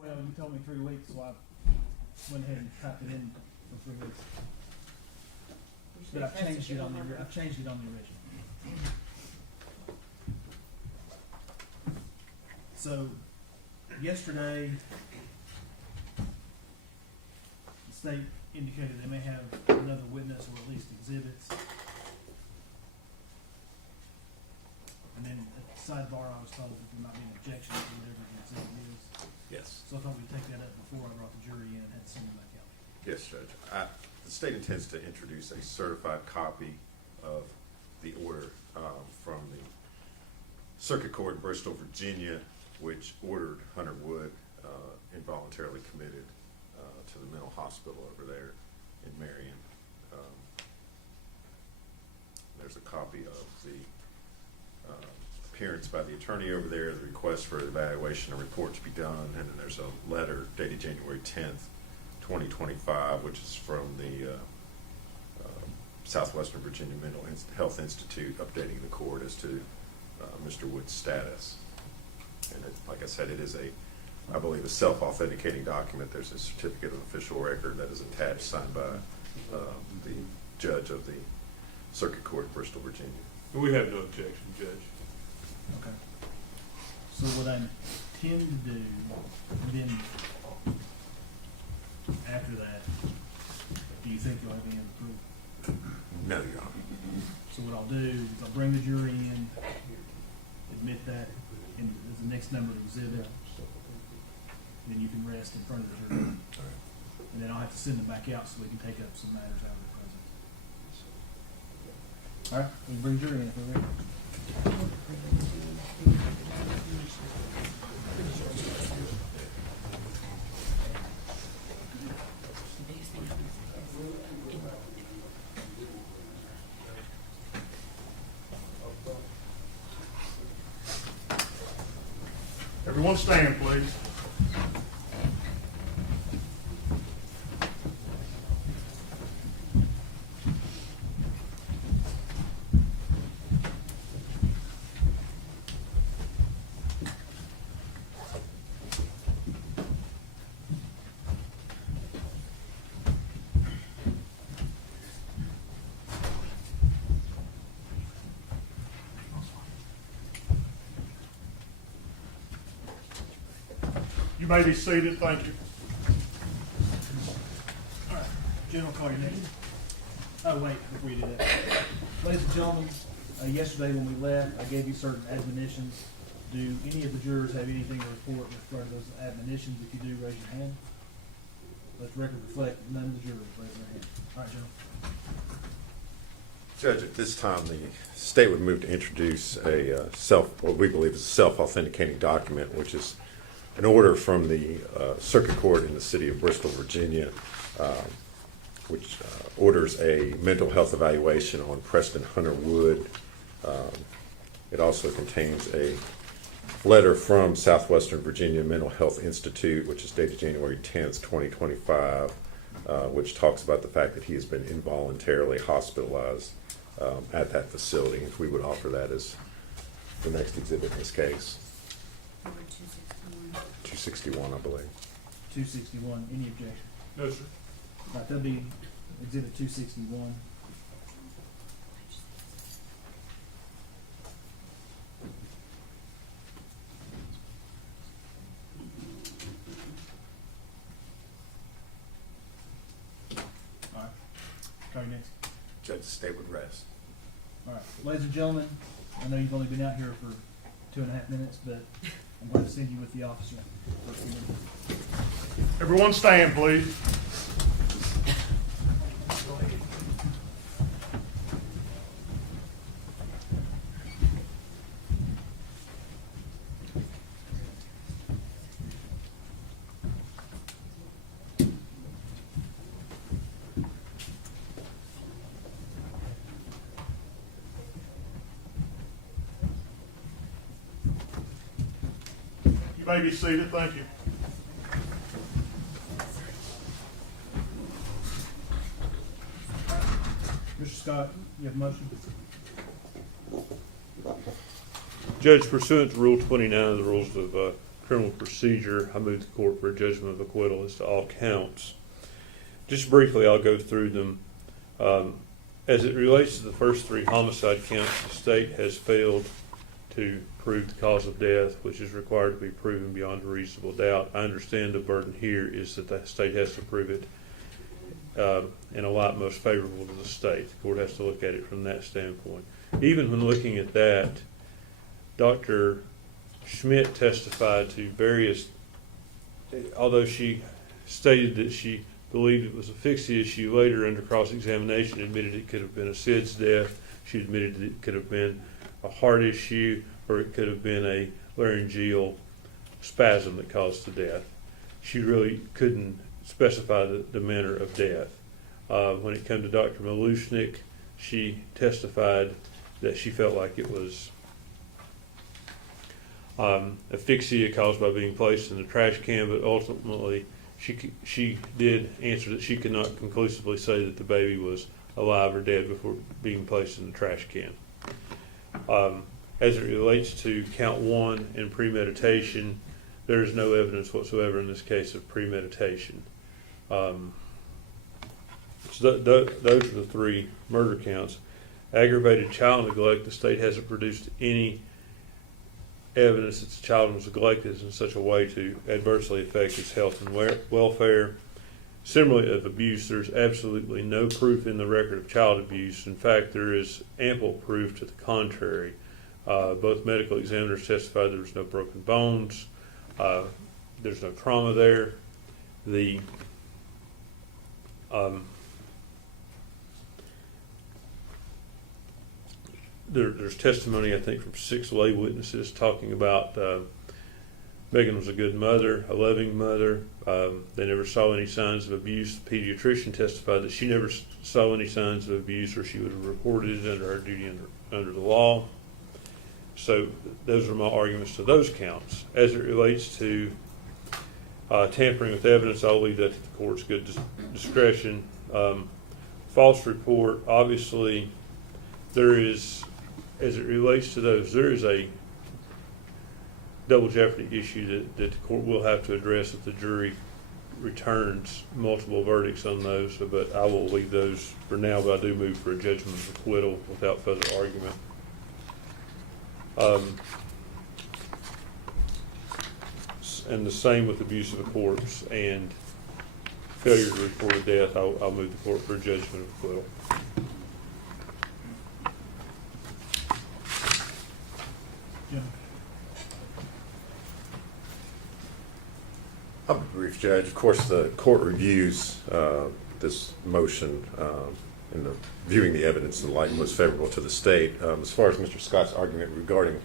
Well, you told me 3 weeks, so I went ahead and typed it in for 3 weeks. But I've changed it on the original. So, yesterday, the state indicated they may have another witness or at least exhibits. And then at the sidebar, I was told that there might be an objection to whatever the exhibit is. Yes. So I thought we'd take that up before I brought the jury in and had to send them back out. Yes, Judge. The state intends to introduce a certified copy of the order from the Circuit Court in Bristol, Virginia, which ordered Hunter Wood involuntarily committed to the mental hospital over there in Marion. There's a copy of the appearance by the attorney over there, the request for evaluation and report to be done, and then there's a letter dated January 10th, 2025, which is from the Southwestern Virginia Mental Health Institute updating the court as to Mr. Wood's status. And like I said, it is I believe, a self-authenticating document. There's a certificate of official record that is attached, signed by the judge of the Circuit Court of Bristol, Virginia. We have no objection, Judge. Okay. So what I intend to do, and then after that, do you think you'll have any other proof? No, Your Honor. So what I'll do is I'll bring the jury in, admit that as the next numbered exhibit, then you can rest in front of the jury. And then I'll have to send them back out so we can take up some matters out of their presence. All right, we can bring the jury in if we're ready. Everyone stand, please. You may be seated. Thank you. All right, Jen will call your name. Oh, wait, before you do that. Ladies and gentlemen, yesterday when we left, I gave you certain admonitions. Do any of the jurors have anything to report with regard to those admonitions? If you do, raise your hand. Let the record reflect none of the jurors raise their hand. All right, General. Judge, at this time, the state would move to introduce what we believe is a self-authenticating document, which is an order from the Circuit Court in the city of Bristol, Virginia, which orders a mental health evaluation on Preston Hunter Wood. It also contains a letter from Southwestern Virginia Mental Health Institute, which is dated January 10th, 2025, which talks about the fact that he has been involuntarily hospitalized at that facility. If we would offer that as the next exhibit in this case. Number 261. 261, I believe. 261, any objection? No, sir. All right, that'll be exhibit 261. All right, call you next. Judge, the state would rest. All right, ladies and gentlemen, I know you've only been out here for 2.5 minutes, but I'm going to send you with the officer for a few minutes. Everyone stand, please. You may be seated. Thank you. Mr. Scott, you have a motion? Judge, pursuant to Rule 29 of the Rules of criminal procedure, I move the court for a judgment of acquittal as to all counts. Just briefly, I'll go through them. As it relates to the first three homicide counts, the state has failed to prove the cause of death, which is required to be proven beyond a reasonable doubt. I understand the burden here is that the state has to prove it in a light most favorable to the state. The court has to look at it from that standpoint. Even when looking at that, Dr. Schmidt testified to various, although she stated that she believed it was asphyxia, she later under cross-examination admitted it could have been a SIDS death. She admitted that it could have been a heart issue, or it could have been a laryngeal spasm that caused the death. She really couldn't specify the manner of death. When it came to Dr. Malushnik, she testified that she felt like it was asphyxia caused by being placed in the trash can, but ultimately she did answer that she could not conclusively say that the baby was alive or dead before being placed in the trash can. As it relates to count one and premeditation, there is no evidence whatsoever in this case of premeditation. So those are the three murder counts. Aggravated child neglect, the state hasn't produced any evidence that the child was neglected in such a way to adversely affect his health and welfare. Similarly, of abuse, there's absolutely no proof in the record of child abuse. In fact, there is ample proof to the contrary. Both medical examiners testified there was no broken bones. There's no trauma there. There's testimony, I think, from 6 lay witnesses talking about Megan was a good mother, a loving mother. They never saw any signs of abuse. The pediatrician testified that she never saw any signs of abuse, or she would have reported it under her duty under the law. So those are my arguments to those counts. As it relates to tampering with evidence, I'll leave that to the court's good discretion. False report, obviously, there is, as it relates to those, there is a double jeopardy issue that the court will have to address if the jury returns multiple verdicts on those, but I will leave those for now, but I do move for a judgment of acquittal without further argument. And the same with abuse of a corpse and failure to report a death. I'll move the court for a judgment of acquittal. Jim? I'll be brief, Judge. Of course, the court reviews this motion in viewing the evidence in the light most favorable to the state. As far as Mr. Scott's argument regarding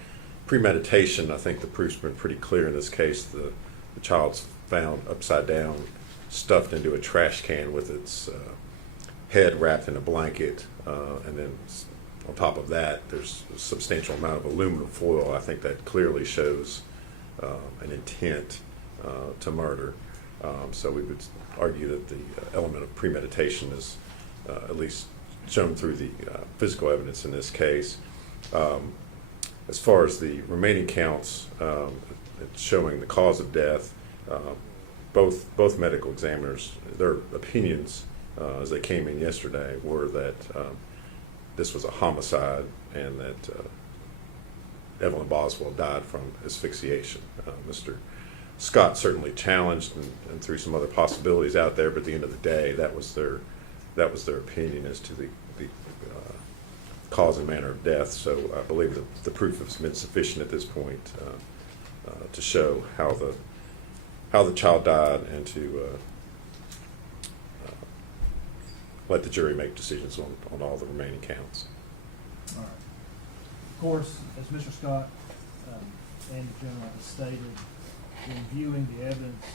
premeditation, I think the proof's been pretty clear in this case. The child's found upside down, stuffed into a trash can with its head wrapped in a blanket, and then on top of that, there's a substantial amount of aluminum foil. I think that clearly shows an intent to murder. So we would argue that the element of premeditation is at least shown through the physical evidence in this case. As far as the remaining counts showing the cause of death, both medical examiners, their opinions as they came in yesterday were that this was a homicide and that Evelyn Boswell died from asphyxiation. Mr. Scott certainly challenged and threw some other possibilities out there, but at the end of the day, that was their opinion as to the cause and manner of death. So I believe that the proof has been sufficient at this point to show how the child died and to let the jury make decisions on all the remaining counts. All right. Of course, as Mr. Scott and the general has stated, in viewing the evidence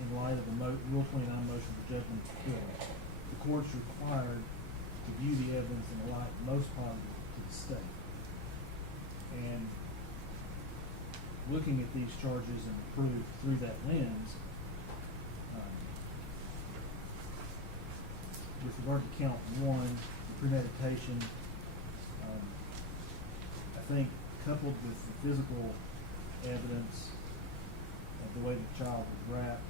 in light of the Rule 29 motion for judgment of acquittal, the court's required to view the evidence in the light most positive to the state. And looking at these charges and proof through that lens, with regard to count one, premeditation, I think coupled with the physical evidence of the way the child was wrapped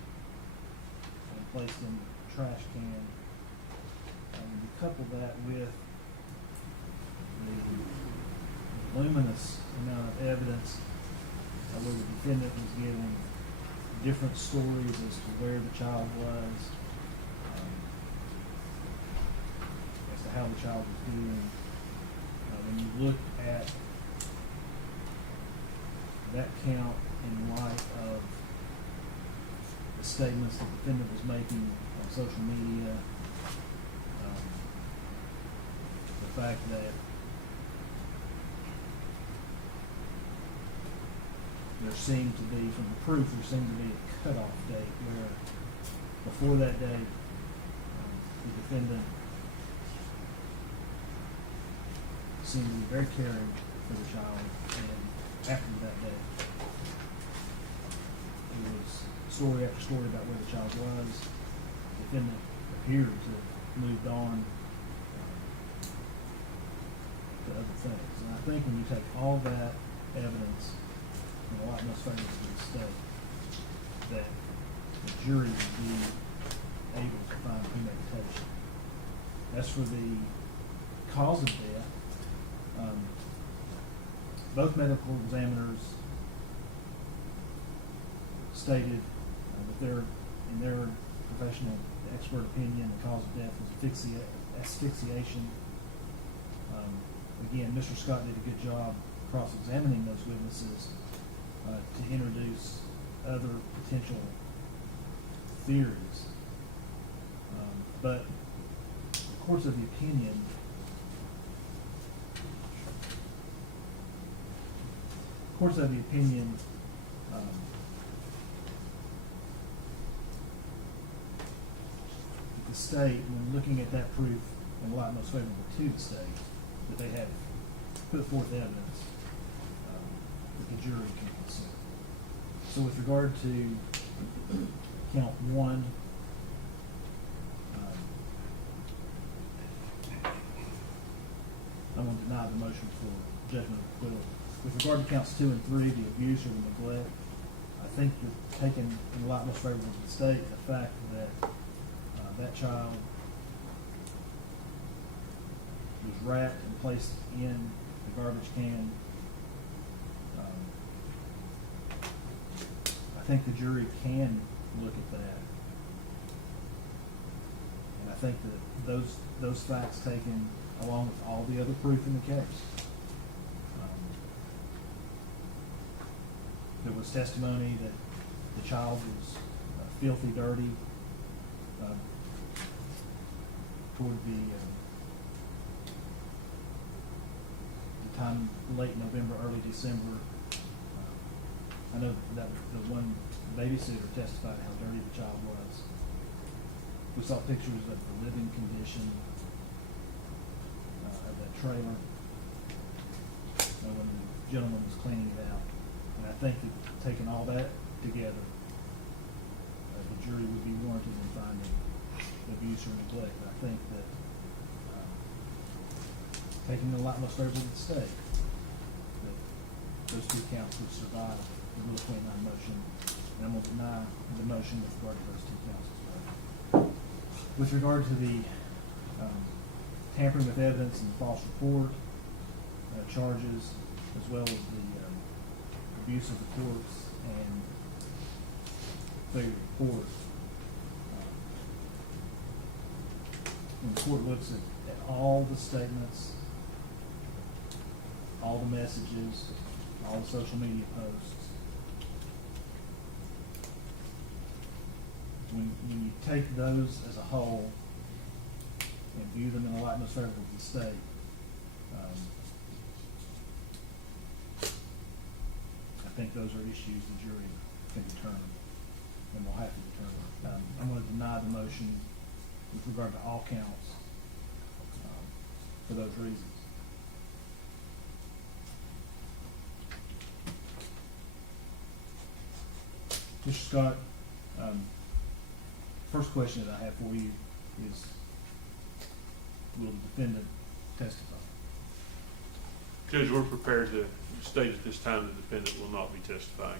and placed in the trash can. And you couple that with the voluminous amount of evidence where the defendant was giving different stories as to where the child was, as to how the child was doing. When you look at that count in light of the statements the defendant was making on social media, the fact that there seemed to be, from the proof, there seemed to be a cutoff date where before that date, the defendant seemed to be very caring for the child, and after that date, it was story after story about where the child was. The defendant appeared to have moved on to other things. And I think when you take all that evidence and a lot most favorable to the state, that the jury would be able to find premeditation. As for the cause of death, both medical examiners stated that in their professional expert opinion, the cause of death was asphyxiation. Again, Mr. Scott did a good job cross-examining those witnesses to introduce other potential theories. But the courts of the opinion the state, when looking at that proof in the light most favorable to the state, that they have put forth evidence that the jury can consider. So with regard to count one, I'm going to deny the motion for judgment of acquittal. With regard to counts 2 and 3, the abuse or the neglect, I think that taken in the light most favorable to the state, the fact that that child was wrapped and placed in the garbage can, I think the jury can look at that. And I think that those facts taken along with all the other proof in the case. There was testimony that the child was filthy, dirty toward the time late November, early December. I know that the one babysitter testified how dirty the child was. We saw pictures of the living condition of that trailer when the gentleman was cleaning it out. And I think that taking all that together, the jury would be warranted in finding abuse or neglect. I think that taking the light most favorable to the state, that those two counts would survive the Rule 29 motion, and I'm going to deny the motion with regard to those two counts as well. With regard to the tampering with evidence and false report charges, as well as the abuse of the courts and failure to report, when the court looks at all the statements, all the messages, all the social media posts, when you take those as a whole and view them in the light most favorable to the state, I think those are issues the jury can determine and will have to determine. I'm going to deny the motion with regard to all counts for those reasons. Mr. Scott, first question that I have for you is, will the defendant testify? Judge, we're prepared to state at this time the defendant will not be testifying.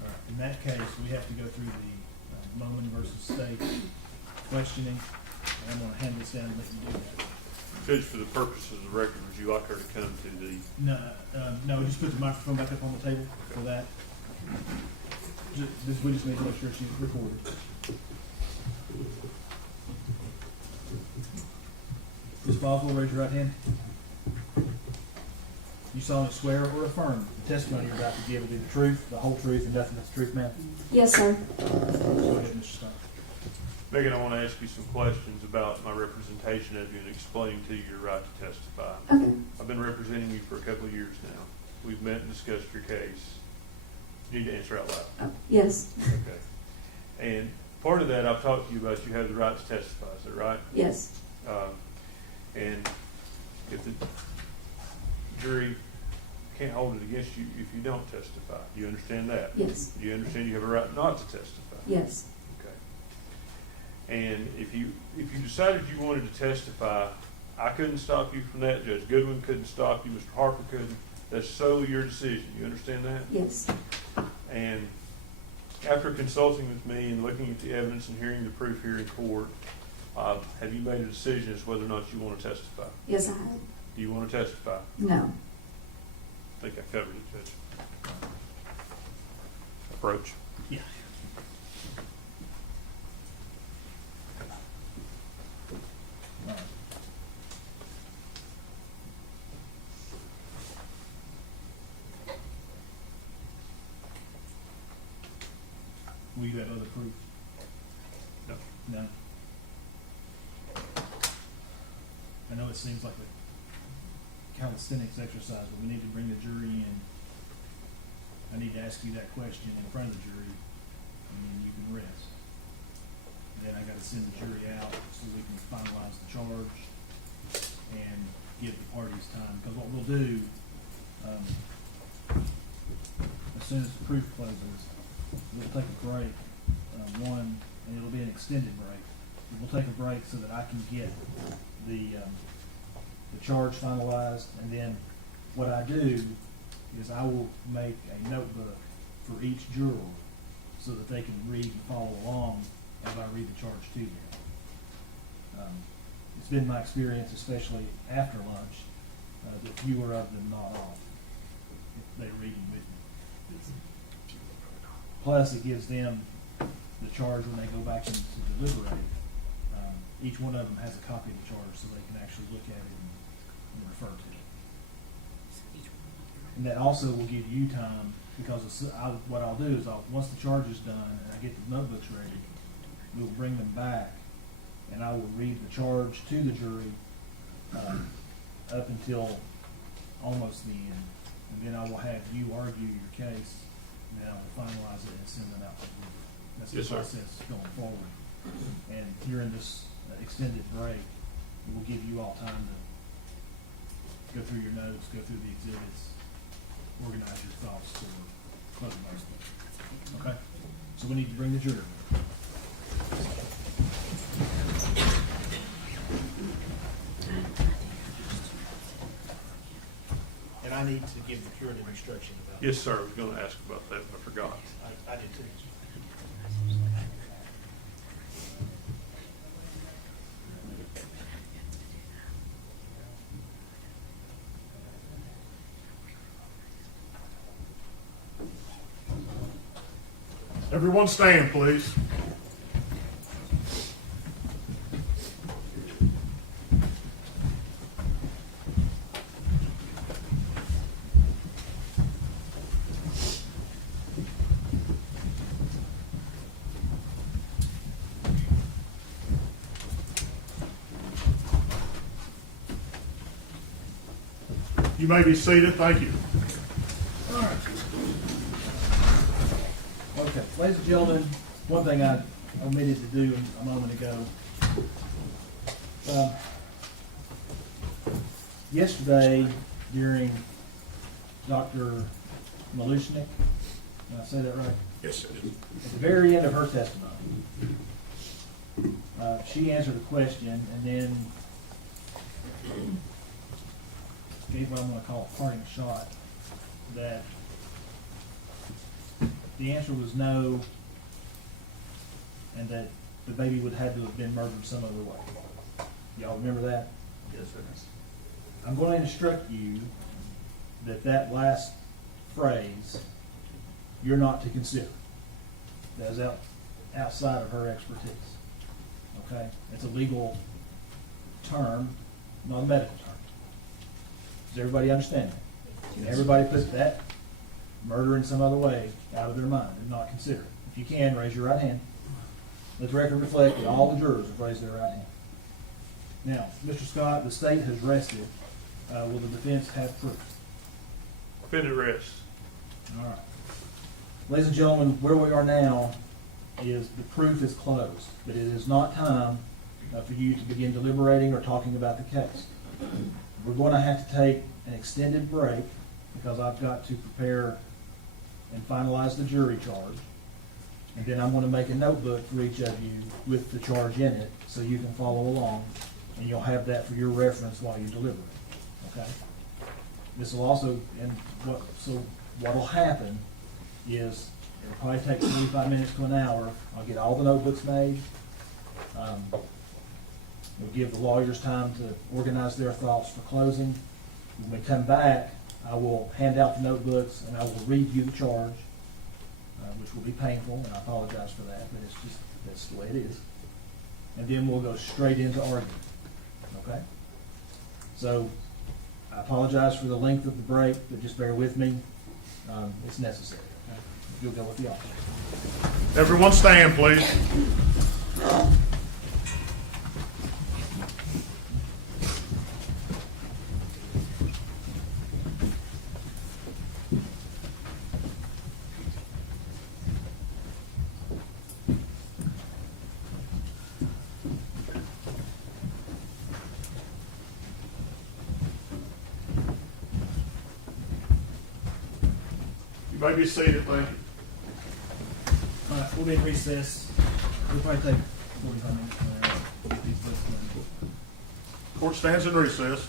All right. In that case, we have to go through the Moman versus State questioning. And I'm gonna hand this down and let you do that. Judge, for the purposes of the record, would you like her to come to the, No, just put the microphone back up on the table for that. We just need to make sure she's recorded. Ms. Boswell, raise your right hand. You solemnly swear or affirm the testimony you're about to give will be the truth, the whole truth, and nothing but the truth, ma'am? Yes, sir. Go ahead, Mr. Stein. Megan, I want to ask you some questions about my representation of you and explain to you your right to testify. Okay. I've been representing you for a couple of years now. We've met and discussed your case. You need to answer out loud. Yes. Okay. And part of that, I've talked to you about, you have the right to testify, is that right? Yes. And if the jury can't hold it against you if you don't testify, do you understand that? Yes. Do you understand you have a right not to testify? Yes. Okay. And if you decided you wanted to testify, I couldn't stop you from that. Judge Goodwin couldn't stop you. Mr. Harper couldn't. That's solely your decision. You understand that? Yes. And after consulting with me and looking at the evidence and hearing the proof here in court, have you made a decision as to whether or not you want to testify? Yes, I have. Do you want to testify? No. I think I covered it, Judge. Approach. Yeah. All right. Will you have other proof? No. No? I know it seems like a calisthenics exercise, but we need to bring the jury in. I need to ask you that question in front of the jury, and then you can rest. And then I gotta send the jury out so we can finalize the charge and give the parties time, because what we'll do, as soon as the proof closes, we'll take a break, and it'll be an extended break. We'll take a break so that I can get the charge finalized, and then what I do is I will make a notebook for each juror so that they can read and follow along as I read the charge to them. It's been my experience, especially after lunch, that fewer of them nod off if they're reading with me. Plus, it gives them the charge when they go back in to deliberate. Each one of them has a copy of the charge so they can actually look at it and refer to it. And that also will give you time, because what I'll do is once the charge is done and I get the notebooks ready, we'll bring them back and I will read the charge to the jury up until almost the end. And then I will have you argue your case, and then I will finalize it and send it out to you. That's the Yes, sir. process going forward. And during this extended break, it will give you all time to go through your notes, go through the exhibits, organize your thoughts for closing argument. Okay? So we need to bring the jury. And I need to give the curative instruction about. Yes, sir. I was going to ask about that, but I forgot. I did too. Everyone stand, please. You may be seated. Thank you. All right. Okay, ladies and gentlemen, one thing I omitted to do a moment ago. Yesterday, during Dr. Malushnik, did I say that right? Yes, it is. At the very end of her testimony, she answered a question, and then gave what I'm gonna call a parting shot, that the answer was no, and that the baby would have to have been murdered some other way. Y'all remember that? Yes, sir. I'm going to instruct you that that last phrase, you're not to consider. That is outside of her expertise. Okay? It's a legal term, not a medical term. Does everybody understand that? Can everybody put that murder in some other way out of their mind and not consider it? If you can, raise your right hand. Let the record reflect that all the jurors have raised their right hand. Now, Mr. Scott, the state has rested. Will the defense have proof? Defendant rests. All right. Ladies and gentlemen, where we are now is the proof is closed, but it is not time for you to begin deliberating or talking about the case. We're going to have to take an extended break because I've got to prepare and finalize the jury charge. And then I'm going to make a notebook for each of you with the charge in it so you can follow along, and you'll have that for your reference while you deliberate. Okay? This will also, and what will happen is it'll probably take 45 minutes to an hour. I'll get all the notebooks made. We'll give the lawyers time to organize their thoughts for closing. When we come back, I will hand out the notebooks and I will read you the charge, which will be painful, and I apologize for that, but that's the way it is. And then we'll go straight into argument. Okay? So I apologize for the length of the break, but just bear with me. It's necessary. Okay? You'll go with the officer. Everyone stand, please. You may be seated, thank you. All right, we'll be in recess. We'll probably take 45 minutes to get these books done. Court stands in recess.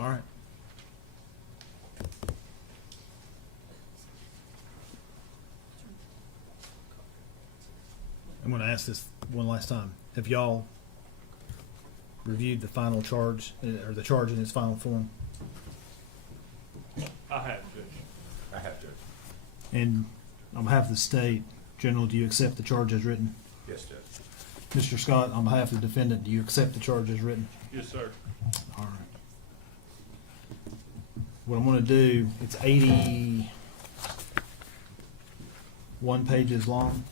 All right. I'm going to ask this one last time. Have y'all reviewed the final charge, or the charge in its final form? I have, Judge. I have to. And on behalf of the state, General, do you accept the charge as written? Yes, Judge. Mr. Scott, on behalf of the defendant, do you accept the charge as written? Yes, sir. All right. What I'm going to do, it's 81 pages long.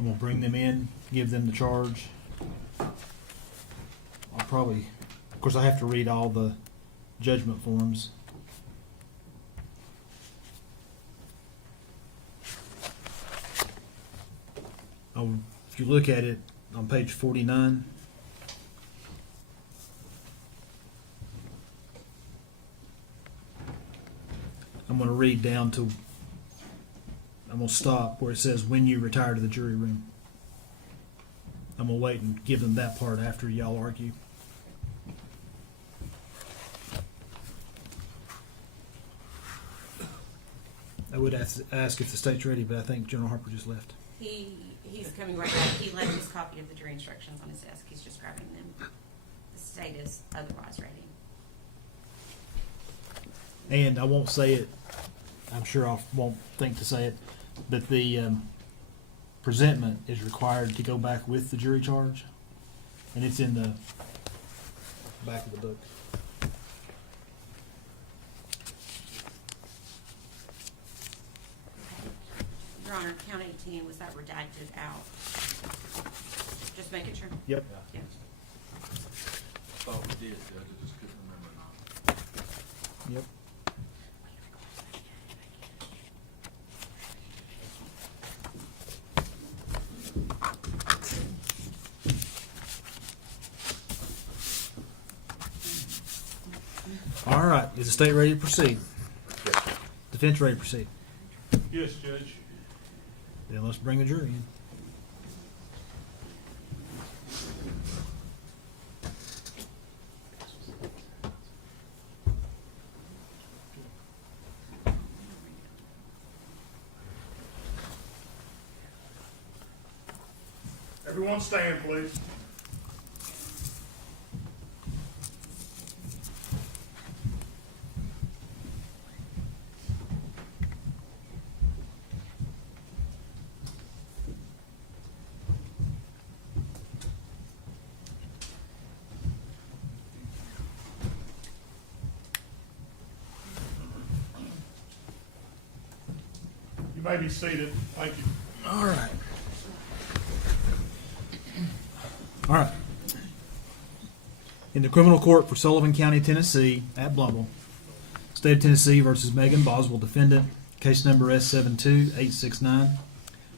I'm going to bring them in, give them the charge. I'll probably, of course, I have to read all the judgment forms. If you look at it on page 49, I'm going to read down to, I'm going to stop where it says when you retire to the jury room. I'm going to wait and give them that part after y'all argue. I would ask if the state's ready, but I think General Harper just left. He's coming right back. He left his copy of the jury instructions on his desk. He's just grabbing them. The state is otherwise ready. And I won't say it, I'm sure I won't think to say it, but the presentment is required to go back with the jury charge, and it's in the back of the book. Your Honor, count 18, was that redacted out? Just making sure. Yep. Yeah. Thought we did, Judge, I just couldn't remember now. Yep. All right, is the state ready to proceed? Yes. Defense ready to proceed? Yes, Judge. Then let's bring the jury in. Everyone stand, please. You may be seated. Thank you. All right. All right. In the criminal court for Sullivan County, Tennessee, at Blumble, State of Tennessee versus Megan Boswell, defendant, case number S72869,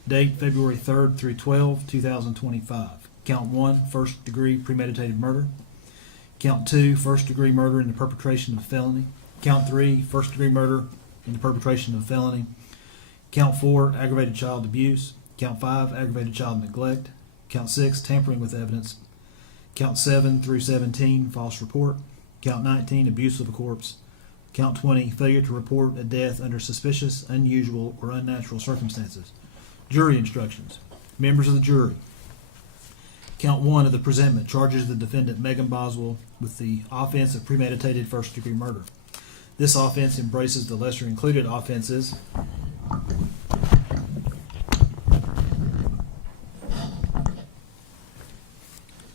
date February 3rd through 12, 2025. Count 1, first degree premeditated murder. Count 2, first degree murder in the perpetration of a felony. Count 3, first degree murder in the perpetration of a felony. Count 4, aggravated child abuse. Count 5, aggravated child neglect. Count 6, tampering with evidence. Count 7 through 17, false report. Count 19, abuse of a corpse. Count 20, failure to report a death under suspicious, unusual, or unnatural circumstances. Jury instructions. Members of the jury. Count 1 of the presentment charges the defendant Megan Boswell with the offense of premeditated first-degree murder. This offense embraces the lesser included offenses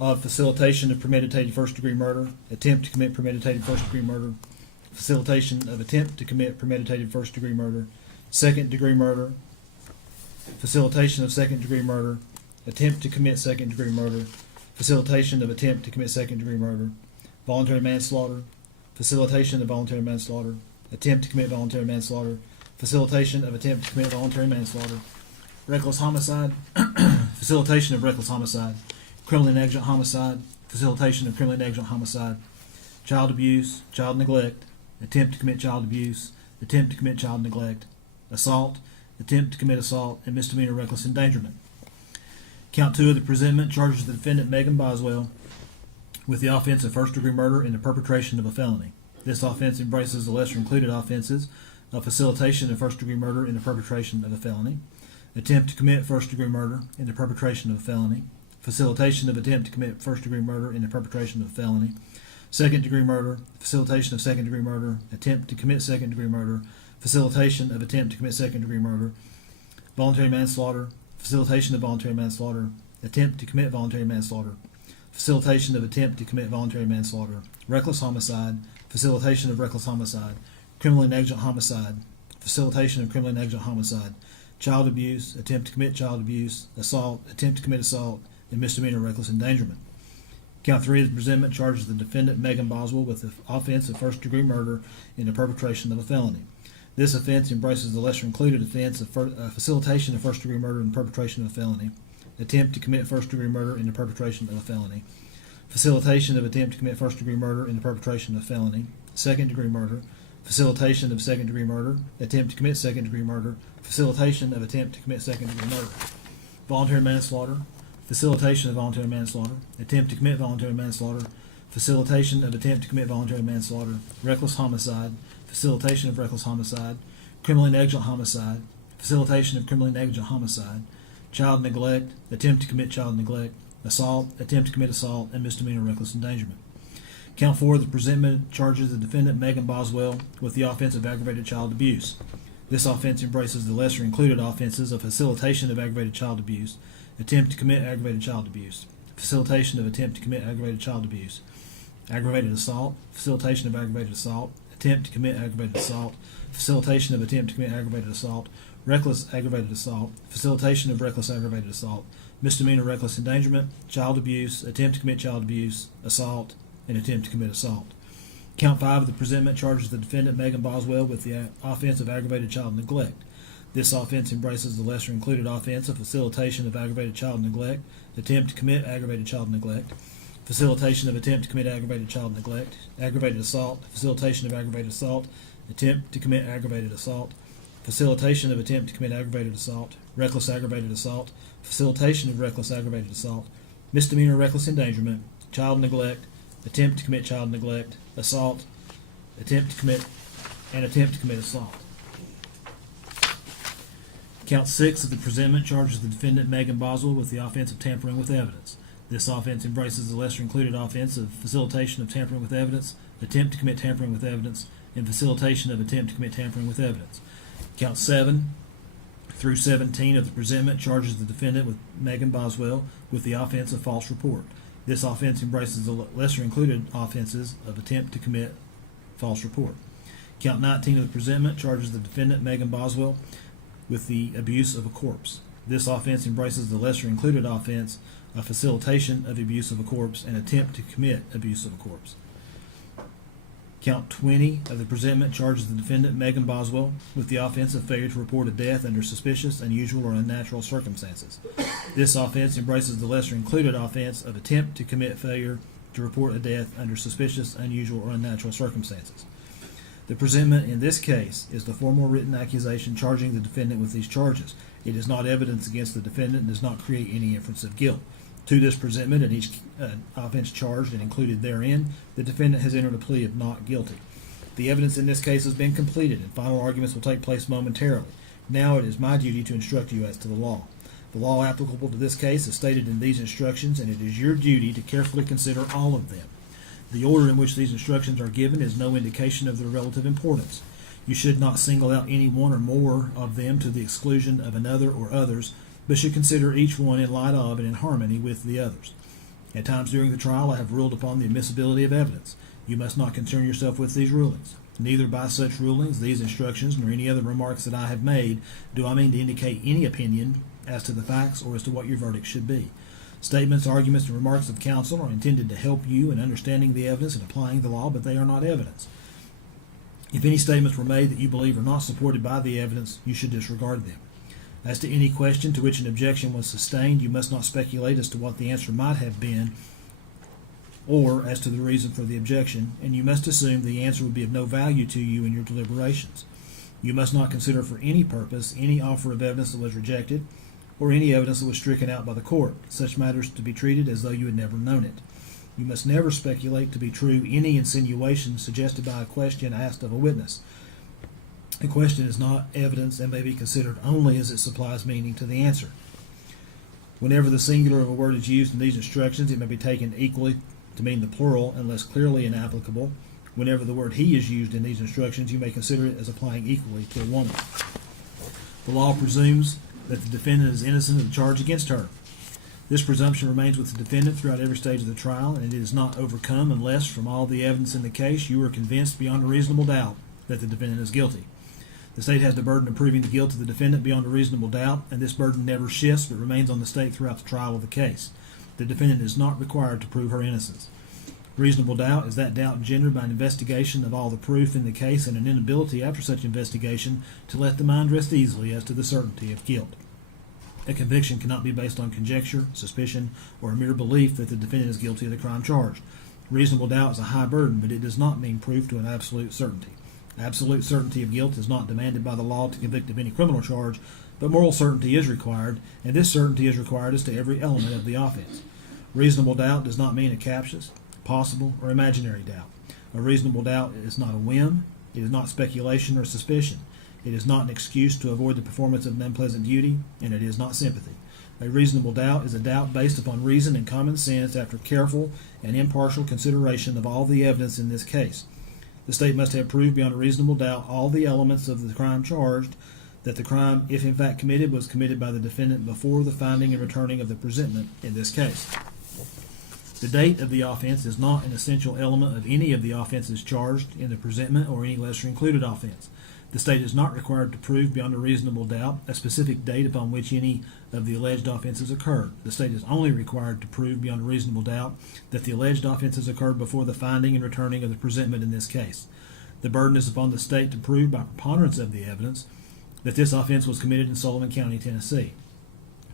of facilitation of premeditated first-degree murder, attempt to commit premeditated first-degree murder, facilitation of attempt to commit premeditated first-degree murder, second-degree murder, facilitation of second-degree murder, attempt to commit second-degree murder, facilitation of attempt to commit second-degree murder, voluntary manslaughter, facilitation of voluntary manslaughter, attempt to commit voluntary manslaughter, facilitation of attempt to commit voluntary manslaughter, reckless homicide, facilitation of reckless homicide, criminally negligent homicide, facilitation of criminally negligent homicide, child abuse, child neglect, attempt to commit child abuse, attempt to commit child neglect, assault, attempt to commit assault, and misdemeanor reckless endangerment. Count 2 of the presentment charges the defendant Megan Boswell with the offense of first-degree murder in the perpetration of a felony. This offense embraces the lesser-included offenses of facilitation of first-degree murder in the perpetration of a felony, attempt to commit first-degree murder in the perpetration of a felony, facilitation of attempt to commit first-degree murder in the perpetration of a felony, second-degree murder, facilitation of second-degree murder, attempt to commit second-degree murder, facilitation of attempt to commit second-degree murder, voluntary manslaughter, facilitation of voluntary manslaughter, attempt to commit voluntary manslaughter, facilitation of attempt to commit voluntary manslaughter, reckless homicide, facilitation of reckless homicide, criminally negligent homicide, facilitation of criminally negligent homicide, child abuse, attempt to commit child abuse, assault, attempt to commit assault, and misdemeanor reckless endangerment. Count 3 of the presentment charges the defendant Megan Boswell with the offense of first-degree murder in the perpetration of a felony. This offense embraces the lesser-included offense of facilitation of first-degree murder in the perpetration of a felony, attempt to commit first-degree murder in the perpetration of a felony, facilitation of attempt to commit first-degree murder in the perpetration of a felony, second-degree murder, facilitation of second-degree murder, attempt to commit second-degree murder, facilitation of attempt to commit second-degree murder, voluntary manslaughter, facilitation of voluntary manslaughter, attempt to commit voluntary manslaughter, facilitation of attempt to commit voluntary manslaughter, reckless homicide, facilitation of reckless homicide, criminally negligent homicide, facilitation of criminally negligent homicide, child neglect, attempt to commit child neglect, assault, attempt to commit assault, and misdemeanor reckless endangerment. Count 4 of the presentment charges the defendant Megan Boswell with the offense of aggravated child abuse. This offense embraces the lesser-included offenses of facilitation of aggravated child abuse, attempt to commit aggravated child abuse, facilitation of attempt to commit aggravated child abuse, aggravated assault, facilitation of aggravated assault, attempt to commit aggravated assault, facilitation of attempt to commit aggravated assault, reckless aggravated assault, facilitation of reckless aggravated assault, misdemeanor reckless endangerment, child abuse, attempt to commit child abuse, assault, and attempt to commit assault. Count 5 of the presentment charges the defendant Megan Boswell with the offense of aggravated child neglect. This offense embraces the lesser-included offense of facilitation of aggravated child neglect, attempt to commit aggravated child neglect, facilitation of attempt to commit aggravated child neglect, aggravated assault, facilitation of aggravated assault, attempt to commit aggravated assault, facilitation of attempt to commit aggravated assault, reckless aggravated assault, facilitation of reckless aggravated assault, misdemeanor reckless endangerment, child neglect, attempt to commit child neglect, assault, attempt to commit assault. Count 6 of the presentment charges the defendant Megan Boswell with the offense of tampering with evidence. This offense embraces the lesser-included offense of facilitation of tampering with evidence, attempt to commit tampering with evidence, and facilitation of attempt to commit tampering with evidence. Count 7 through 17 of the presentment charges the defendant with Megan Boswell with the offense of false report. This offense embraces the lesser-included offenses of attempt to commit false report. Count 19 of the presentment charges the defendant Megan Boswell with the abuse of a corpse. This offense embraces the lesser-included offense of facilitation of abuse of a corpse and attempt to commit abuse of a corpse. Count 20 of the presentment charges the defendant Megan Boswell with the offense of failure to report a death under suspicious, unusual, or unnatural circumstances. This offense embraces the lesser-included offense of attempt to commit failure to report a death under suspicious, unusual, or unnatural circumstances. The presentment in this case is the formal written accusation charging the defendant with these charges. It is not evidence against the defendant and does not create any inference of guilt. To this presentment and each offense charged and included therein, the defendant has entered a plea of not guilty. The evidence in this case has been completed and final arguments will take place momentarily. Now it is my duty to instruct you as to the law. The law applicable to this case is stated in these instructions, and it is your duty to carefully consider all of them. The order in which these instructions are given is no indication of their relative importance. You should not single out any one or more of them to the exclusion of another or others, but should consider each one in light of and in harmony with the others. At times during the trial I have ruled upon the admissibility of evidence. You must not concern yourself with these rulings. Neither by such rulings, these instructions, nor any other remarks that I have made do I mean to indicate any opinion as to the facts or as to what your verdict should be. Statements, arguments, and remarks of counsel are intended to help you in understanding the evidence and applying the law, but they are not evidence. If any statements were made that you believe are not supported by the evidence, you should disregard them. As to any question to which an objection was sustained, you must not speculate as to what the answer might have been or as to the reason for the objection, and you must assume the answer would be of no value to you in your deliberations. You must not consider for any purpose any offer of evidence that was rejected, or any evidence that was stricken out by the court. Such matters to be treated as though you had never known it. You must never speculate to be true any insinuation suggested by a question asked of a witness. A question is not evidence and may be considered only as it supplies meaning to the answer. Whenever the singular of a word is used in these instructions, it may be taken equally to mean the plural unless clearly inapplicable. Whenever the word he is used in these instructions, you may consider it as applying equally to a woman. The law presumes that the defendant is innocent of the charge against her. This presumption remains with the defendant throughout every stage of the trial, and it is not overcome unless, from all the evidence in the case, you are convinced beyond a reasonable doubt that the defendant is guilty. The state has the burden of proving the guilt of the defendant beyond a reasonable doubt, and this burden never shifts but remains on the state throughout the trial of the case. The defendant is not required to prove her innocence. Reasonable doubt is that doubt engendered by an investigation of all the proof in the case and an inability after such investigation to let the mind rest easily as to the certainty of guilt. A conviction cannot be based on conjecture, suspicion, or a mere belief that the defendant is guilty of the crime charged. Reasonable doubt is a high burden, but it does not mean proof to an absolute certainty. Absolute certainty of guilt is not demanded by the law to convict of any criminal charge, but moral certainty is required, and this certainty is required as to every element of the offense. Reasonable doubt does not mean a captious, possible, or imaginary doubt. A reasonable doubt is not a whim, it is not speculation or suspicion. It is not an excuse to avoid the performance of an unpleasant duty, and it is not sympathy. A reasonable doubt is a doubt based upon reason and common sense after careful and impartial consideration of all the evidence in this case. The state must have proved beyond a reasonable doubt all the elements of the crime charged, that the crime, if in fact committed, was committed by the defendant before the finding and returning of the presentment in this case. The date of the offense is not an essential element of any of the offenses charged in the presentment or any lesser included offense. The state is not required to prove beyond a reasonable doubt a specific date upon which any of the alleged offenses occurred. The state is only required to prove beyond a reasonable doubt that the alleged offenses occurred before the finding and returning of the presentment in this case. The burden is upon the state to prove by preponderance of the evidence that this offense was committed in Sullivan County, Tennessee.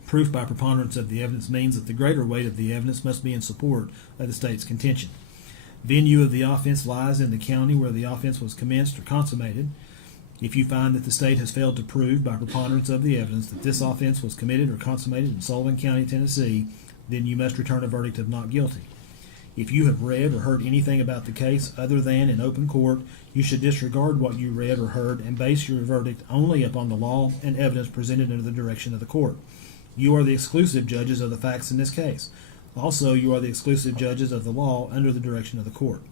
Proof by preponderance of the evidence means that the greater weight of the evidence must be in support of the state's contention. Venue of the offense lies in the county where the offense was commenced or consummated. If you find that the state has failed to prove by preponderance of the evidence that this offense was committed or consummated in Sullivan County, Tennessee, then you must return a verdict of not guilty. If you have read or heard anything about the case other than in open court, you should disregard what you read or heard and base your verdict only upon the law and evidence presented under the direction of the court. You are the exclusive judges of the facts in this case. Also, you are the exclusive judges of the law under the direction of the court.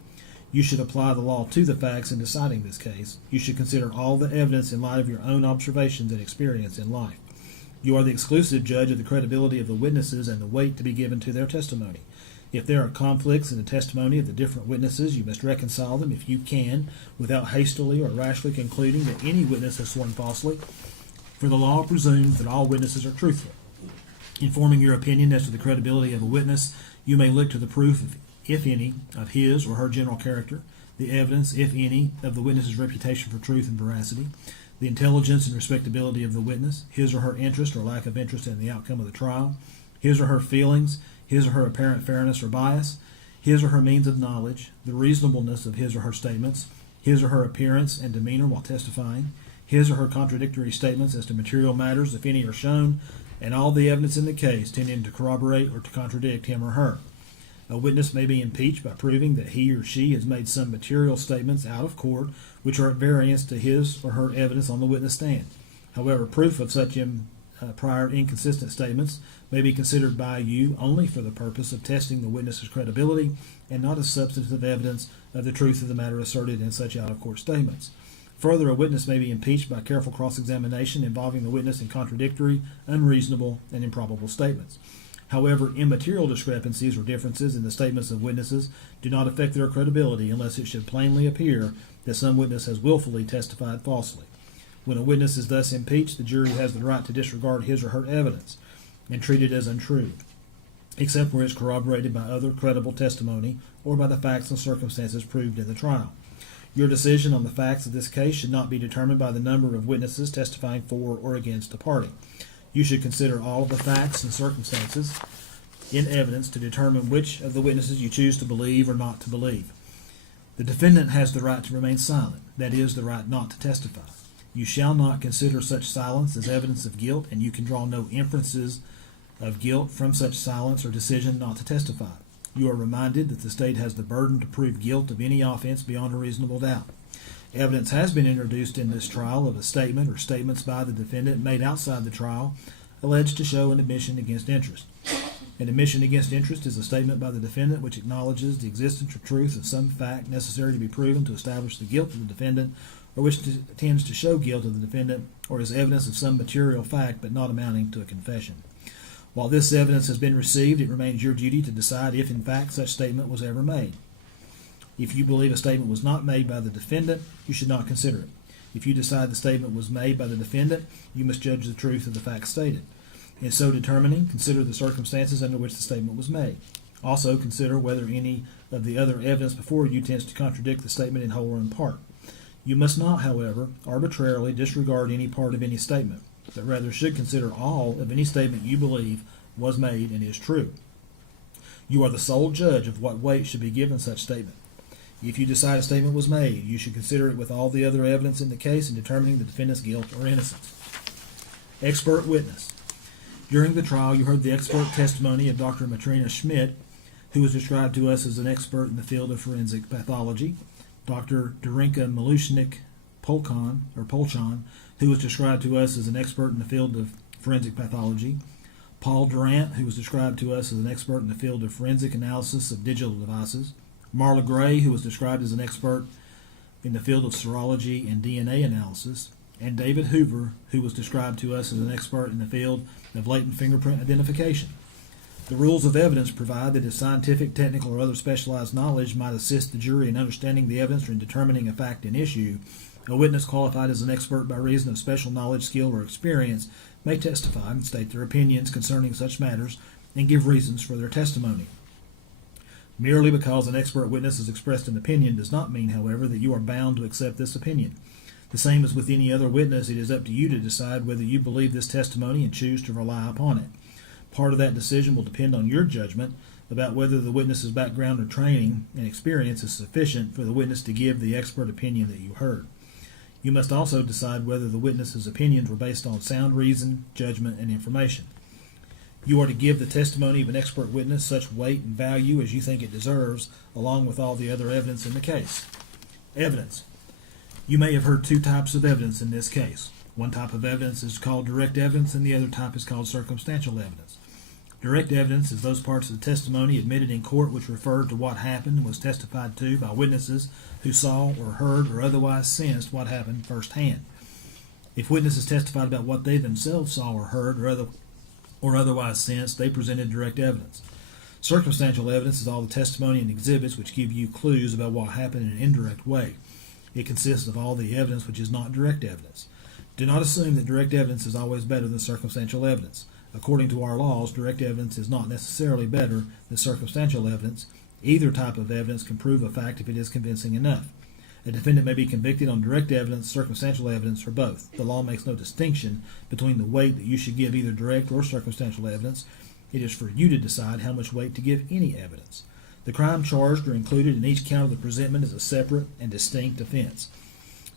You should apply the law to the facts in deciding this case. You should consider all the evidence in light of your own observations and experience in life. You are the exclusive judge of the credibility of the witnesses and the weight to be given to their testimony. If there are conflicts in the testimony of the different witnesses, you must reconcile them if you can, without hastily or rashly concluding that any witness has sworn falsely, for the law presumes that all witnesses are truthful. In forming your opinion as to the credibility of a witness, you may look to the proof, if any, of his or her general character, the evidence, if any, of the witness's reputation for truth and veracity, the intelligence and respectability of the witness, his or her interest or lack of interest in the outcome of the trial, his or her feelings, his or her apparent fairness or bias, his or her means of knowledge, the reasonableness of his or her statements, his or her appearance and demeanor while testifying, his or her contradictory statements as to material matters, if any are shown, and all the evidence in the case tending to corroborate or to contradict him or her. A witness may be impeached by proving that he or she has made some material statements out of court which are at variance to his or her evidence on the witness stand. However, proof of such prior inconsistent statements may be considered by you only for the purpose of testing the witness's credibility and not as substantive evidence of the truth of the matter asserted in such out-of-court statements. Further, a witness may be impeached by careful cross-examination involving the witness in contradictory, unreasonable, and improbable statements. However, immaterial discrepancies or differences in the statements of witnesses do not affect their credibility unless it should plainly appear that some witness has willfully testified falsely. When a witness is thus impeached, the jury has the right to disregard his or her evidence and treat it as untrue, except where it is corroborated by other credible testimony or by the facts and circumstances proved in the trial. Your decision on the facts of this case should not be determined by the number of witnesses testifying for or against a party. You should consider all of the facts and circumstances in evidence to determine which of the witnesses you choose to believe or not to believe. The defendant has the right to remain silent, that is, the right not to testify. You shall not consider such silence as evidence of guilt, and you can draw no inferences of guilt from such silence or decision not to testify. You are reminded that the state has the burden to prove guilt of any offense beyond a reasonable doubt. Evidence has been introduced in this trial of a statement or statements by the defendant made outside the trial alleged to show an admission against interest. An admission against interest is a statement by the defendant which acknowledges the existence or truth of some fact necessary to be proven to establish the guilt of the defendant, or which tends to show guilt of the defendant, or is evidence of some material fact but not amounting to a confession. While this evidence has been received, it remains your duty to decide if in fact such statement was ever made. If you believe a statement was not made by the defendant, you should not consider it. If you decide the statement was made by the defendant, you must judge the truth of the facts stated. In so determining, consider the circumstances under which the statement was made. Also, consider whether any of the other evidence before you tends to contradict the statement in whole or in part. You must not, however, arbitrarily disregard any part of any statement, but rather should consider all of any statement you believe was made and is true. You are the sole judge of what weight should be given such statement. If you decide a statement was made, you should consider it with all the other evidence in the case in determining the defendant's guilt or innocence. Expert witness. During the trial, you heard the expert testimony of Dr. Matrina Schmidt, who was described to us as an expert in the field of forensic pathology, Dr. Darinka Polchan, who was described to us as an expert in the field of forensic pathology, Paul Durant, who was described to us as an expert in the field of forensic analysis of digital devices, Marla Gray, who was described as an expert in the field of serology and DNA analysis, and David Hoover, who was described to us as an expert in the field of latent fingerprint identification. The rules of evidence provide that if scientific, technical, or other specialized knowledge might assist the jury in understanding the evidence or in determining a fact in issue, a witness qualified as an expert by reason of special knowledge, skill, or experience may testify and state their opinions concerning such matters and give reasons for their testimony. Merely because an expert witness has expressed an opinion does not mean, however, that you are bound to accept this opinion. The same as with any other witness, it is up to you to decide whether you believe this testimony and choose to rely upon it. Part of that decision will depend on your judgment about whether the witness's background or training and experience is sufficient for the witness to give the expert opinion that you heard. You must also decide whether the witness's opinions were based on sound reason, judgment, and information. You are to give the testimony of an expert witness such weight and value as you think it deserves, along with all the other evidence in the case. Evidence. You may have heard two types of evidence in this case. One type of evidence is called direct evidence, and the other type is called circumstantial evidence. Direct evidence is those parts of the testimony admitted in court which refer to what happened and was testified to by witnesses who saw or heard or otherwise sensed what happened firsthand. If witnesses testified about what they themselves saw or heard or otherwise sensed, they presented direct evidence. Circumstantial evidence is all the testimony and exhibits which give you clues about what happened in an indirect way. It consists of all the evidence which is not direct evidence. Do not assume that direct evidence is always better than circumstantial evidence. According to our laws, direct evidence is not necessarily better than circumstantial evidence. Either type of evidence can prove a fact if it is convincing enough. A defendant may be convicted on direct evidence, circumstantial evidence, or both. The law makes no distinction between the weight that you should give either direct or circumstantial evidence. It is for you to decide how much weight to give any evidence. The crime charged or included in each count of the presentment is a separate and distinct offense.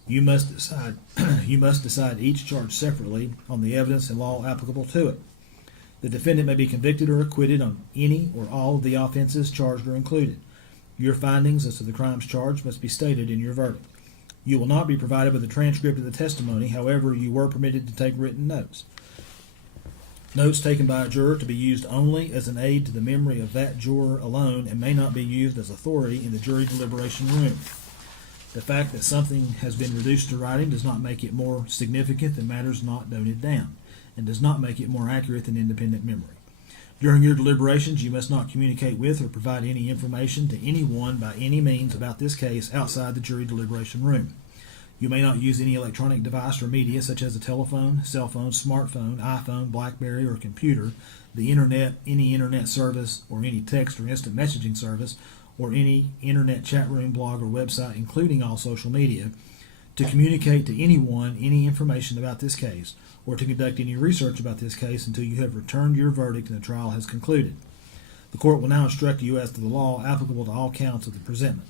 You must decide each charge separately on the evidence and law applicable to it. The defendant may be convicted or acquitted on any or all of the offenses charged or included. Your findings as to the crimes charged must be stated in your verdict. You will not be provided with a transcript of the testimony, however, you were permitted to take written notes. Notes taken by a juror to be used only as an aid to the memory of that juror alone and may not be used as authority in the jury deliberation room. The fact that something has been reduced to writing does not make it more significant than matters not noted down, and does not make it more accurate than independent memory. During your deliberations, you must not communicate with or provide any information to anyone by any means about this case outside the jury deliberation room. You may not use any electronic device or media such as a telephone, cell phone, smartphone, iPhone, BlackBerry, or computer, the internet, any internet service, or any text or instant messaging service, or any internet chat room, blog, or website, including all social media, to communicate to anyone any information about this case, or to conduct any research about this case until you have returned your verdict and the trial has concluded. The court will now instruct you as to the law applicable to all counts of the presentment.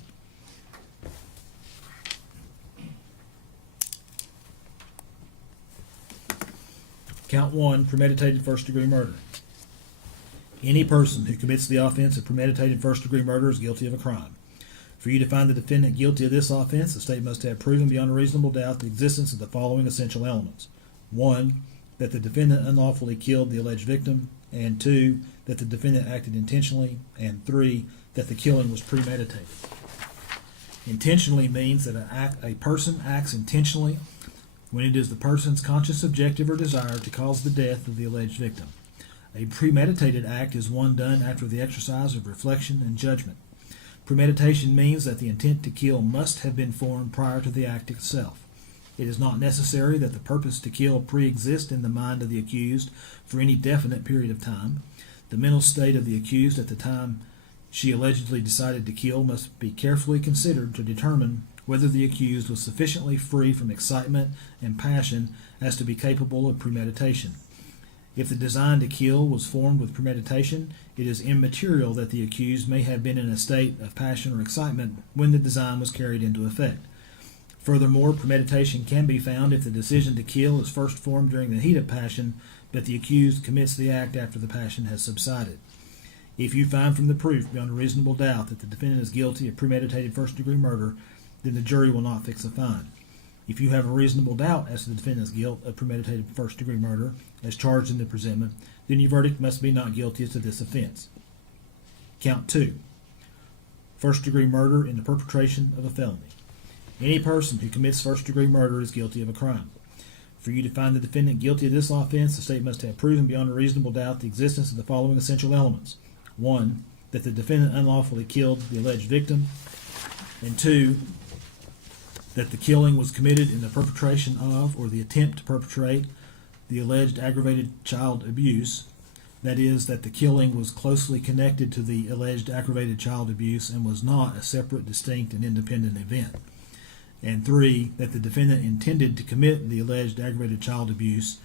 Count 1, premeditated first-degree murder. Any person who commits the offense of premeditated first-degree murder is guilty of a crime. For you to find the defendant guilty of this offense, the state must have proven beyond a reasonable doubt the existence of the following essential elements. 1, that the defendant unlawfully killed the alleged victim, and 2, that the defendant acted intentionally, and 3, that the killing was premeditated. Intentionally means that a person acts intentionally when it is the person's conscious objective or desire to cause the death of the alleged victim. A premeditated act is one done after the exercise of reflection and judgment. Premeditation means that the intent to kill must have been formed prior to the act itself. It is not necessary that the purpose to kill pre-exist in the mind of the accused for any definite period of time. The mental state of the accused at the time she allegedly decided to kill must be carefully considered to determine whether the accused was sufficiently free from excitement and passion as to be capable of premeditation. If the design to kill was formed with premeditation, it is immaterial that the accused may have been in a state of passion or excitement when the design was carried into effect. Furthermore, premeditation can be found if the decision to kill is first formed during the heat of passion, but the accused commits the act after the passion has subsided. If you find from the proof beyond a reasonable doubt that the defendant is guilty of premeditated first-degree murder, then the jury will not fix a fine. If you have a reasonable doubt as to the defendant's guilt of premeditated first-degree murder, as charged in the presentment, then your verdict must be not guilty as to this offense. Count 2. First-degree murder in the perpetration of a felony. Any person who commits first-degree murder is guilty of a crime. For you to find the defendant guilty of this offense, the state must have proven beyond a reasonable doubt the existence of the following essential elements. 1, that the defendant unlawfully killed the alleged victim, and 2, that the killing was committed in the perpetration of or the attempt to perpetrate the alleged aggravated child abuse, that is, that the killing was closely connected to the alleged aggravated child abuse and was not a separate, distinct, and independent event, and 3, that the defendant intended to commit the alleged aggravated child abuse.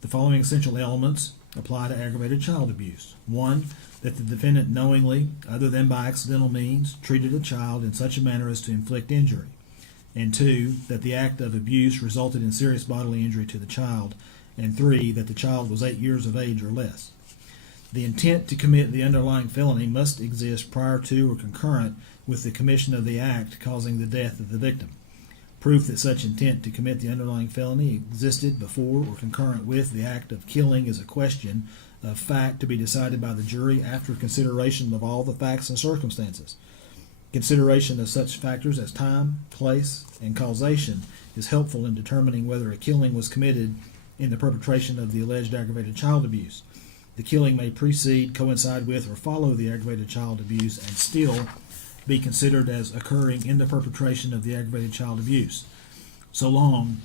The following essential elements apply to aggravated child abuse. 1, that the defendant knowingly, other than by accidental means, treated a child in such a manner as to inflict injury. And 2, that the act of abuse resulted in serious bodily injury to the child. And 3, that the child was 8 years of age or less. The intent to commit the underlying felony must exist prior to or concurrent with the commission of the act causing the death of the victim. Proof that such intent to commit the underlying felony existed before or concurrent with the act of killing is a question of fact to be decided by the jury after consideration of all the facts and circumstances. Consideration of such factors as time, place, and causation is helpful in determining whether a killing was committed in the perpetration of the alleged aggravated child abuse. The killing may precede, coincide with, or follow the aggravated child abuse and still be considered as occurring in the perpetration of the aggravated child abuse, so long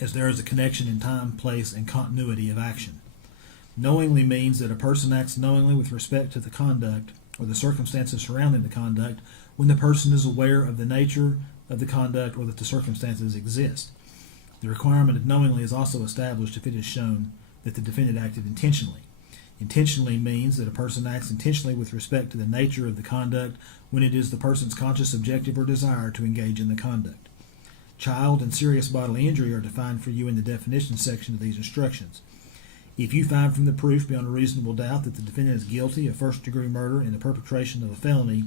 as there is a connection in time, place, and continuity of action. Knowingly means that a person acts knowingly with respect to the conduct or the circumstances surrounding the conduct when the person is aware of the nature of the conduct or that the circumstances exist. The requirement of knowingly is also established if it is shown that the defendant acted intentionally. Intentionally means that a person acts intentionally with respect to the nature of the conduct when it is the person's conscious objective or desire to engage in the conduct. Child and serious bodily injury are defined for you in the definition section of these instructions. If you find from the proof beyond a reasonable doubt that the defendant is guilty of first-degree murder in the perpetration of a felony,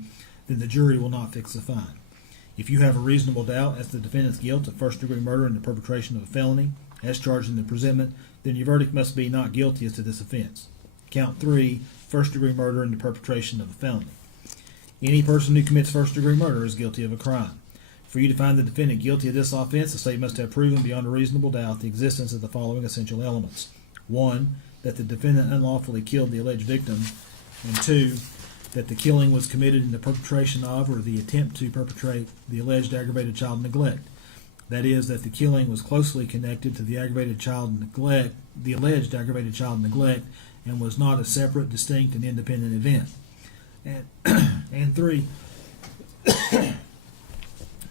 then the jury will not fix a fine. If you have a reasonable doubt as to the defendant's guilt of first-degree murder in the perpetration of a felony, as charged in the presentment, then your verdict must be not guilty as to this offense. Count 3, first-degree murder in the perpetration of a felony. Any person who commits first-degree murder is guilty of a crime. For you to find the defendant guilty of this offense, the state must have proven beyond a reasonable doubt the existence of the following essential elements. 1, that the defendant unlawfully killed the alleged victim, and 2, that the killing was committed in the perpetration of or the attempt to perpetrate the alleged aggravated child neglect. That is, that the killing was closely connected to the alleged aggravated child neglect, and was not a separate, distinct, and independent event. And 3,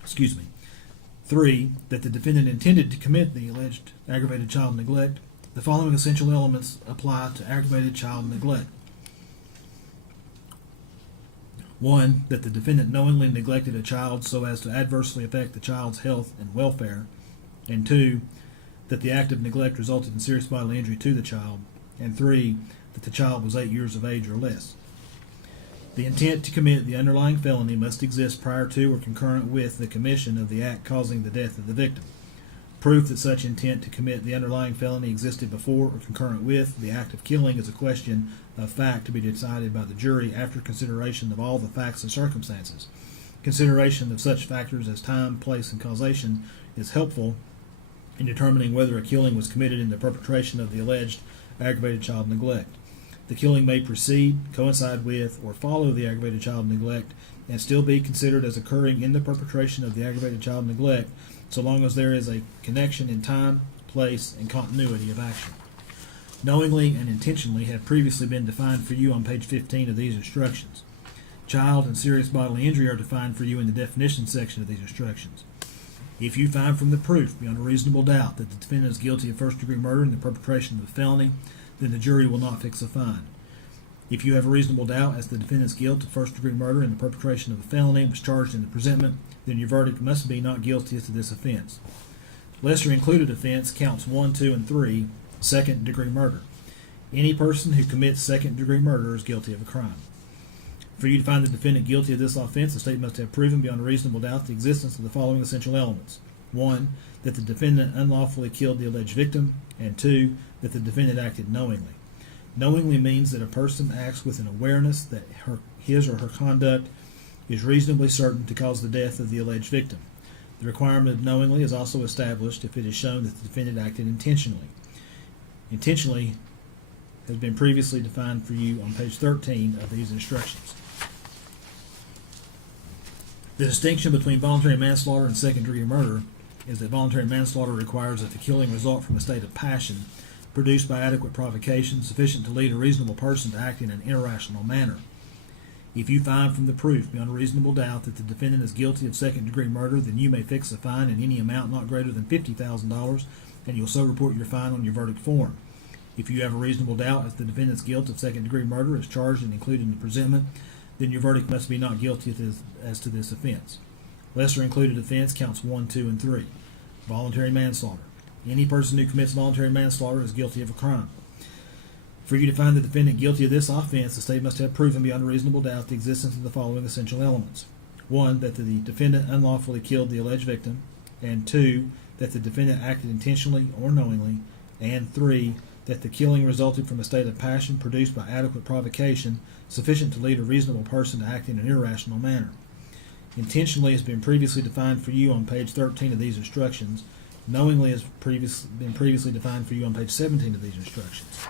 excuse me, 3, that the defendant intended to commit the alleged aggravated child neglect. The following essential elements apply to aggravated child neglect. 1, that the defendant knowingly neglected a child so as to adversely affect the child's health and welfare. And 2, that the act of neglect resulted in serious bodily injury to the child, and 3, that the child was 8 years of age or less. The intent to commit the underlying felony must exist prior to or concurrent with the commission of the act causing the death of the victim. Proof that such intent to commit the underlying felony existed before or concurrent with the act of killing is a question of fact to be decided by the jury after consideration of all the facts and circumstances. Consideration of such factors as time, place, and causation is helpful in determining whether a killing was committed in the perpetration of the alleged aggravated child neglect. The killing may precede, coincide with, or follow the aggravated child neglect and still be considered as occurring in the perpetration of the aggravated child neglect, so long as there is a connection in time, place, and continuity of action. Knowingly and intentionally have previously been defined for you on page 15 of these instructions. Child and serious bodily injury are defined for you in the definition section of these instructions. If you find from the proof beyond a reasonable doubt that the defendant is guilty of first-degree murder in the perpetration of a felony, then the jury will not fix a fine. If you have a reasonable doubt as to the defendant's guilt of first-degree murder in the perpetration of a felony and was charged in the presentment, then your verdict must be not guilty as to this offense. Lesser included offense counts 1, 2, and 3, second-degree murder. Any person who commits second-degree murder is guilty of a crime. For you to find the defendant guilty of this offense, the state must have proven beyond a reasonable doubt the existence of the following essential elements. 1, that the defendant unlawfully killed the alleged victim, and 2, that the defendant acted knowingly. Knowingly means that a person acts with an awareness that his or her conduct is reasonably certain to cause the death of the alleged victim. The requirement of knowingly is also established if it is shown that the defendant acted intentionally. Intentionally has been previously defined for you on page 13 of these instructions. The distinction between voluntary manslaughter and second-degree murder is that voluntary manslaughter requires that the killing result from a state of passion produced by adequate provocation sufficient to lead a reasonable person to act in an irrational manner. If you find from the proof beyond a reasonable doubt that the defendant is guilty of second-degree murder, then you may fix a fine in any amount not greater than $50,000, and you'll so report your fine on your verdict form. If you have a reasonable doubt as to the defendant's guilt of second-degree murder is charged and included in the presentment, then your verdict must be not guilty as to this offense. Lesser included offense counts 1, 2, and 3. Voluntary manslaughter. Any person who commits voluntary manslaughter is guilty of a crime. For you to find the defendant guilty of this offense, the state must have proven beyond a reasonable doubt the existence of the following essential elements. 1, that the defendant unlawfully killed the alleged victim, and 2, that the defendant acted intentionally or knowingly, and 3, that the killing resulted from a state of passion produced by adequate provocation sufficient to lead a reasonable person to act in an irrational manner. Intentionally has been previously defined for you on page 13 of these instructions. Knowingly has been previously defined for you on page 17 of these instructions.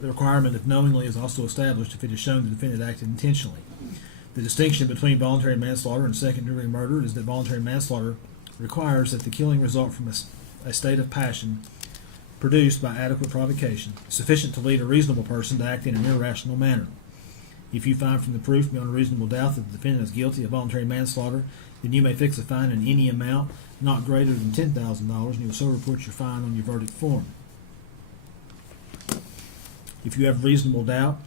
The requirement of knowingly is also established if it is shown the defendant acted intentionally. The distinction between voluntary manslaughter and second-degree murder is that voluntary manslaughter requires that the killing result from a state of passion produced by adequate provocation, sufficient to lead a reasonable person to act in an irrational manner. If you find from the proof beyond a reasonable doubt that the defendant is guilty of voluntary manslaughter, then you may fix a fine in any amount not greater than $10,000, and you will so report your fine on your verdict form. If you have reasonable doubt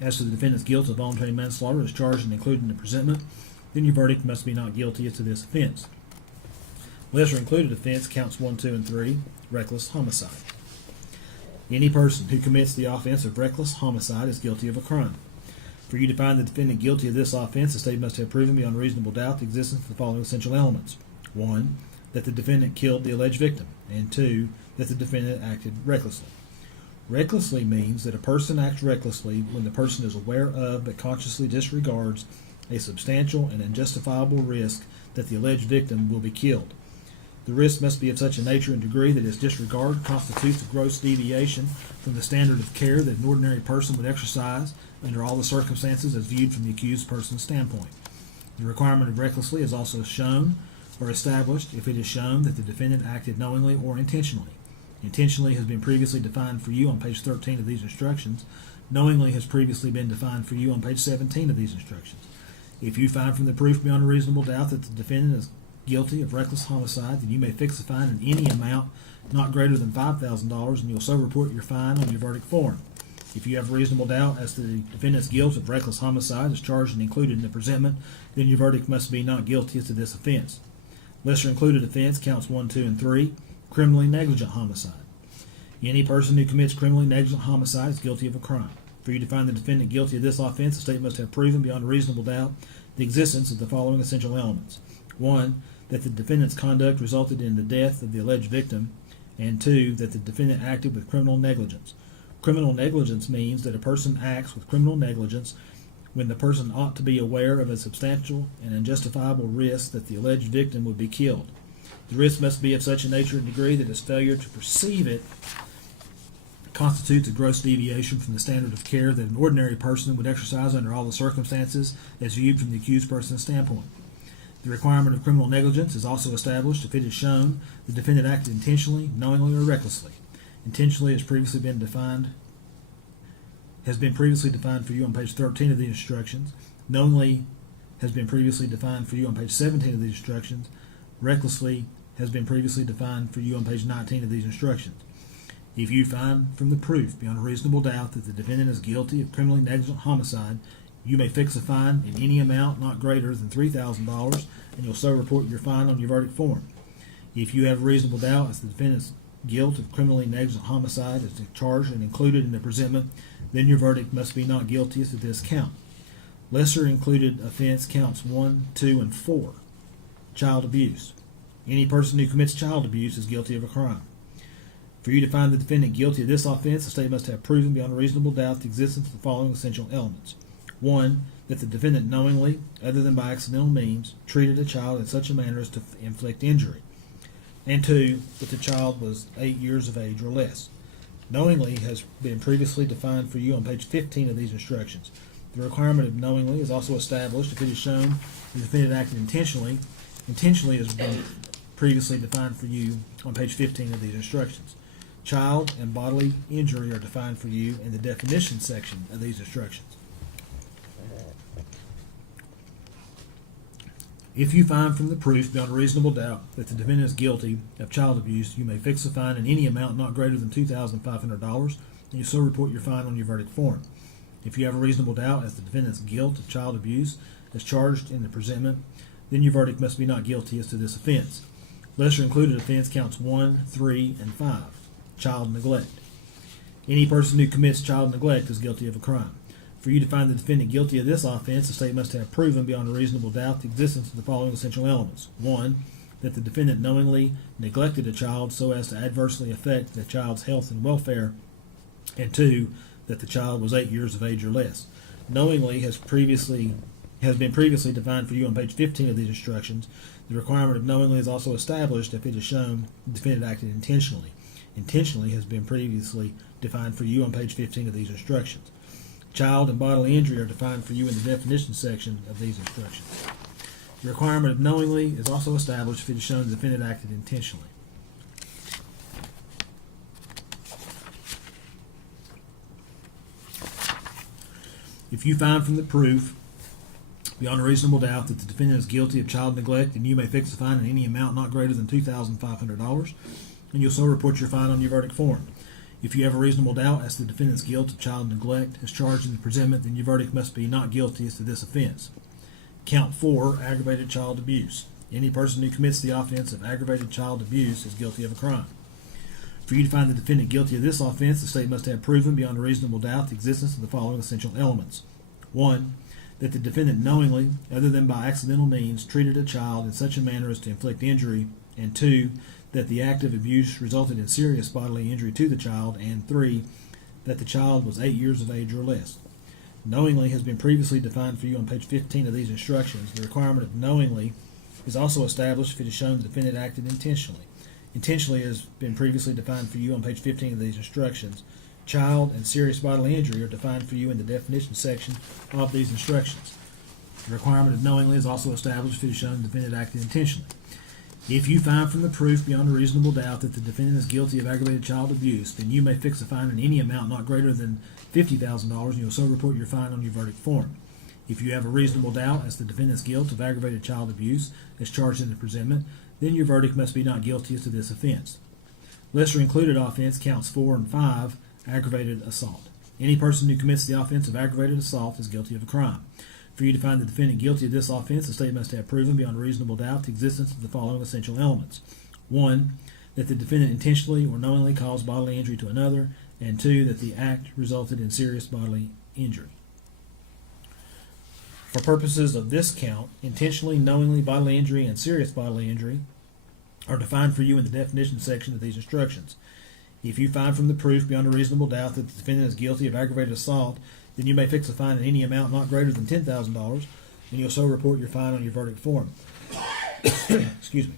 as to the defendant's guilt of voluntary manslaughter as charged and included in the presentment, then your verdict must be not guilty as to this offense. Lesser included offense counts 1, 2, and 3, reckless homicide. Any person who commits the offense of reckless homicide is guilty of a crime. For you to find the defendant guilty of this offense, the state must have proven beyond reasonable doubt the existence of the following essential elements. 1, that the defendant killed the alleged victim, and 2, that the defendant acted recklessly. Recklessly means that a person acts recklessly when the person is aware of but consciously disregards a substantial and unjustifiable risk that the alleged victim will be killed. The risk must be of such a nature and degree that its disregard constitutes a gross deviation from the standard of care that an ordinary person would exercise under all the circumstances as viewed from the accused person's standpoint. The requirement of recklessly is also shown or established if it is shown that the defendant acted knowingly or intentionally. Intentionally has been previously defined for you on page 13 of these instructions. Knowingly has previously been defined for you on page 17 of these instructions. If you find from the proof beyond a reasonable doubt that the defendant is guilty of reckless homicide, then you may fix a fine in any amount not greater than $5,000, and you'll so report your fine on your verdict form. If you have reasonable doubt as to the defendant's guilt of reckless homicide as charged and included in the presentment, then your verdict must be not guilty as to this offense. Lesser included offense counts 1, 2, and 3, criminally negligent homicide. Any person who commits criminally negligent homicide is guilty of a crime. For you to find the defendant guilty of this offense, the state must have proven beyond a reasonable doubt the existence of the following essential elements. 1, that the defendant's conduct resulted in the death of the alleged victim, and 2, that the defendant acted with criminal negligence. Criminal negligence means that a person acts with criminal negligence when the person ought to be aware of a substantial and unjustifiable risk that the alleged victim would be killed. The risk must be of such a nature and degree that his failure to perceive it constitutes a gross deviation from the standard of care that an ordinary person would exercise under all the circumstances as viewed from the accused person's standpoint. The requirement of criminal negligence is also established if it is shown the defendant acted intentionally, knowingly, or recklessly. Intentionally has previously been defined for you on page 13 of the instructions. Knowingly has been previously defined for you on page 17 of the instructions. Recklessly has been previously defined for you on page 19 of these instructions. If you find from the proof beyond a reasonable doubt that the defendant is guilty of criminally negligent homicide, you may fix a fine in any amount not greater than $3,000, and you'll so report your fine on your verdict form. If you have a reasonable doubt as to the defendant's guilt of criminally negligent homicide is charged and included in the presentment, then your verdict must be not guilty as to this count. Lesser included offense counts 1, 2, and 4. Child abuse. Any person who commits child abuse is guilty of a crime. For you to find the defendant guilty of this offense, the state must have proven beyond a reasonable doubt the existence of the following essential elements. 1, that the defendant knowingly, other than by accidental means, treated a child in such a manner as to inflict injury. And 2, that the child was 8 years of age or less. Knowingly has been previously defined for you on page 15 of these instructions. The requirement of knowingly is also established if it is shown the defendant acted intentionally. Intentionally has been previously defined for you on page 15 of these instructions. Child and bodily injury are defined for you in the definition section of these instructions. If you find from the proof beyond a reasonable doubt that the defendant is guilty of child abuse, you may fix a fine in any amount not greater than $2,500, and you so report your fine on your verdict form. If you have a reasonable doubt as to the defendant's guilt of child abuse as charged in the presentment, then your verdict must be not guilty as to this offense. Lesser included offense counts 1, 3, and 5. Child neglect. Any person who commits child neglect is guilty of a crime. For you to find the defendant guilty of this offense, the state must have proven beyond a reasonable doubt the existence of the following essential elements. 1, that the defendant knowingly neglected a child so as to adversely affect the child's health and welfare, and 2, that the child was 8 years of age or less. Knowingly has been previously defined for you on page 15 of these instructions. The requirement of knowingly is also established if it is shown the defendant acted intentionally. Intentionally has been previously defined for you on page 15 of these instructions. Child and bodily injury are defined for you in the definition section of these instructions. The requirement of knowingly is also established if it is shown the defendant acted intentionally. If you find from the proof beyond a reasonable doubt that the defendant is guilty of child neglect, then you may fix a fine in any amount not greater than $2,500, and you'll so report your fine on your verdict form. If you have a reasonable doubt as to the defendant's guilt of child neglect as charged in the presentment, then your verdict must be not guilty as to this offense. Count 4, aggravated child abuse. Any person who commits the offense of aggravated child abuse is guilty of a crime. For you to find the defendant guilty of this offense, the state must have proven beyond a reasonable doubt the existence of the following essential elements. 1, that the defendant knowingly, other than by accidental means, treated a child in such a manner as to inflict injury, and 2, that the act of abuse resulted in serious bodily injury to the child, and 3, that the child was 8 years of age or less. Knowingly has been previously defined for you on page 15 of these instructions. The requirement of knowingly is also established if it is shown the defendant acted intentionally. Intentionally has been previously defined for you on page 15 of these instructions. Child and serious bodily injury are defined for you in the definition section of these instructions. The requirement of knowingly is also established if it is shown the defendant acted intentionally. If you find from the proof beyond a reasonable doubt that the defendant is guilty of aggravated child abuse, then you may fix a fine in any amount not greater than $50,000, and you'll so report your fine on your verdict form. If you have a reasonable doubt as to the defendant's guilt of aggravated child abuse as charged in the presentment, then your verdict must be not guilty as to this offense. Lesser included offense counts 4 and 5, aggravated assault. Any person who commits the offense of aggravated assault is guilty of a crime. For you to find the defendant guilty of this offense, the state must have proven beyond a reasonable doubt the existence of the following essential elements. 1, that the defendant intentionally or knowingly caused bodily injury to another, and 2, that the act resulted in serious bodily injury. For purposes of this count, intentionally, knowingly bodily injury and serious bodily injury are defined for you in the definition section of these instructions. If you find from the proof beyond a reasonable doubt that the defendant is guilty of aggravated assault, then you may fix a fine in any amount not greater than $10,000, and you'll so report your fine on your verdict form. Excuse me.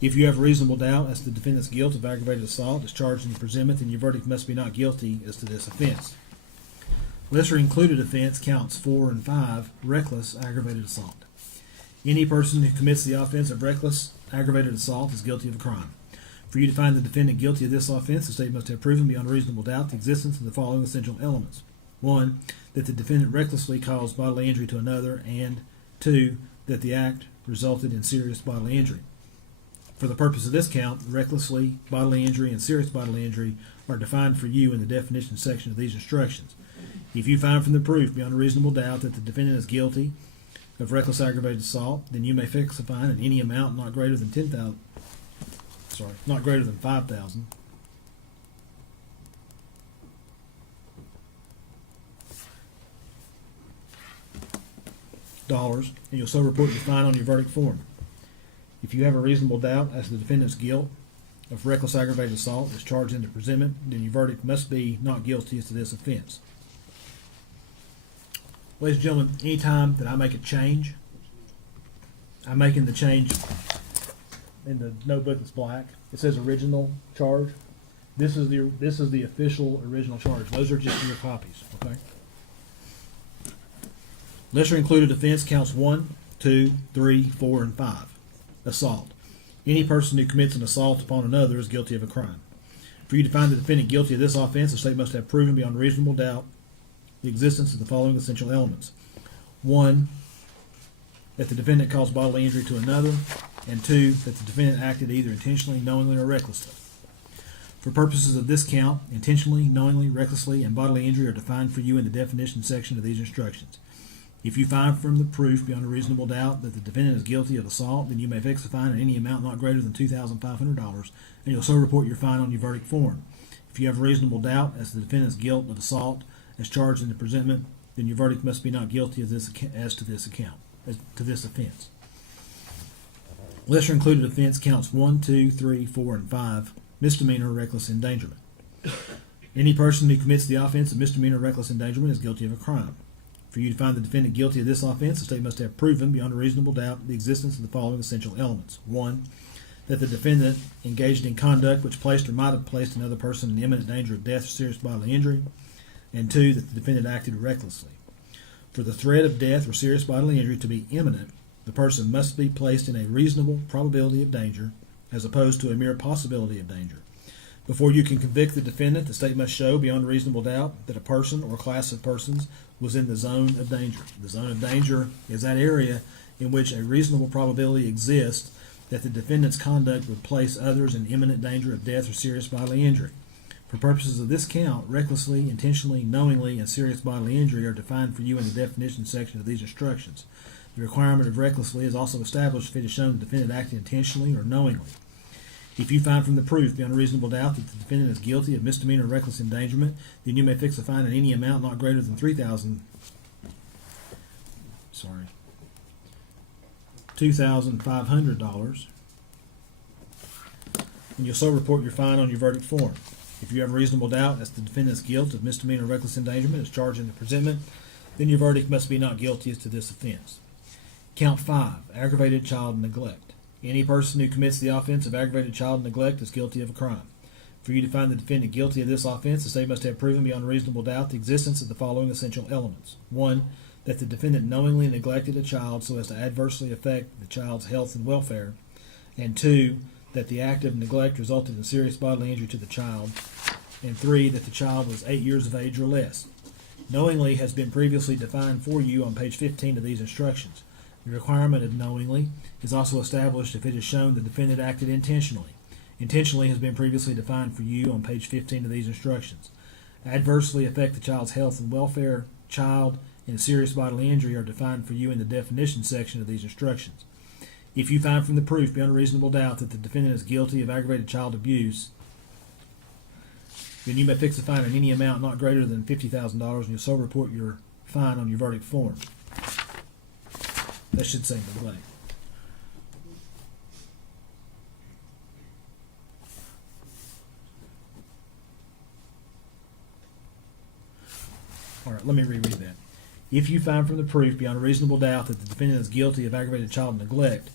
If you have a reasonable doubt as to the defendant's guilt of aggravated assault as charged in the presentment, then your verdict must be not guilty as to this offense. Lesser included offense counts 4 and 5, reckless aggravated assault. Any person who commits the offense of reckless aggravated assault is guilty of a crime. For you to find the defendant guilty of this offense, the state must have proven beyond a reasonable doubt the existence of the following essential elements. 1, that the defendant recklessly caused bodily injury to another, and 2, that the act resulted in serious bodily injury. For the purpose of this count, recklessly bodily injury and serious bodily injury are defined for you in the definition section of these instructions. If you find from the proof beyond a reasonable doubt that the defendant is guilty of reckless aggravated assault, then you may fix a fine in any amount not greater than $5,000. And you'll so report your fine on your verdict form. If you have a reasonable doubt as to the defendant's guilt of reckless aggravated assault as charged in the presentment, then your verdict must be not guilty as to this offense. Ladies and gentlemen, anytime that I make a change, I'm making the change in the notebook that's black. It says original charge. This is the official original charge. Those are just your copies, okay? Lesser included offense counts 1, 2, 3, 4, and 5. Assault. Any person who commits an assault upon another is guilty of a crime. For you to find the defendant guilty of this offense, the state must have proven beyond reasonable doubt the existence of the following essential elements. 1, that the defendant caused bodily injury to another, and 2, that the defendant acted either intentionally, knowingly, or recklessly. For purposes of this count, intentionally, knowingly, recklessly, and bodily injury are defined for you in the definition section of these instructions. If you find from the proof beyond a reasonable doubt that the defendant is guilty of assault, then you may fix a fine in any amount not greater than $2,500, and you'll so report your fine on your verdict form. If you have a reasonable doubt as to the defendant's guilt of assault as charged in the presentment, then your verdict must be not guilty as to this offense. Lesser included offense counts 1, 2, 3, 4, and 5. Misdemeanor reckless endangerment. Any person who commits the offense of misdemeanor reckless endangerment is guilty of a crime. For you to find the defendant guilty of this offense, the state must have proven beyond a reasonable doubt the existence of the following essential elements. 1, that the defendant engaged in conduct which placed or might have placed another person in imminent danger of death or serious bodily injury, and 2, that the defendant acted recklessly. For the threat of death or serious bodily injury to be imminent, the person must be placed in a reasonable probability of danger as opposed to a mere possibility of danger. Before you can convict the defendant, the state must show beyond a reasonable doubt that a person or class of persons was in the zone of danger. The zone of danger is that area in which a reasonable probability exists that the defendant's conduct would place others in imminent danger of death or serious bodily injury. For purposes of this count, recklessly, intentionally, knowingly, and serious bodily injury are defined for you in the definition section of these instructions. The requirement of recklessly is also established if it is shown the defendant acted intentionally or knowingly. If you find from the proof beyond a reasonable doubt that the defendant is guilty of misdemeanor reckless endangerment, then you may fix a fine in any amount not greater than $2,500, and you'll so report your fine on your verdict form. If you have a reasonable doubt as to the defendant's guilt of misdemeanor reckless endangerment as charged in the presentment, then your verdict must be not guilty as to this offense. Count 5, aggravated child neglect. Any person who commits the offense of aggravated child neglect is guilty of a crime. For you to find the defendant guilty of this offense, the state must have proven beyond a reasonable doubt the existence of the following essential elements. 1, that the defendant knowingly neglected a child so as to adversely affect the child's health and welfare, and 2, that the act of neglect resulted in serious bodily injury to the child, and 3, that the child was 8 years of age or less. Knowingly has been previously defined for you on page 15 of these instructions. The requirement of knowingly is also established if it is shown the defendant acted intentionally. Intentionally has been previously defined for you on page 15 of these instructions. Adversely affect the child's health and welfare, child, and serious bodily injury are defined for you in the definition section of these instructions. If you find from the proof beyond a reasonable doubt that the defendant is guilty of aggravated child abuse, then you may fix a fine in any amount not greater than $50,000, and you'll so report your fine on your verdict form. That should say neglect. All right, let me reread that. If you find from the proof beyond a reasonable doubt that the defendant is guilty of aggravated child neglect,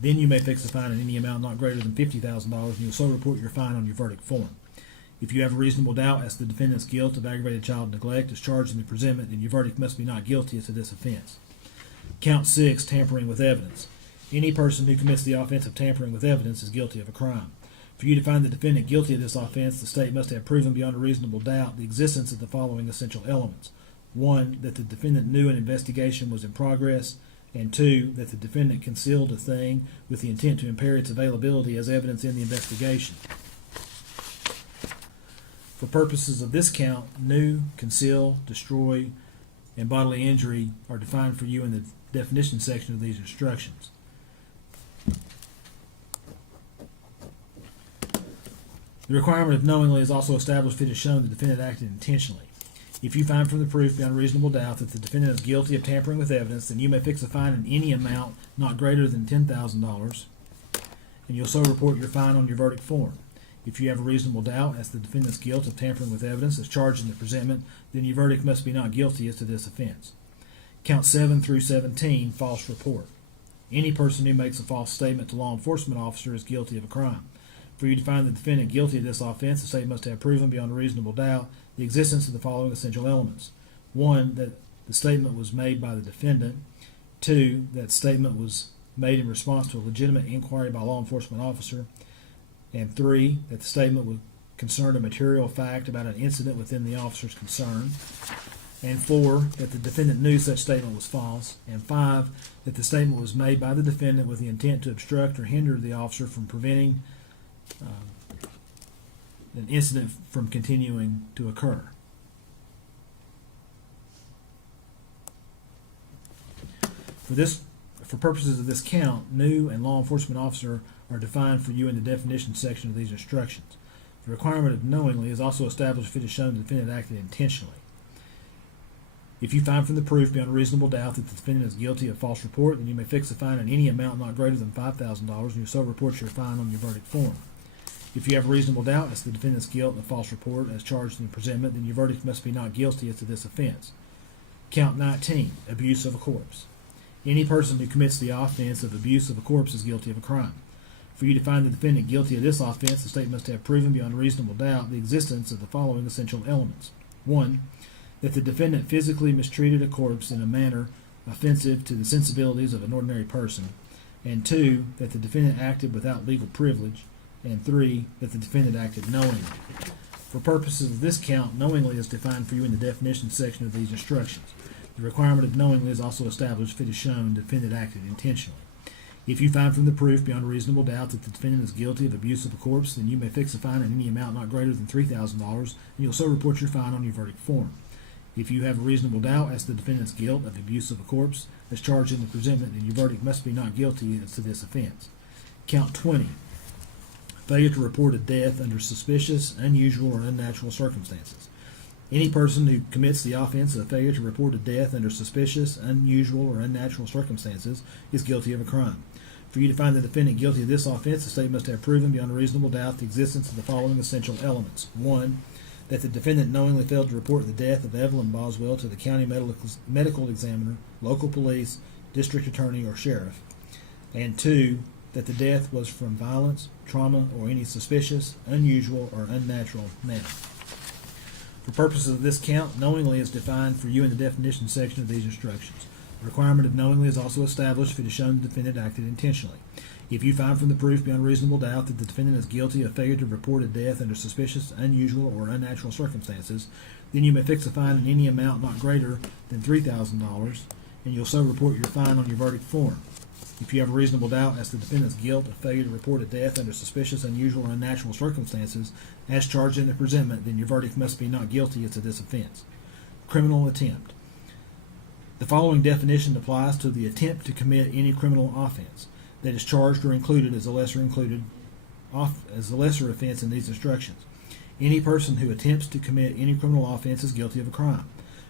then you may fix a fine in any amount not greater than $50,000, and you'll so report your fine on your verdict form. If you have a reasonable doubt as to the defendant's guilt of aggravated child neglect as charged in the presentment, then your verdict must be not guilty as to this offense. Count 6, tampering with evidence. Any person who commits the offense of tampering with evidence is guilty of a crime. For you to find the defendant guilty of this offense, the state must have proven beyond a reasonable doubt the existence of the following essential elements. 1, that the defendant knew an investigation was in progress, and 2, that the defendant concealed a thing with the intent to impair its availability as evidence in the investigation. For purposes of this count, knew, conceal, destroy, and bodily injury are defined for you in the definition section of these instructions. The requirement of knowingly is also established if it is shown the defendant acted intentionally. If you find from the proof beyond reasonable doubt that the defendant is guilty of tampering with evidence, then you may fix a fine in any amount not greater than $10,000, and you'll so report your fine on your verdict form. If you have a reasonable doubt as to the defendant's guilt of tampering with evidence as charged in the presentment, then your verdict must be not guilty as to this offense. Count 7 through 17, false report. Any person who makes a false statement to law enforcement officer is guilty of a crime. For you to find the defendant guilty of this offense, the state must have proven beyond a reasonable doubt the existence of the following essential elements. 1, that the statement was made by the defendant. 2, that statement was made in response to a legitimate inquiry by a law enforcement officer. And 3, that the statement would concern a material fact about an incident within the officer's concern. And 4, that the defendant knew such statement was false. And 5, that the statement was made by the defendant with the intent to obstruct or hinder the officer from preventing an incident from continuing to occur. For purposes of this count, knew and law enforcement officer are defined for you in the definition section of these instructions. The requirement of knowingly is also established if it is shown the defendant acted intentionally. If you find from the proof beyond a reasonable doubt that the defendant is guilty of false report, then you may fix a fine in any amount not greater than $5,000, and you so report your fine on your verdict form. If you have a reasonable doubt as to the defendant's guilt of false report as charged in the presentment, then your verdict must be not guilty as to this offense. Count 19, abuse of a corpse. Any person who commits the offense of abuse of a corpse is guilty of a crime. For you to find the defendant guilty of this offense, the state must have proven beyond a reasonable doubt the existence of the following essential elements. 1, that the defendant physically mistreated a corpse in a manner offensive to the sensibilities of an ordinary person. And 2, that the defendant acted without legal privilege. And 3, that the defendant acted knowingly. For purposes of this count, knowingly is defined for you in the definition section of these instructions. The requirement of knowingly is also established if it is shown the defendant acted intentionally. If you find from the proof beyond a reasonable doubt that the defendant is guilty of abuse of a corpse, then you may fix a fine in any amount not greater than $3,000, and you'll so report your fine on your verdict form. If you have a reasonable doubt as to the defendant's guilt of abuse of a corpse as charged in the presentment, then your verdict must be not guilty as to this offense. Count 20. Failure to report a death under suspicious, unusual, or unnatural circumstances. Any person who commits the offense of failure to report a death under suspicious, unusual, or unnatural circumstances is guilty of a crime. For you to find the defendant guilty of this offense, the state must have proven beyond a reasonable doubt the existence of the following essential elements. 1, that the defendant knowingly failed to report the death of Evelyn Boswell to the county medical examiner, local police, district attorney, or sheriff. And 2, that the death was from violence, trauma, or any suspicious, unusual, or unnatural manner. For purposes of this count, knowingly is defined for you in the definition section of these instructions. The requirement of knowingly is also established if it is shown the defendant acted intentionally. If you find from the proof beyond reasonable doubt that the defendant is guilty of failure to report a death under suspicious, unusual, or unnatural circumstances, then you may fix a fine in any amount not greater than $3,000, and you'll so report your fine on your verdict form. If you have a reasonable doubt as to the defendant's guilt of failure to report a death under suspicious, unusual, or unnatural circumstances as charged in the presentment, then your verdict must be not guilty as to this offense. Criminal attempt. The following definition applies to the attempt to commit any criminal offense. that is charged or included as a lesser offense in these instructions. Any person who attempts to commit any criminal offense is guilty of a crime.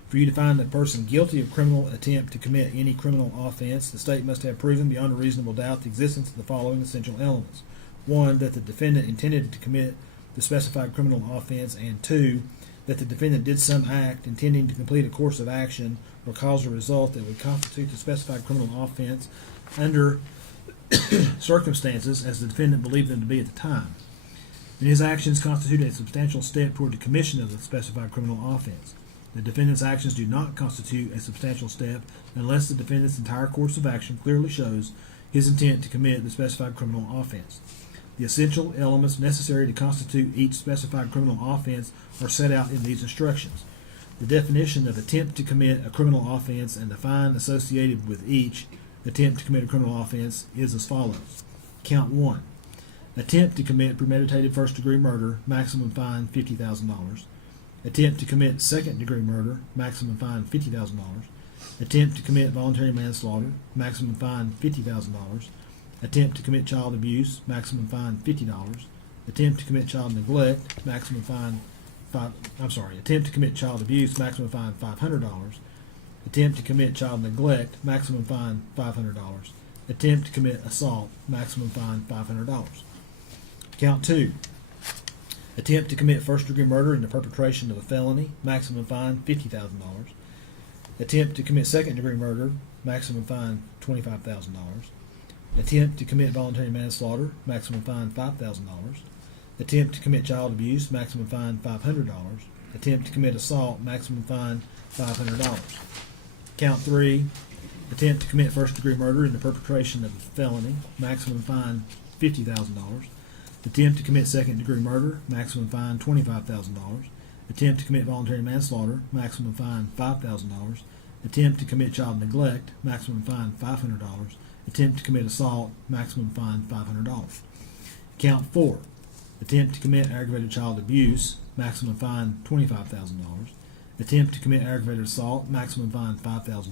For you to find a person guilty of criminal attempt to commit any criminal offense, the state must have proven beyond a reasonable doubt the existence of the following essential elements. 1, that the defendant intended to commit the specified criminal offense, and 2, that the defendant did some act intending to complete a course of action or cause a result that would constitute the specified criminal offense under circumstances as the defendant believed them to be at the time. And his actions constitute a substantial step toward the commission of the specified criminal offense. The defendant's actions do not constitute a substantial step unless the defendant's entire course of action clearly shows his intent to commit the specified criminal offense. The essential elements necessary to constitute each specified criminal offense are set out in these instructions. The definition of attempt to commit a criminal offense and the fine associated with each attempt to commit a criminal offense is as follows. Count 1. Attempt to commit premeditated first-degree murder, maximum fine $50,000. Attempt to commit second-degree murder, maximum fine $50,000. Attempt to commit voluntary manslaughter, maximum fine $50,000. Attempt to commit child abuse, maximum fine $50. Attempt to commit child neglect, maximum fine attempt to commit child abuse, maximum fine $500. Attempt to commit child neglect, maximum fine $500. Attempt to commit assault, maximum fine $500. Count 2. Attempt to commit first-degree murder in the perpetration of a felony, maximum fine $50,000. Attempt to commit second-degree murder, maximum fine $25,000. Attempt to commit voluntary manslaughter, maximum fine $5,000. Attempt to commit child abuse, maximum fine $500. Attempt to commit assault, maximum fine $500. Count 3. Attempt to commit first-degree murder in the perpetration of a felony, maximum fine $50,000. Attempt to commit second-degree murder, maximum fine $25,000. Attempt to commit voluntary manslaughter, maximum fine $5,000. Attempt to commit child neglect, maximum fine $500. Attempt to commit assault, maximum fine $500. Count 4. Attempt to commit aggravated child abuse, maximum fine $25,000. Attempt to commit aggravated assault, maximum fine $5,000.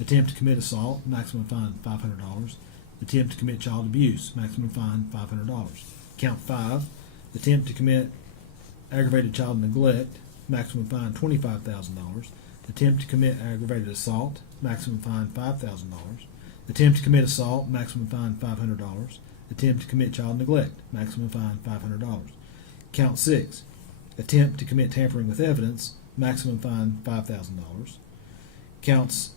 Attempt to commit assault, maximum fine $500. Attempt to commit child abuse, maximum fine $500. Count 5. Attempt to commit aggravated child neglect, maximum fine $25,000. Attempt to commit aggravated assault, maximum fine $5,000. Attempt to commit assault, maximum fine $500. Attempt to commit child neglect, maximum fine $500. Count 6. Attempt to commit tampering with evidence, maximum fine $5,000. Counts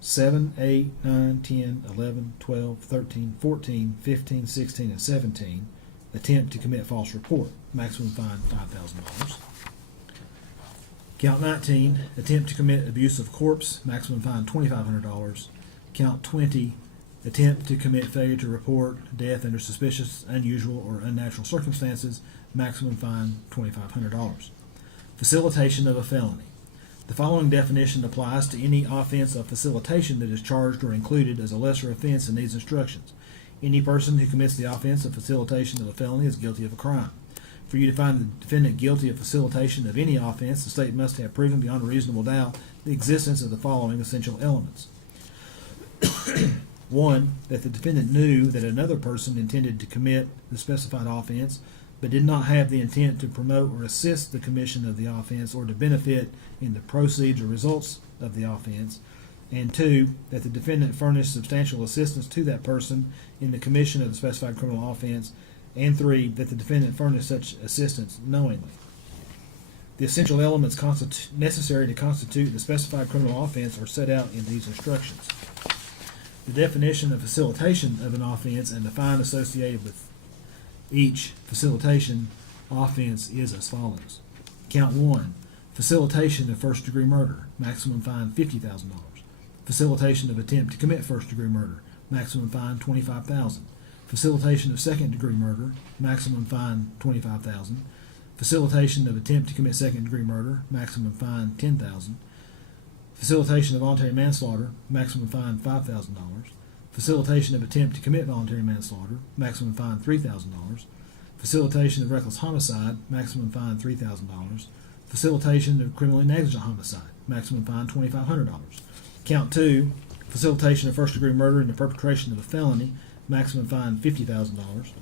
7, 8, 9, 10, 11, 12, 13, 14, 15, 16, and 17. Attempt to commit false report, maximum fine $5,000. Count 19. Attempt to commit abuse of corpse, maximum fine $2,500. Count 20. Attempt to commit failure to report death under suspicious, unusual, or unnatural circumstances, maximum fine $2,500. Facilitation of a felony. The following definition applies to any offense of facilitation that is charged or included as a lesser offense in these instructions. Any person who commits the offense of facilitation of a felony is guilty of a crime. For you to find the defendant guilty of facilitation of any offense, the state must have proven beyond a reasonable doubt the existence of the following essential elements. 1. That the defendant knew that another person intended to commit the specified offense, but did not have the intent to promote or assist the commission of the offense or to benefit in the proceeds or results of the offense. And 2. That the defendant furnished substantial assistance to that person in the commission of the specified criminal offense. And 3. That the defendant furnished such assistance knowingly. The essential elements necessary to constitute the specified criminal offense are set out in these instructions. The definition of facilitation of an offense and the fine associated with each facilitation offense is as follows. Count 1. Facilitation of first-degree murder, maximum fine $50,000. Facilitation of attempt to commit first-degree murder, maximum fine $25,000. Facilitation of second-degree murder, maximum fine $25,000. Facilitation of attempt to commit second-degree murder, maximum fine $10,000. Facilitation of voluntary manslaughter, maximum fine $5,000. Facilitation of attempt to commit voluntary manslaughter, maximum fine $3,000. Facilitation of reckless homicide, maximum fine $3,000. Facilitation of criminally negligent homicide, maximum fine $2,500. Count 2, Facilitation of first-degree murder in the perpetration of a felony, maximum fine $50,000.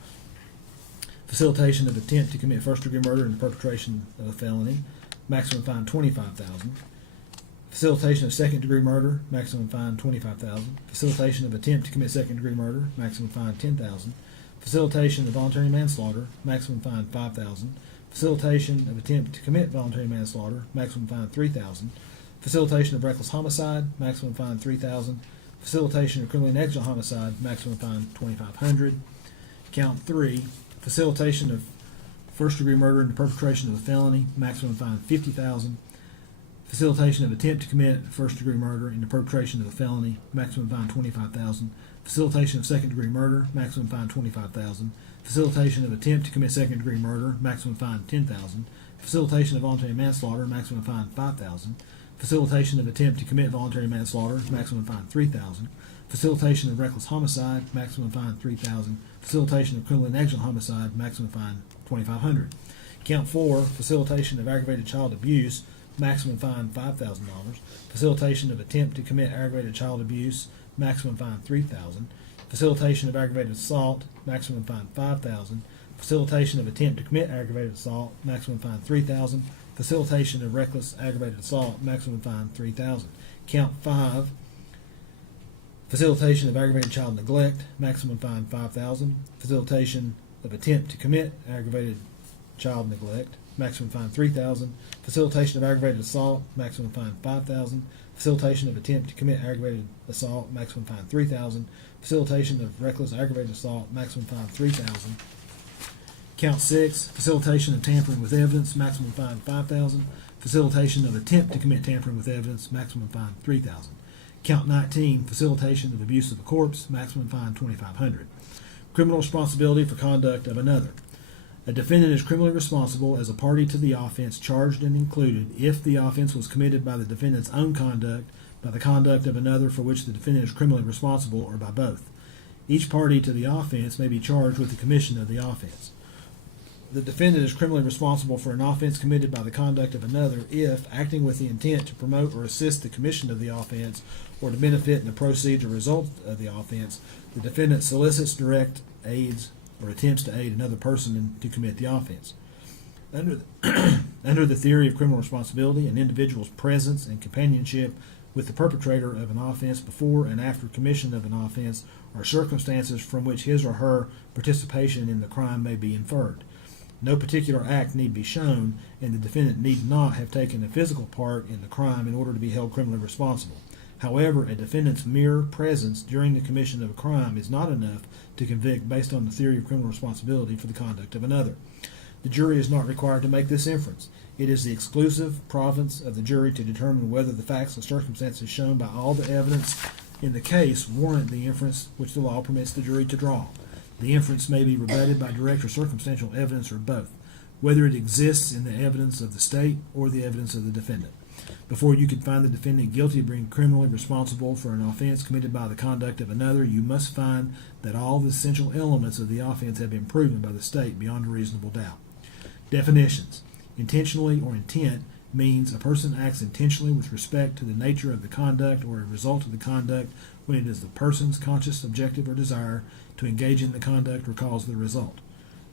Facilitation of attempt to commit first-degree murder in the perpetration of a felony, maximum fine $25,000. Facilitation of second-degree murder, maximum fine $25,000. Facilitation of attempt to commit second-degree murder, maximum fine $10,000. Facilitation of voluntary manslaughter, maximum fine $5,000. Facilitation of attempt to commit voluntary manslaughter, maximum fine $3,000. Facilitation of reckless homicide, maximum fine $3,000. Facilitation of criminally negligent homicide, maximum fine $2,500. Count 3, facilitation of first-degree murder in the perpetration of a felony, maximum fine $50,000. Facilitation of attempt to commit first-degree murder in the perpetration of a felony, maximum fine $25,000. Facilitation of second-degree murder, maximum fine $25,000. Facilitation of attempt to commit second-degree murder, maximum fine $10,000. Facilitation of voluntary manslaughter, maximum fine $5,000. Facilitation of attempt to commit voluntary manslaughter, maximum fine $3,000. Facilitation of reckless homicide, maximum fine $3,000. Facilitation of criminally negligent homicide, maximum fine $2,500. Count 4, facilitation of aggravated child abuse, maximum fine $5,000. Facilitation of attempt to commit aggravated child abuse, maximum fine $3,000. Facilitation of aggravated assault, maximum fine $5,000. Facilitation of attempt to commit aggravated assault, maximum fine $3,000. Facilitation of reckless aggravated assault, maximum fine $3,000. Count 5, facilitation of aggravated child neglect, maximum fine $5,000. Facilitation of attempt to commit aggravated child neglect, maximum fine $3,000. Facilitation of aggravated assault, maximum fine $5,000. Facilitation of attempt to commit aggravated assault, maximum fine $3,000. Facilitation of reckless aggravated assault, maximum fine $3,000. Count 6, facilitation of tampering with evidence, maximum fine $5,000. Facilitation of attempt to commit tampering with evidence, maximum fine $3,000. Count 19, facilitation of abuse of a corpse, maximum fine $2,500. Criminal responsibility for conduct of another. A defendant is criminally responsible as a party to the offense charged and included if the offense was committed by the defendant's own conduct, by the conduct of another for which the defendant is criminally responsible, or by both. Each party to the offense may be charged with the commission of the offense. The defendant is criminally responsible for an offense committed by the conduct of another if, acting with the intent to promote or assist the commission of the offense or to benefit in the proceeds or result of the offense, the defendant solicits, directs, aids, or attempts to aid another person to commit the offense. Under the theory of criminal responsibility, an individual's presence and companionship with the perpetrator of an offense before and after commission of an offense are circumstances from which his or her participation in the crime may be inferred. No particular act need be shown, and the defendant need not have taken a physical part in the crime in order to be held criminally responsible. However, a defendant's mere presence during the commission of a crime is not enough to convict based on the theory of criminal responsibility for the conduct of another. The jury is not required to make this inference. It is the exclusive province of the jury to determine whether the facts and circumstances shown by all the evidence in the case warrant the inference which the law permits the jury to draw. The inference may be rebutted by direct or circumstantial evidence or both, whether it exists in the evidence of the state or the evidence of the defendant. Before you can find the defendant guilty of being criminally responsible for an offense committed by the conduct of another, you must find that all the essential elements of the offense have been proven by the state beyond a reasonable doubt. Definitions. Intentionally or intent means a person acts intentionally with respect to the nature of the conduct or a result of the conduct when it is the person's conscious objective or desire to engage in the conduct or cause the result.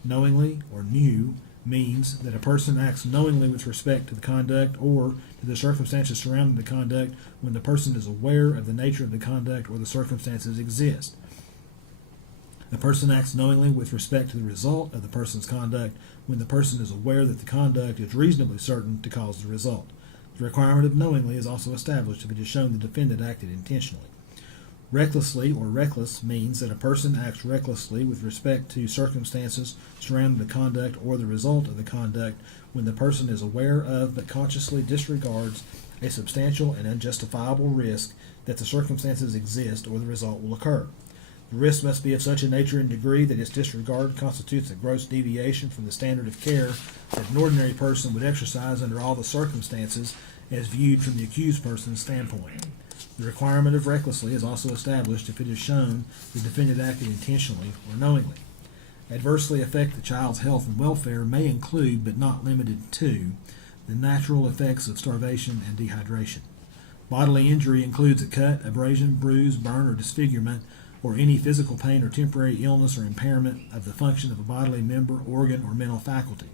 Knowingly or new means that a person acts knowingly with respect to the conduct or to the circumstances surrounding the conduct when the person is aware of the nature of the conduct or the circumstances exist. A person acts knowingly with respect to the result of the person's conduct when the person is aware that the conduct is reasonably certain to cause the result. The requirement of knowingly is also established if it is shown the defendant acted intentionally. Recklessly or reckless means that a person acts recklessly with respect to circumstances surrounding the conduct or the result of the conduct when the person is aware of but consciously disregards a substantial and unjustifiable risk that the circumstances exist or the result will occur. The risk must be of such a nature and degree that its disregard constitutes a gross deviation from the standard of care that an ordinary person would exercise under all the circumstances as viewed from the accused person's standpoint. The requirement of recklessly is also established if it is shown the defendant acted intentionally or knowingly. Adversely affect the child's health and welfare may include, but not limited to, the natural effects of starvation and dehydration. Bodily injury includes a cut, abrasion, bruise, burn, or disfigurement, or any physical pain or temporary illness or impairment of the function of a bodily member, organ, or mental faculty.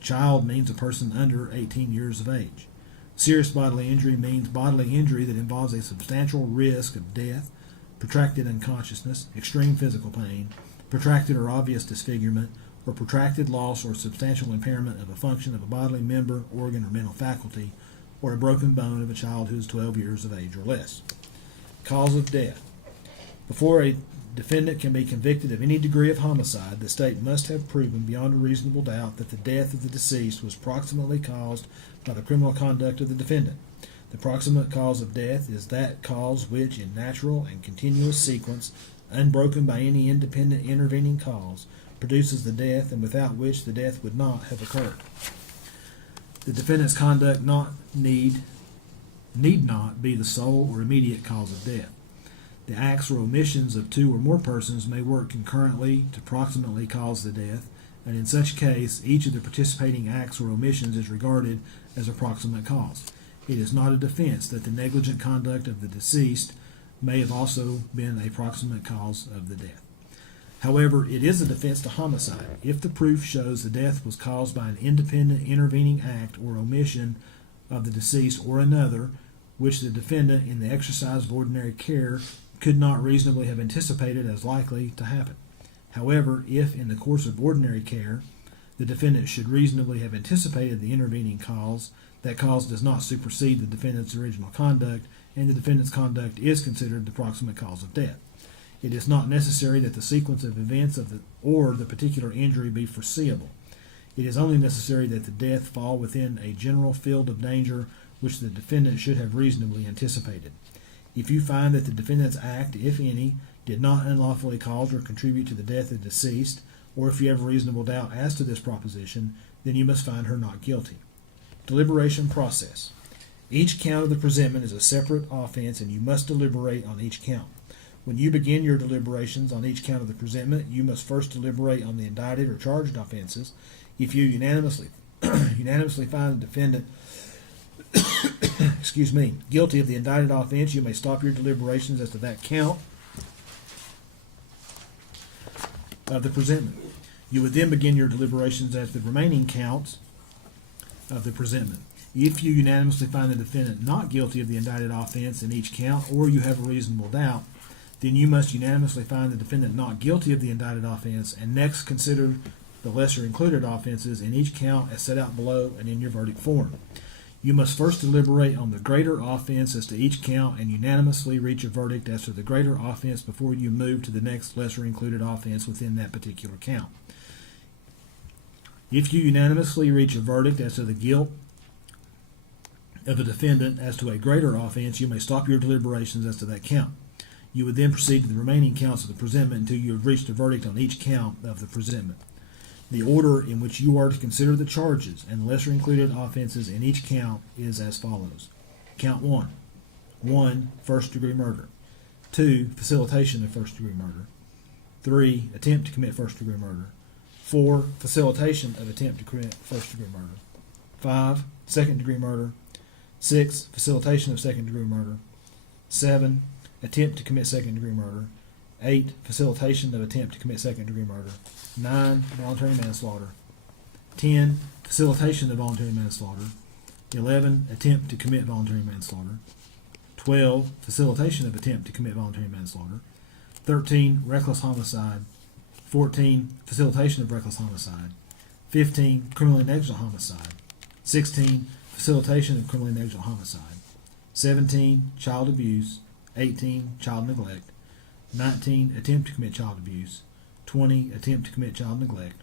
Child means a person under 18 years of age. Serious bodily injury means bodily injury that involves a substantial risk of death, protracted unconsciousness, extreme physical pain, protracted or obvious disfigurement, or protracted loss or substantial impairment of a function of a bodily member, organ, or mental faculty, or a broken bone of a child who is 12 years of age or less. Cause of death. Before a defendant can be convicted of any degree of homicide, the state must have proven beyond a reasonable doubt that the death of the deceased was proximately caused by the criminal conduct of the defendant. The proximate cause of death is that cause which, in natural and continuous sequence, unbroken by any independent intervening cause, produces the death, and without which the death would not have occurred. The defendant's conduct need not be the sole or immediate cause of death. The acts or omissions of two or more persons may work concurrently to proximately cause the death, and in such case, each of the participating acts or omissions is regarded as a proximate cause. It is not a defense that the negligent conduct of the deceased may have also been a proximate cause of the death. However, it is a defense to homicide if the proof shows the death was caused by an independent intervening act or omission of the deceased or another, which the defendant, in the exercise of ordinary care, could not reasonably have anticipated as likely to happen. However, if in the course of ordinary care the defendant should reasonably have anticipated the intervening cause, that cause does not supersede the defendant's original conduct, and the defendant's conduct is considered the proximate cause of death. It is not necessary that the sequence of events or the particular injury be foreseeable. It is only necessary that the death fall within a general field of danger which the defendant should have reasonably anticipated. If you find that the defendant's act, if any, did not unlawfully cause or contribute to the death of the deceased, or if you have a reasonable doubt as to this proposition, then you must find her not guilty. Deliberation process. Each count of the presentment is a separate offense, and you must deliberate on each count. When you begin your deliberations on each count of the presentment, you must first deliberate on the indicted or charged offenses. If you unanimously find the defendant guilty of the indicted offense, you may stop your deliberations as to that count of the presentment. You would then begin your deliberations as to the remaining counts of the presentment. If you unanimously find the defendant not guilty of the indicted offense in each count, or you have a reasonable doubt, then you must unanimously find the defendant not guilty of the indicted offense, and next consider the lesser included offenses in each count as set out below and in your verdict form. You must first deliberate on the greater offense as to each count and unanimously reach a verdict as to the greater offense before you move to the next lesser included offense within that particular count. If you unanimously reach a verdict as to the guilt of a defendant as to a greater offense, you may stop your deliberations as to that count. You would then proceed to the remaining counts of the presentment until you have reached a verdict on each count of the presentment. The order in which you are to consider the charges and the lesser included offenses in each count is as follows. Count 1. 1. First degree murder. 2. Facilitation of first degree murder. 3. Attempt to commit first degree murder. 4. Facilitation of attempt to commit first degree murder. 5. Second degree murder. 6. Facilitation of second degree murder. 7. Attempt to commit second degree murder. 8. Facilitation of attempt to commit second degree murder. 9. Voluntary manslaughter. 10. Facilitation of voluntary manslaughter. 11. Attempt to commit voluntary manslaughter. 12. Facilitation of attempt to commit voluntary manslaughter. 13. Reckless homicide. 14. Facilitation of reckless homicide. 15. Criminally negligent homicide. 16. Facilitation of criminally negligent homicide. 17. Child abuse. 18. Child neglect. 19. Attempt to commit child abuse. 20. Attempt to commit child neglect.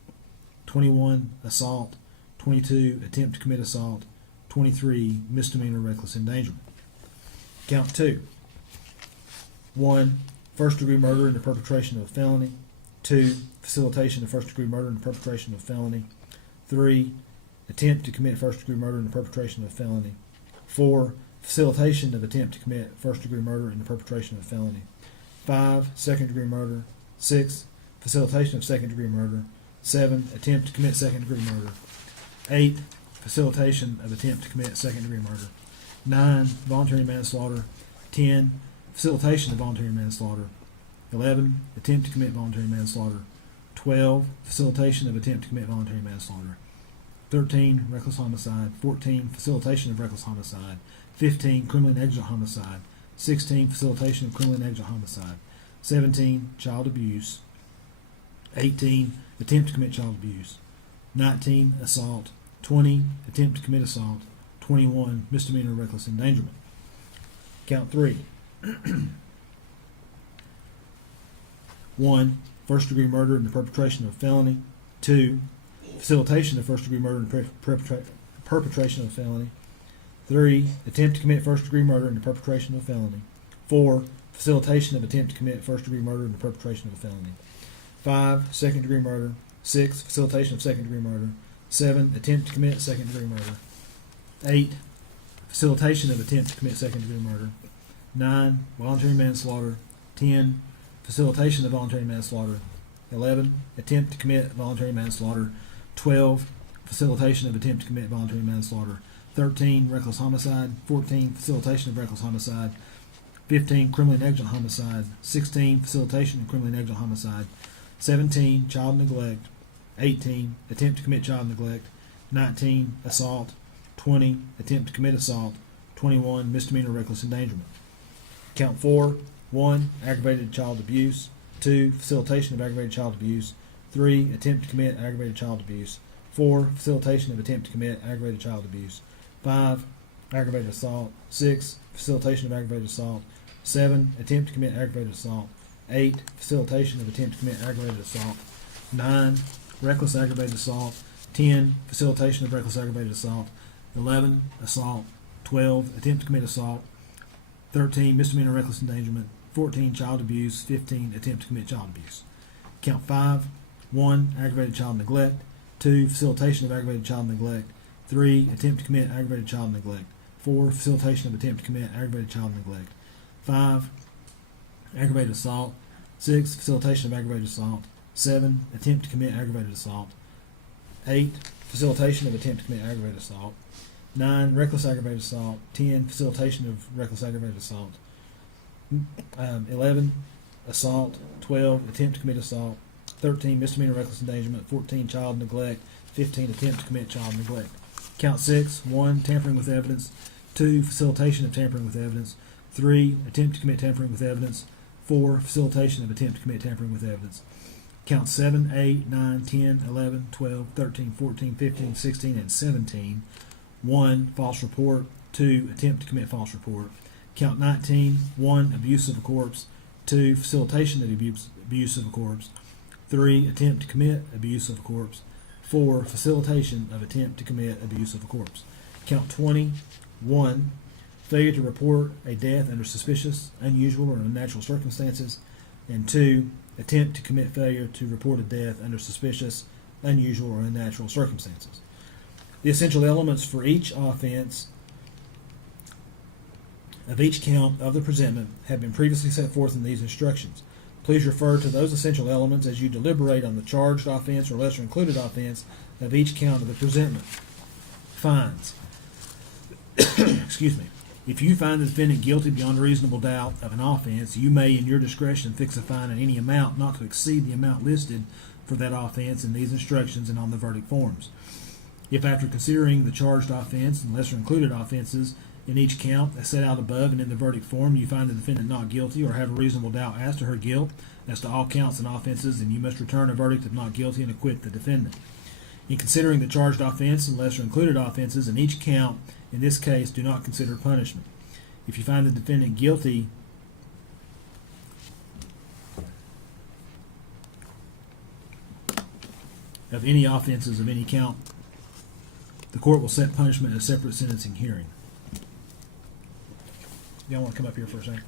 21. Assault. 22. Attempt to commit assault. 23. Misdemeanor reckless endangerment. Count 2. 1. First degree murder in the perpetration of a felony. 2. Facilitation of first degree murder in the perpetration of a felony. 3. Attempt to commit first degree murder in the perpetration of a felony. 4. Facilitation of attempt to commit first degree murder in the perpetration of a felony. 5. Second degree murder. 6. Facilitation of second degree murder. 7. Attempt to commit second degree murder. 8. Facilitation of attempt to commit second degree murder. 9, voluntary manslaughter. 10, facilitation of voluntary manslaughter. 11, attempt to commit voluntary manslaughter. 12, facilitation of attempt to commit voluntary manslaughter. 13, reckless homicide. 14, facilitation of reckless homicide. 15, criminally negligent homicide. 16, facilitation of criminally negligent homicide. 17, child abuse. 18, attempt to commit child abuse. 19, assault. 20, attempt to commit assault. 21, misdemeanor reckless endangerment. Count 3. 1, first degree murder in the perpetration of a felony. 2, facilitation of first degree murder in the perpetration of a felony. 3, attempt to commit first degree murder in the perpetration of a felony. 4, facilitation of attempt to commit first degree murder in the perpetration of a felony. 5, second degree murder. 6, facilitation of second degree murder. 7, attempt to commit second degree murder. 8, facilitation of attempt to commit second degree murder. 9, voluntary manslaughter. 10, facilitation of voluntary manslaughter. 11, attempt to commit voluntary manslaughter. 12, facilitation of attempt to commit voluntary manslaughter. 13, reckless homicide. 14, facilitation of reckless homicide. 15, criminally negligent homicide. 16, facilitation of criminally negligent homicide. 17, child neglect. 18, attempt to commit child neglect. 19, assault. 20, attempt to commit assault. 21, misdemeanor reckless endangerment. Count 4. 1, aggravated child abuse. 2, facilitation of aggravated child abuse. 3, attempt to commit aggravated child abuse. 4, facilitation of attempt to commit aggravated child abuse. 5, aggravated assault. 6, facilitation of aggravated assault. 7, attempt to commit aggravated assault. 8, facilitation of attempt to commit aggravated assault. 9, reckless aggravated assault. 10, facilitation of reckless aggravated assault. 11, assault. 12, attempt to commit assault. 13, misdemeanor reckless endangerment. 14, child abuse. 15, attempt to commit child abuse. Count 5. 1, aggravated child neglect. 2, facilitation of aggravated child neglect. 3, attempt to commit aggravated child neglect. 4, facilitation of attempt to commit aggravated child neglect. 5, aggravated assault. 6, facilitation of aggravated assault. 7, attempt to commit aggravated assault. 8, facilitation of attempt to commit aggravated assault. 9, reckless aggravated assault. 10, facilitation of reckless aggravated assault. 11, assault. 12, attempt to commit assault. 13, misdemeanor reckless endangerment. 14, child neglect. 15, attempt to commit child neglect. Count 6. 1, tampering with evidence. 2, facilitation of tampering with evidence. 3, attempt to commit tampering with evidence. 4, facilitation of attempt to commit tampering with evidence. Count 7, 8, 9, 10, 11, 12, 13, 14, 15, 16, and 17. 1, false report. 2, attempt to commit false report. Count 19. 1, abuse of a corpse. 2, facilitation of abuse of a corpse. 3, attempt to commit abuse of a corpse. 4, facilitation of attempt to commit abuse of a corpse. Count 20. 1, failure to report a death under suspicious, unusual, or unnatural circumstances. And 2, attempt to commit failure to report a death under suspicious, unusual, or unnatural circumstances. The essential elements for each offense of each count of the presentment have been previously set forth in these instructions. Please refer to those essential elements as you deliberate on the charged offense or lesser included offense of each count of the presentment. Fines. Excuse me. If you find the defendant guilty beyond a reasonable doubt of an offense, you may, in your discretion, fix a fine in any amount not to exceed the amount listed for that offense in these instructions and on the verdict forms. If after considering the charged offense and lesser included offenses in each count as set out above and in the verdict form, you find the defendant not guilty or have a reasonable doubt as to her guilt as to all counts and offenses, then you must return a verdict of not guilty and acquit the defendant. In considering the charged offense and lesser included offenses in each count, in this case, do not consider punishment. If you find the defendant guilty of any offenses of any count, the court will set punishment at a separate sentencing hearing. Y'all want to come up here for a second?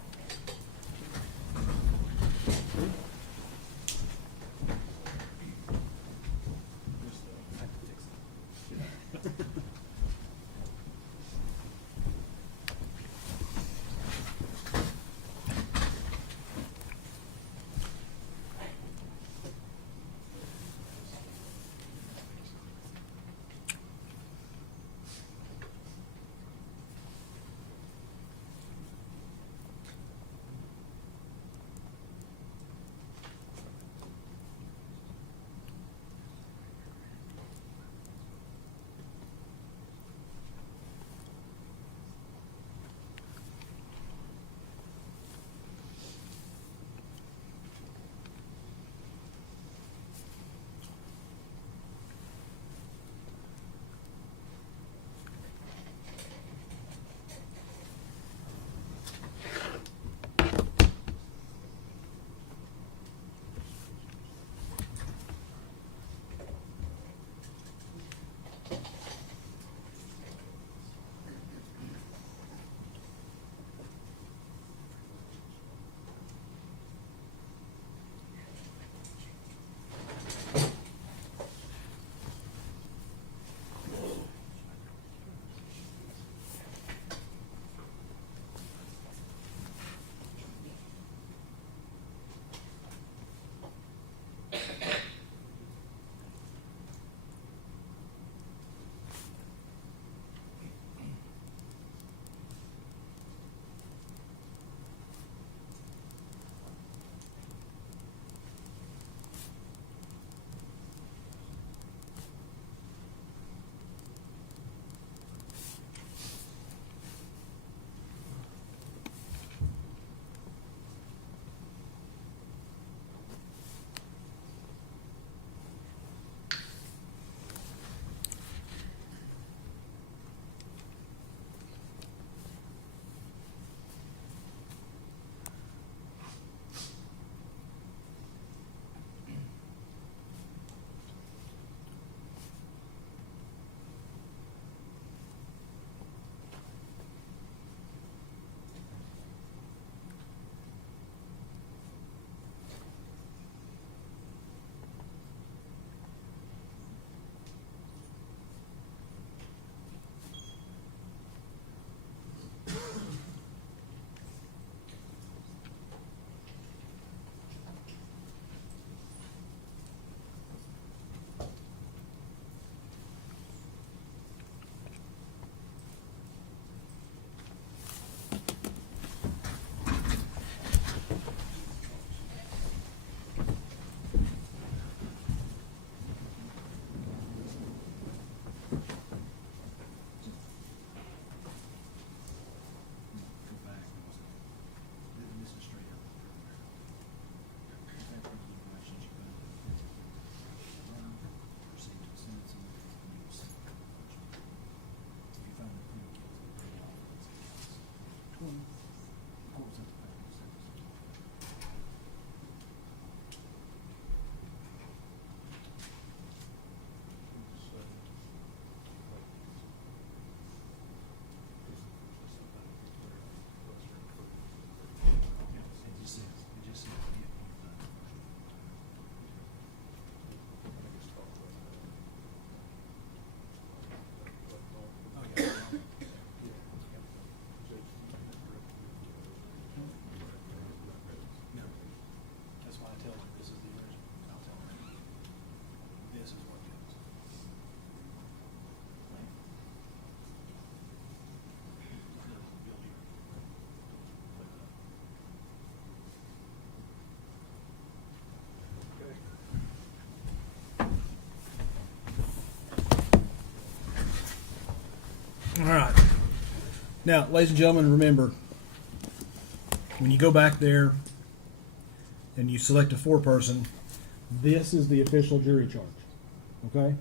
Now, ladies and gentlemen, remember, when you go back there and you select a four-person, this is the official jury charge, okay?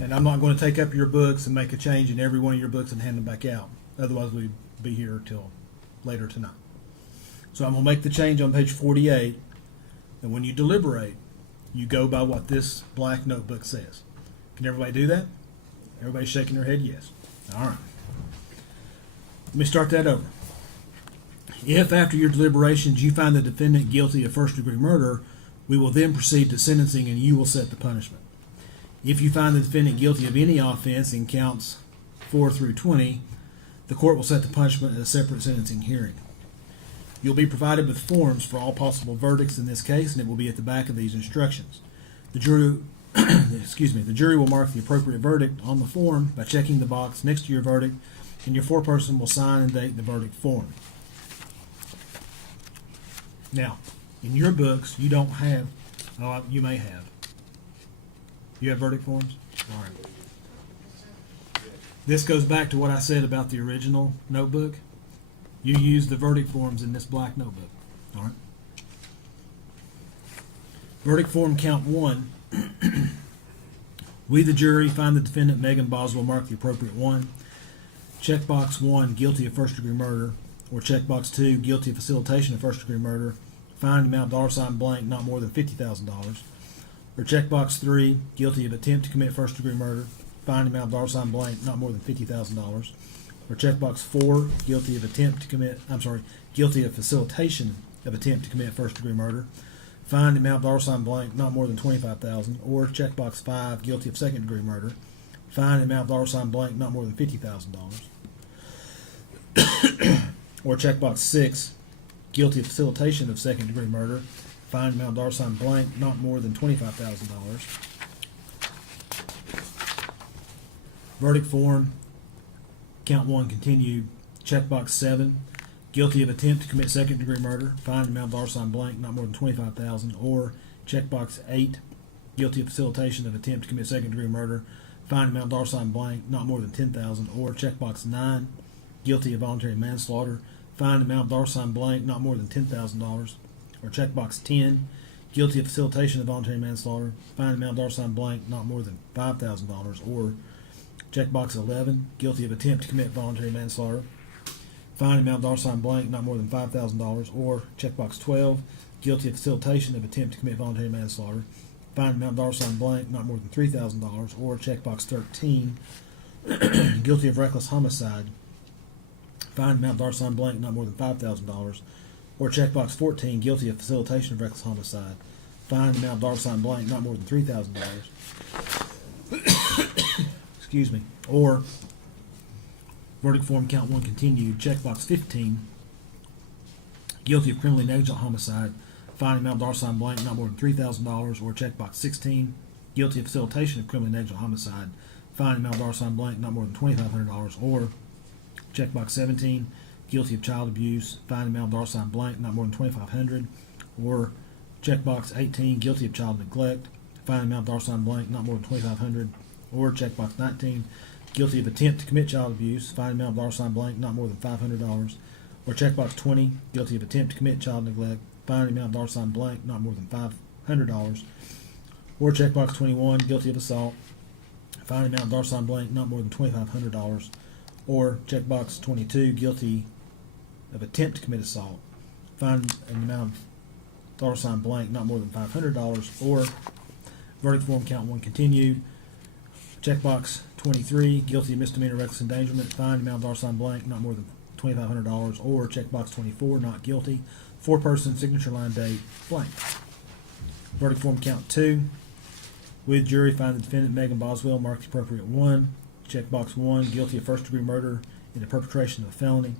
And I'm not going to take up your books and make a change in every one of your books and hand them back out. Otherwise, we'd be here till later tonight. So I'm going to make the change on page 48, and when you deliberate, you go by what this black notebook says. Can everybody do that? Everybody's shaking their head yes. All right. Let me start that over. If after your deliberations you find the defendant guilty of first-degree murder, we will then proceed to sentencing and you will set the punishment. If you find the defendant guilty of any offense in counts 4 through 20, the court will set the punishment at a separate sentencing hearing. You'll be provided with forms for all possible verdicts in this case, and it will be at the back of these instructions. The jury, the jury will mark the appropriate verdict on the form by checking the box next to your verdict, and your foreperson will sign and date the verdict form. Now, in your books, you don't have, oh, you may have. You have verdict forms? All right. This goes back to what I said about the original notebook. You use the verdict forms in this black notebook. All right. Verdict form count 1. We, the jury, find the defendant Megan Boswell mark the appropriate one. Checkbox 1, guilty of first-degree murder, or checkbox 2, guilty of facilitation of first-degree murder. Find amount $ blank, not more than $50,000. Or checkbox 3, guilty of attempt to commit first-degree murder. Find amount $ blank, not more than $50,000. Or checkbox 4, guilty of guilty of facilitation of attempt to commit first-degree murder. Find amount $ blank, not more than $25,000. Or checkbox 5, guilty of second-degree murder. Find amount $ blank, not more than $50,000. Or checkbox 6, guilty of facilitation of second-degree murder. Find amount $ blank, not more than $25,000. Verdict form, count 1 continued. Checkbox 7, guilty of attempt to commit second-degree murder. Find amount $ blank, not more than $25,000. Or checkbox 8, guilty of facilitation of attempt to commit second-degree murder. Find amount $ blank, not more than $10,000. Or checkbox 9, guilty of voluntary manslaughter. Find amount $ blank, not more than $10,000. Or checkbox 10, guilty of facilitation of voluntary manslaughter. Find amount $ blank, not more than $5,000. Or checkbox 11, guilty of attempt to commit voluntary manslaughter. Find amount $ blank, not more than $5,000. Or checkbox 12, guilty of facilitation of attempt to commit voluntary manslaughter. Find amount $ blank, not more than $3,000. Or checkbox 13, guilty of reckless homicide. Find amount $ blank, not more than $5,000. Or checkbox 14, guilty of facilitation of reckless homicide. Find amount $ blank, not more than $3,000. Excuse me. Or verdict form count 1 continued. Checkbox 15, guilty of criminally negligent homicide. Find amount $ blank, not more than $3,000. Or checkbox 16, guilty of facilitation of criminally negligent homicide. Find amount $ blank, not more than $2,500. Or checkbox 17, guilty of child abuse. Find amount $ blank, not more than $2,500. Or checkbox 18, guilty of child neglect. Find amount $ blank, not more than $2,500. Or checkbox 19, guilty of attempt to commit child abuse. Find amount $ blank, not more than $500. Or checkbox 20, guilty of attempt to commit child neglect. Find amount $ blank, not more than $500. Or checkbox 21, guilty of assault. Find amount $ blank, not more than $2,500. Or checkbox 22, guilty of attempt to commit assault. Find an amount of $ blank, not more than $500. Or verdict form count 1 continued. Checkbox 23, guilty of misdemeanor reckless endangerment. Find amount $ blank, not more than $2,500. Or checkbox 24, not guilty. Four-person signature line date blank. Verdict form count 2. With jury, find the defendant Megan Boswell mark the appropriate one. Checkbox 1, guilty of first-degree murder in the perpetration of a felony.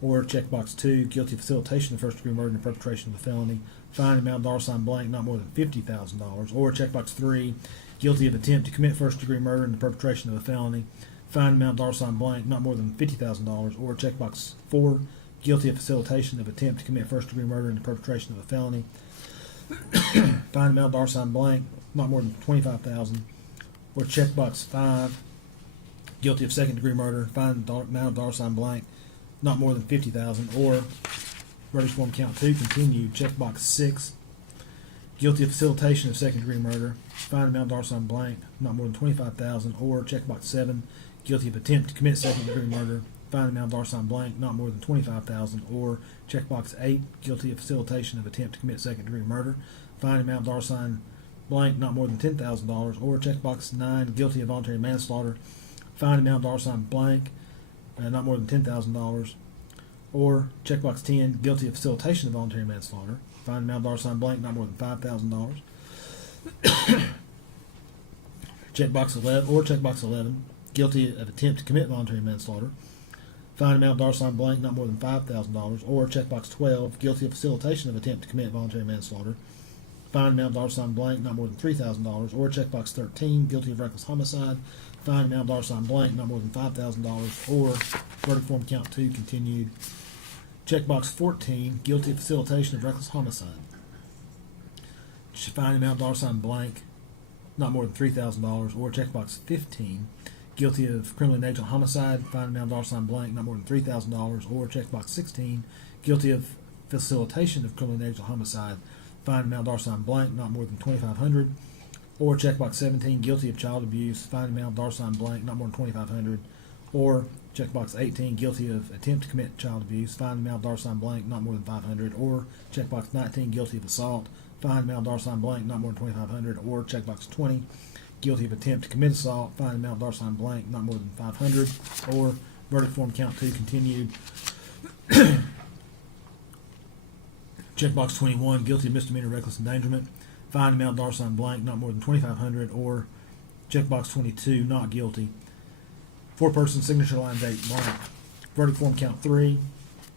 Or checkbox 2, guilty of facilitation of first-degree murder in the perpetration of a felony. Find amount $ blank, not more than $50,000. Or checkbox 3, guilty of attempt to commit first-degree murder in the perpetration of a felony. Find amount $, blank, not more than $50,000. Or checkbox 4, guilty of facilitation of attempt to commit first-degree murder in the perpetration of a felony. Find amount $, blank, not more than $25,000. Or checkbox 5, guilty of second degree murder, find amount of dollar sign blank, not more than 50,000, or verdict form count 2 continued, checkbox 6, guilty of facilitation of second degree murder, find amount of dollar sign blank, not more than 25,000, or checkbox 7, guilty of attempt to commit second degree murder, find amount of dollar sign blank, not more than 25,000, or checkbox 8, guilty of facilitation of attempt to commit second degree murder, find amount of dollar sign blank, not more than $10,000, or checkbox 9, guilty of voluntary manslaughter, find amount of dollar sign blank, not more than $10,000, or checkbox 10, guilty of facilitation of voluntary manslaughter, find amount of dollar sign blank, not more than $5,000. Checkbox 11, or checkbox 11, guilty of attempt to commit voluntary manslaughter, find amount of dollar sign blank, not more than $5,000, or checkbox 12, guilty of facilitation of attempt to commit voluntary manslaughter, find amount of dollar sign blank, not more than $3,000, or checkbox 13, guilty of reckless homicide, find amount of dollar sign blank, not more than $5,000, or verdict form count 2 continued. Checkbox 14, guilty of facilitation of reckless homicide, find amount of dollar sign blank, not more than $3,000, or checkbox 15, guilty of criminally negligent homicide, find amount of dollar sign blank, not more than $3,000, or checkbox 16, guilty of facilitation of criminally negligent homicide, find amount of dollar sign blank, not more than $2,500, or checkbox 17, guilty of child abuse, find amount of dollar sign blank, not more than $2,500, or checkbox 18, guilty of attempt to commit child abuse, find amount of dollar sign blank, not more than $500, or checkbox 19, guilty of assault, find amount of dollar sign blank, not more than $2,500, or checkbox 20, guilty of attempt to commit assault, find amount of dollar sign blank, not more than $500, or verdict form count 2 continued. Checkbox 21, guilty of misdemeanor reckless endangerment, find amount of dollar sign blank, not more than $2,500, or checkbox 22, not guilty. 4-person signature line date blank. Verdict form count 3.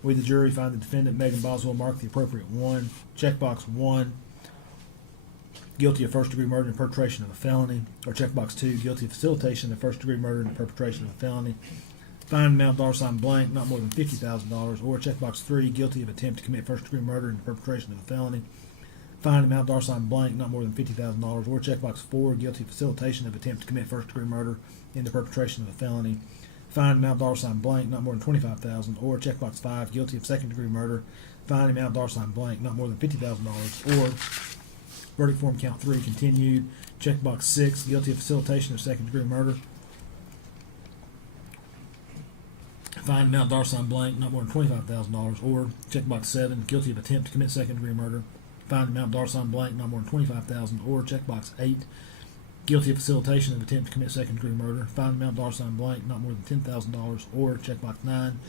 We, the jury, find the defendant, Megan Boswell, mark the appropriate 1. Checkbox 1, guilty of first-degree murder and perpetration of a felony, or checkbox 2, guilty of facilitation of first-degree murder and perpetration of a felony. Find amount of dollar sign blank, not more than $50,000, or checkbox 3, guilty of attempt to commit first-degree murder and perpetration of a felony. Find amount of dollar sign blank, not more than $50,000, or checkbox 4, guilty of facilitation of attempt to commit first-degree murder in the perpetration of a felony. Find amount of dollar sign blank, not more than $25,000, or checkbox 5, guilty of second-degree murder. Find amount of dollar sign blank, not more than $50,000, or verdict form count 3 continued. Checkbox 6, guilty of facilitation of second-degree murder. Find amount of dollar sign blank, not more than $25,000, or checkbox 7, guilty of attempt to commit second-degree murder. Find amount of dollar sign blank, not more than $25,000, or checkbox 8, guilty of facilitation of attempt to commit second-degree murder. Find amount of dollar sign blank, not more than $10,000, or checkbox 9,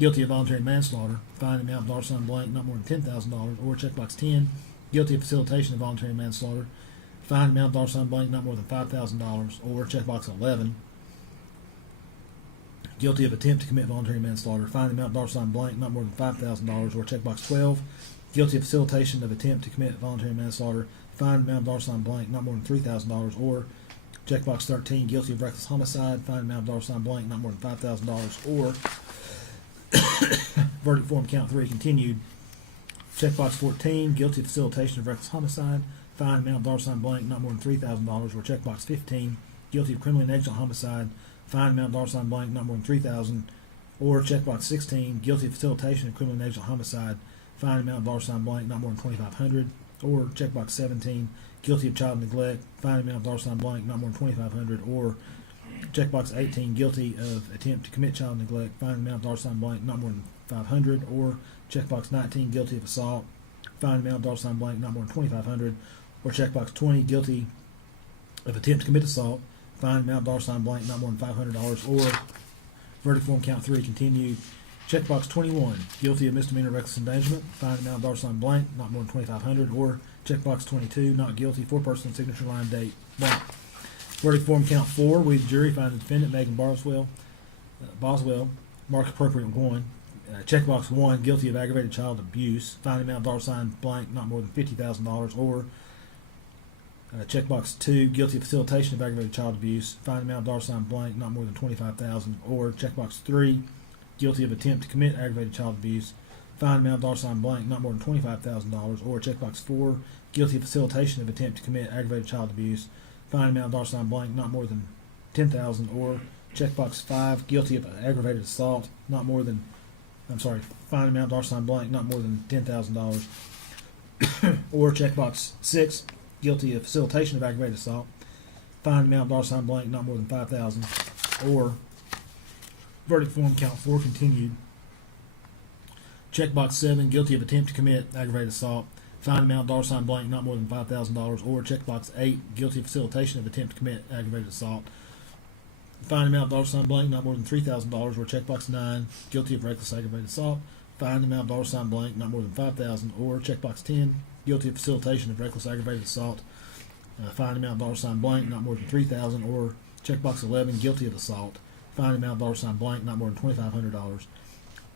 guilty of voluntary manslaughter. Find amount of dollar sign blank, not more than $10,000, or checkbox 10, guilty of facilitation of voluntary manslaughter. Find amount of dollar sign blank, not more than $5,000, or checkbox 11, guilty of attempt to commit voluntary manslaughter. Find amount of dollar sign blank, not more than $5,000, or checkbox 12, guilty of facilitation of attempt to commit voluntary manslaughter. Find amount of dollar sign blank, not more than $3,000, or checkbox 13, guilty of reckless homicide. Find amount of dollar sign blank, not more than $5,000, or verdict form count 3 continued. Checkbox 14, guilty of facilitation of reckless homicide. Find amount of dollar sign blank, not more than $3,000, or checkbox 15, guilty of criminally negligent homicide. Find amount of dollar sign blank, not more than $3,000, or checkbox 16, guilty of facilitation of criminally negligent homicide. Find amount of dollar sign blank, not more than $2,500, or checkbox 17, guilty of child neglect. Find amount of dollar sign blank, not more than $2,500, or checkbox 18, guilty of attempt to commit child neglect. Find amount of dollar sign blank, not more than $500, or checkbox 19, guilty of assault. Find amount of dollar sign blank, not more than $2,500, or checkbox 20, guilty of attempt to commit assault. Find amount of dollar sign blank, not more than $500, or verdict form count 3 continued. Checkbox 21, guilty of misdemeanor reckless endangerment. Find amount of dollar sign blank, not more than $2,500, or checkbox 22, not guilty, 4-person signature line date blank. Verdict form count 4, we the jury find the defendant, Megan Boswell, mark appropriate 1. Checkbox 1, guilty of aggravated child abuse. Find amount of dollar sign blank, not more than $50,000, or checkbox 2, guilty of facilitation of aggravated child abuse. Find amount of dollar sign blank, not more than $25,000, or checkbox 3, guilty of attempt to commit aggravated child abuse. Find amount of dollar sign blank, not more than $25,000, or checkbox 4, guilty of facilitation of attempt to commit aggravated child abuse. Find amount of dollar sign blank, not more than $10,000, or Checkbox 5, guilty of aggravated assault, not more than, fine amount $blank, not more than $10,000. Or checkbox 6, guilty of facilitation of aggravated assault, fine amount $blank, not more than $5,000. Or verdict form count 4 continued. Checkbox 7, guilty of attempt to commit aggravated assault, fine amount $blank, not more than $5,000. Or checkbox 8, guilty of facilitation of attempt to commit aggravated assault, fine amount $blank, not more than $3,000. Or checkbox 9, guilty of reckless aggravated assault, fine amount $blank, not more than $5,000. Or checkbox 10, guilty of facilitation of reckless aggravated assault, fine amount $blank, not more than $3,000. Or checkbox 11, guilty of assault, fine amount $blank, not more than $2,500.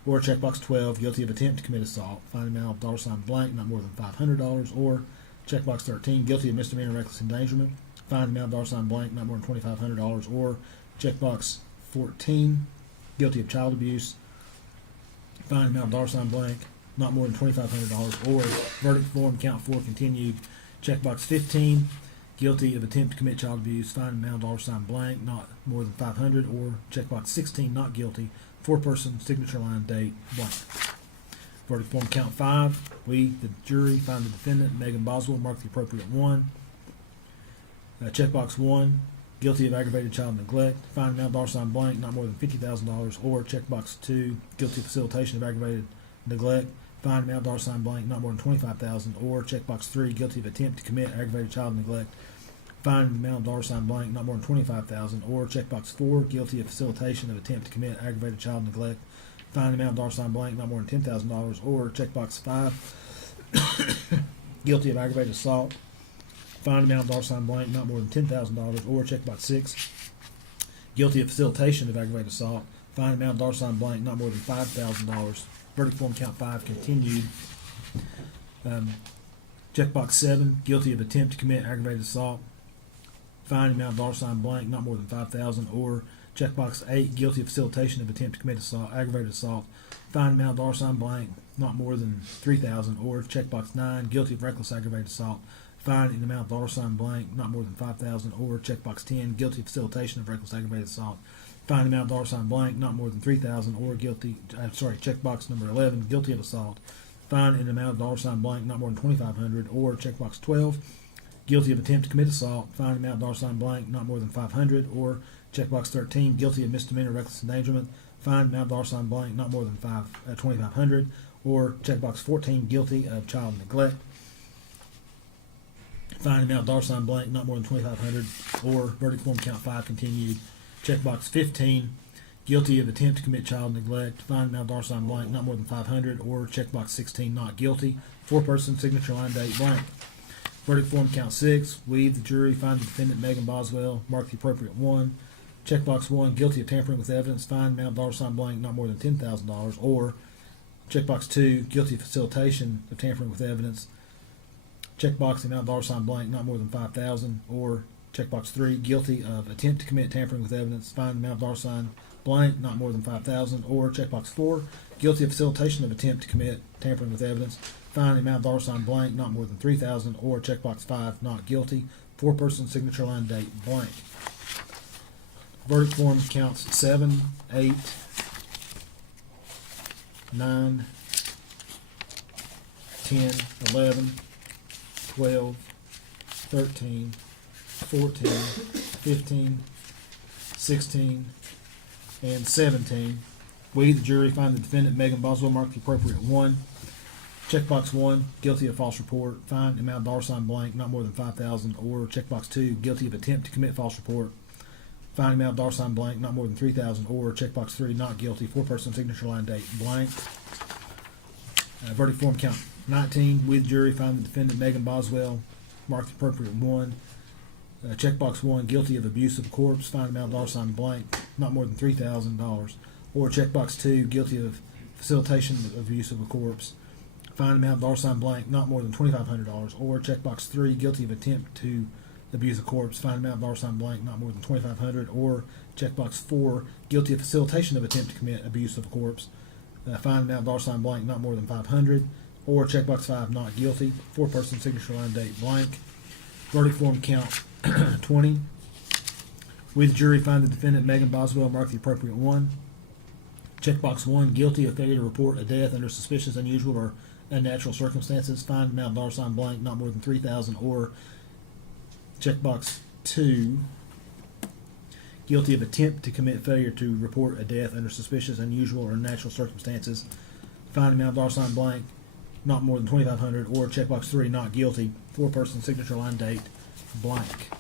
Or checkbox 12, guilty of attempt to commit assault, fine amount $blank, not more than $500. Or checkbox 13, guilty of misdemeanor reckless endangerment, fine amount $blank, not more than $2,500. Or checkbox 14, guilty of child abuse, fine amount $blank, not more than $2,500. Or verdict form count 4 continued. Checkbox 15, guilty of attempt to commit child abuse, fine amount $blank, not more than $500. Or checkbox 16, not guilty, 4-person, signature line, date, blank. Verdict form count 5. We, the jury, find the defendant, Megan Boswell, mark the appropriate 1. Checkbox 1, guilty of aggravated child neglect, fine amount $blank, not more than $50,000. Or checkbox 2, guilty of facilitation of aggravated neglect, fine amount $blank, not more than $25,000. Or checkbox 3, guilty of attempt to commit aggravated child neglect, fine amount $blank, not more than $25,000. Or checkbox 4, guilty of facilitation of attempt to commit aggravated child neglect, fine amount $blank, not more than $10,000. Or checkbox 5, guilty of aggravated assault, fine amount $blank, not more than $10,000. Or checkbox 6, guilty of facilitation of aggravated assault, fine amount $blank, not more than $5,000. Verdict form count 5 continued. Checkbox 7, guilty of attempt to commit aggravated assault, fine amount $blank, not more than $5,000. Or checkbox 8, guilty of facilitation of attempt to commit assault, aggravated assault, fine amount $blank, not more than $3,000. Or checkbox 9, guilty of reckless aggravated assault, fine in amount $blank, not more than $5,000. Or checkbox 10, guilty of facilitation of reckless aggravated assault, fine amount $blank, not more than $3,000. Or checkbox number 11, guilty of assault, fine in amount $blank, not more than $2,500. Or checkbox 12, guilty of attempt to commit assault, fine amount $blank, not more than $500. Or checkbox 13, guilty of misdemeanor reckless endangerment, fine amount $blank, not more than $2,500. Or checkbox 14, guilty of child neglect, fine amount $blank, not more than $2,500. Or verdict form count 5 continued. Checkbox 15, guilty of attempt to commit child neglect, fine amount $blank, not more than $500. Or checkbox 16, not guilty, 4-person, signature line, date, blank. Verdict form count 6. We, the jury, find the defendant, Megan Boswell, mark the appropriate 1. Checkbox 1, guilty of tampering with evidence, fine amount $blank, not more than $10,000. Or checkbox 2, guilty of facilitation of tampering with evidence, checkbox amount $blank, not more than $5,000. Or checkbox 3, guilty of attempt to commit tampering with evidence, fine amount $blank, not more than $5,000. Or checkbox 4, guilty of facilitation of attempt to commit tampering with evidence, fine amount $blank, not more than $3,000. Or checkbox 5, not guilty, 4-person, signature line, date, blank. Verdict form counts 7, 8, 9, 10, 11, 12, 13, 14, 15, 16, and 17. We, the jury, find the defendant, Megan Boswell, mark the appropriate 1. Checkbox 1, guilty of false report, fine amount $blank, not more than $5,000. Or checkbox 2, guilty of attempt to commit false report, fine amount $blank, not more than $3,000. Or checkbox 3, not guilty, 4-person, signature line, date, blank. Verdict form count 19. We, the jury, find the defendant, Megan Boswell, mark the appropriate 1. Checkbox 1, guilty of abuse of a corpse, fine amount $blank, not more than $3,000. Or checkbox 2, guilty of facilitation of abuse of a corpse, fine amount $blank, not more than $2,500. Or checkbox 3, guilty of attempt to abuse a corpse, fine amount $blank, not more than $2,500. Or checkbox 4, guilty of facilitation of attempt to commit abuse of a corpse, fine amount $blank, not more than $500. Or checkbox 5, not guilty, 4-person, signature line, date, blank. Verdict form count 20. We, the jury, find the defendant, Megan Boswell, mark the appropriate one. Checkbox 1, guilty of failure to report a death under suspicious, unusual, or unnatural circumstances. Fine amount $ blank, not more than $3,000. Or checkbox 2, guilty of attempt to commit failure to report a death under suspicious, unusual, or unnatural circumstances. Fine amount $ blank, not more than $2,500. Or checkbox 3, not guilty. 4-person signature line date blank.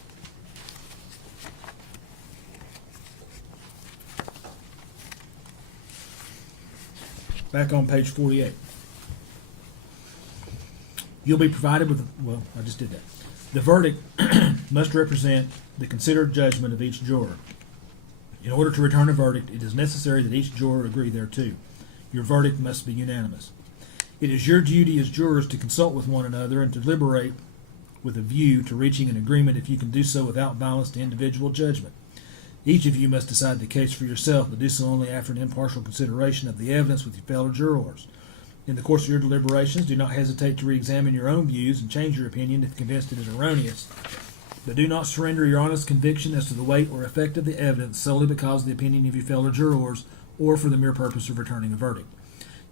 Back on page 48. You'll be provided with, well, I just did that. The verdict must represent the considered judgment of each juror. In order to return a verdict, it is necessary that each juror agree thereto. Your verdict must be unanimous. It is your duty as jurors to consult with one another and to deliberate with a view to reaching an agreement if you can do so without violence to individual judgment. Each of you must decide the case for yourself, but do so only after an impartial consideration of the evidence with your fellow jurors. In the course of your deliberations, do not hesitate to re-examine your own views and change your opinion if convinced it is erroneous. But do not surrender your honest conviction as to the weight or effect of the evidence solely because of the opinion of your fellow jurors or for the mere purpose of returning a verdict.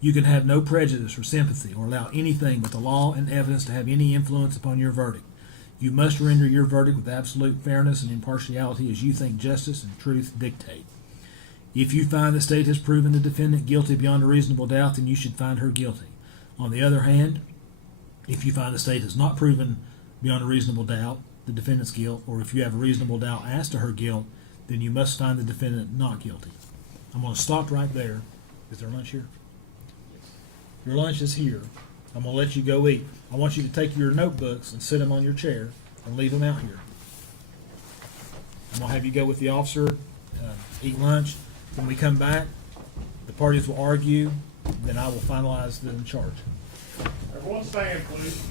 You can have no prejudice or sympathy or allow anything but the law and evidence to have any influence upon your verdict. You must render your verdict with absolute fairness and impartiality as you think justice and truth dictate. If you find the state has proven the defendant guilty beyond a reasonable doubt, then you should find her guilty. On the other hand, if you find the state has not proven beyond a reasonable doubt the defendant's guilt, or if you have a reasonable doubt as to her guilt, then you must find the defendant not guilty. I'm going to stop right there. Is there lunch here? Your lunch is here. I'm going to let you go eat. I want you to take your notebooks and sit them on your chair and leave them out here. I'm going to have you go with the officer, eat lunch. When we come back, the parties will argue, then I will finalize the charge. Everyone stand, please.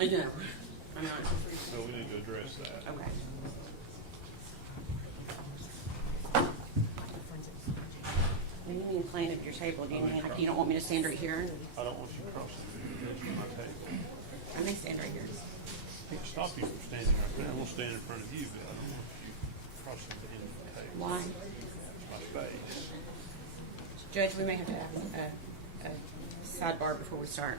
I know. I know. So we need to address that. Okay. What do you mean plan at your table? Do you mean like you don't want me to stand right here? I don't want you crossing my table. I may stand right here. I can't stop you from standing right there. I'm gonna stand in front of you, but I don't want you crossing the end of the table. Why? My face. Judge, we may have to have a sidebar before we start.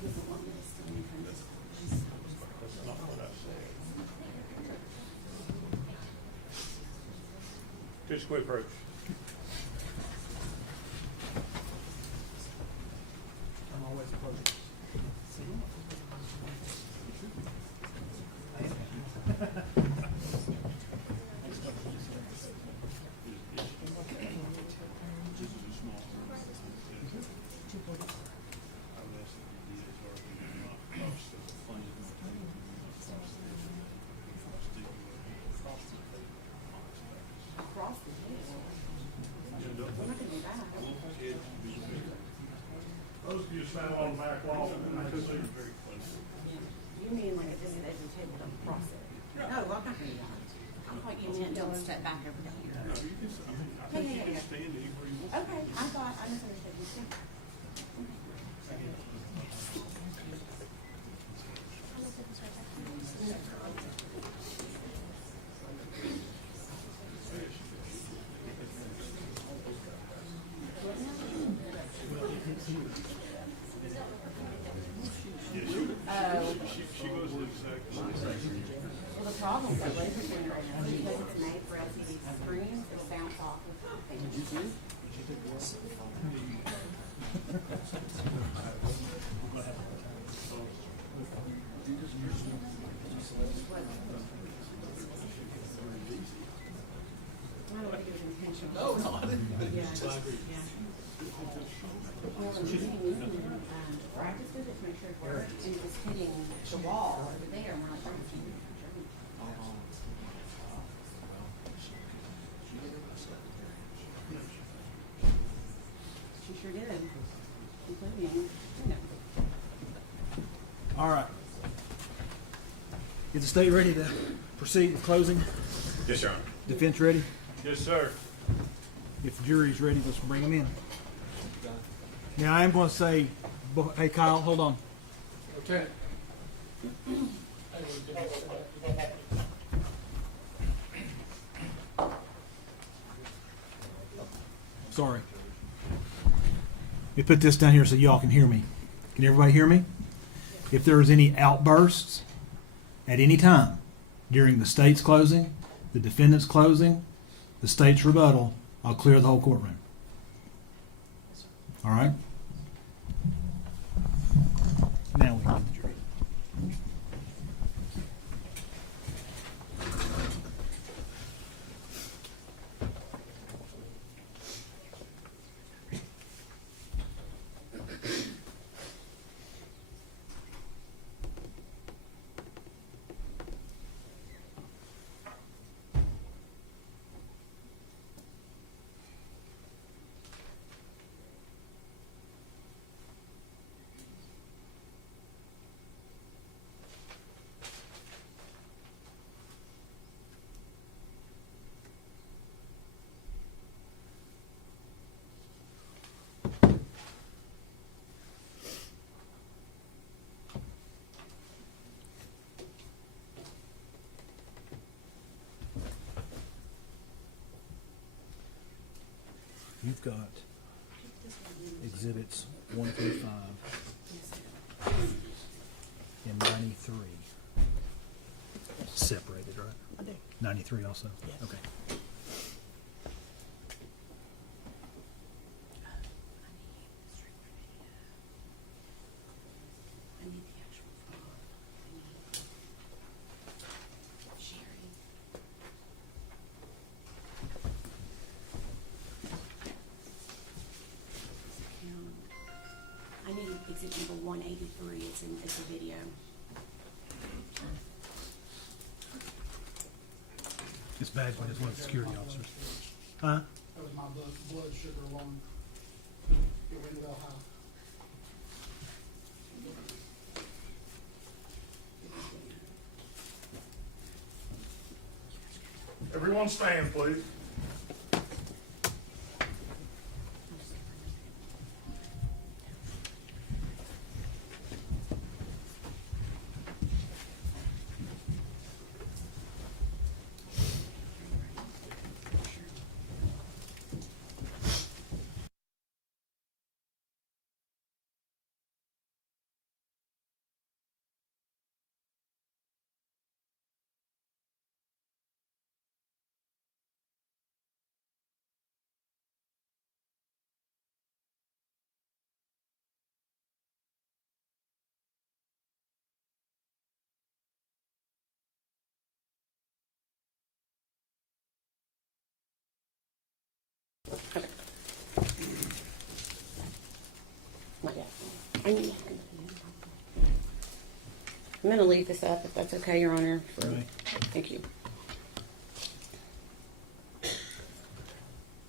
He doesn't want me to stand in front of his. That's not what I said. Just quick approach. I'm always approaching. Across the table. We're not gonna do that. Those of you stand on the back wall, and I could see. You mean like at this edge of the table, don't cross it? No, I'm not gonna do that. I thought you meant don't step back over down here. No, you can, I mean, I think you can stand anywhere you want. Okay, I thought, I misunderstood you too. She goes the exact same. Well, the problem is that laser pointer right now, because it's made for LCD screens, it bounce off of things. I don't think it was intentional. No, I didn't. Yeah. Well, I'm using practice with it to make sure it works, and it was hitting the wall over there, and we're like, she sure did, including, you know. All right. Is the state ready to proceed with closing? Yes, Your Honor. Defense ready? Yes, sir. If the jury's ready, let's bring them in. Now, I am going to say, hey, Kyle, hold on. Okay. Sorry. Let me put this down here so y'all can hear me. Can everybody hear me? If there's any outbursts at any time during the state's closing, the defendant's closing, the state's rebuttal, I'll clear the whole courtroom. All right? Now we can get the jury. You've got exhibits 1 through 5 and 93 separated, right? I do. 93 also? Yes. Okay. I need the actual phone. Sherry. I need exhibit number 183. It's a video. It's bad when it's one of the security officers. Huh? That was my blood sugar alarm. It went real high. Everyone stand, please. Not yet. I'm going to leave this up if that's okay, Your Honor. Right. Thank you.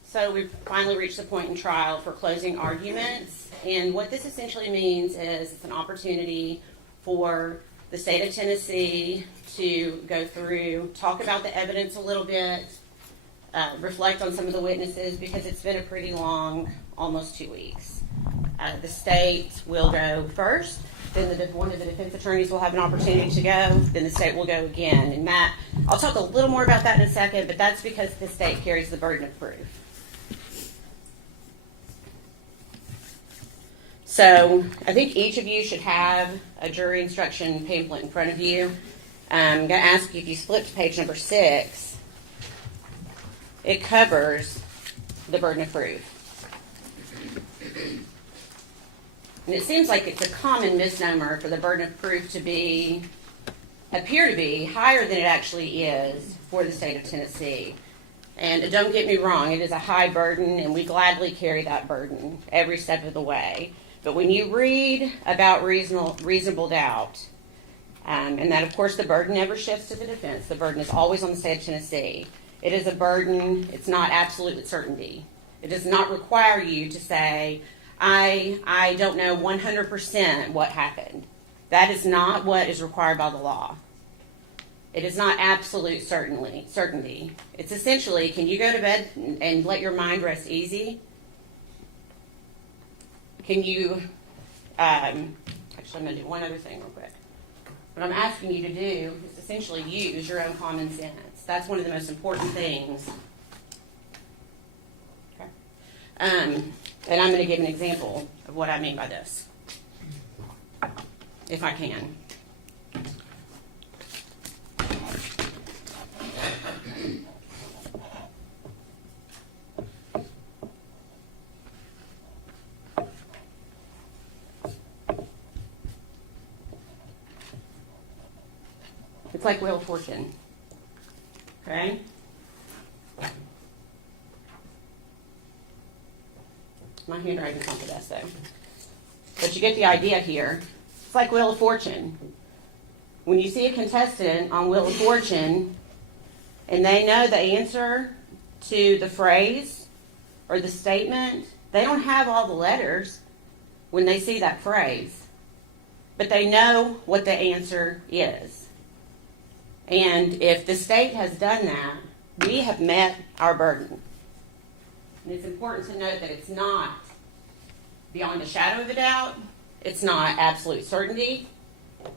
So we've finally reached the point in trial for closing arguments. And what this essentially means is it's an opportunity for the state of Tennessee to go through, talk about the evidence a little bit, reflect on some of the witnesses, because it's been a pretty long, almost 2 weeks. The state will go first, then one of the defense attorneys will have an opportunity to go, then the state will go again. And that, I'll talk a little more about that in a second, but that's because the state carries the burden of proof. So I think each of you should have a jury instruction pamphlet in front of you. I'm going to ask you if you flip to page number 6. It covers the burden of proof. And it seems like it's a common misnomer for the burden of proof to appear to be higher than it actually is for the state of Tennessee. And don't get me wrong, it is a high burden, and we gladly carry that burden every step of the way. But when you read about reasonable doubt, and that, of course, the burden never shifts to the defense. The burden is always on the state of Tennessee. It is a burden. It's not absolute certainty. It does not require you to say, I don't know 100% what happened. That is not what is required by the law. It is not absolute certainty. It's essentially, can you go to bed and let your mind rest easy? Can you, actually I'm going to do one other thing real quick. What I'm asking you to do is essentially use your own common sense. That's one of the most important things. Okay. And I'm going to give an example of what I mean by this, if I can. It's like Wheel of Fortune. Okay? My handwriting's not the best, though. But you get the idea here. It's like Wheel of Fortune. When you see a contestant on Wheel of Fortune and they know the answer to the phrase or the statement, they don't have all the letters when they see that phrase. But they know what the answer is. And if the state has done that, we have met our burden. And it's important to note that it's not beyond a shadow of a doubt. It's not absolute certainty.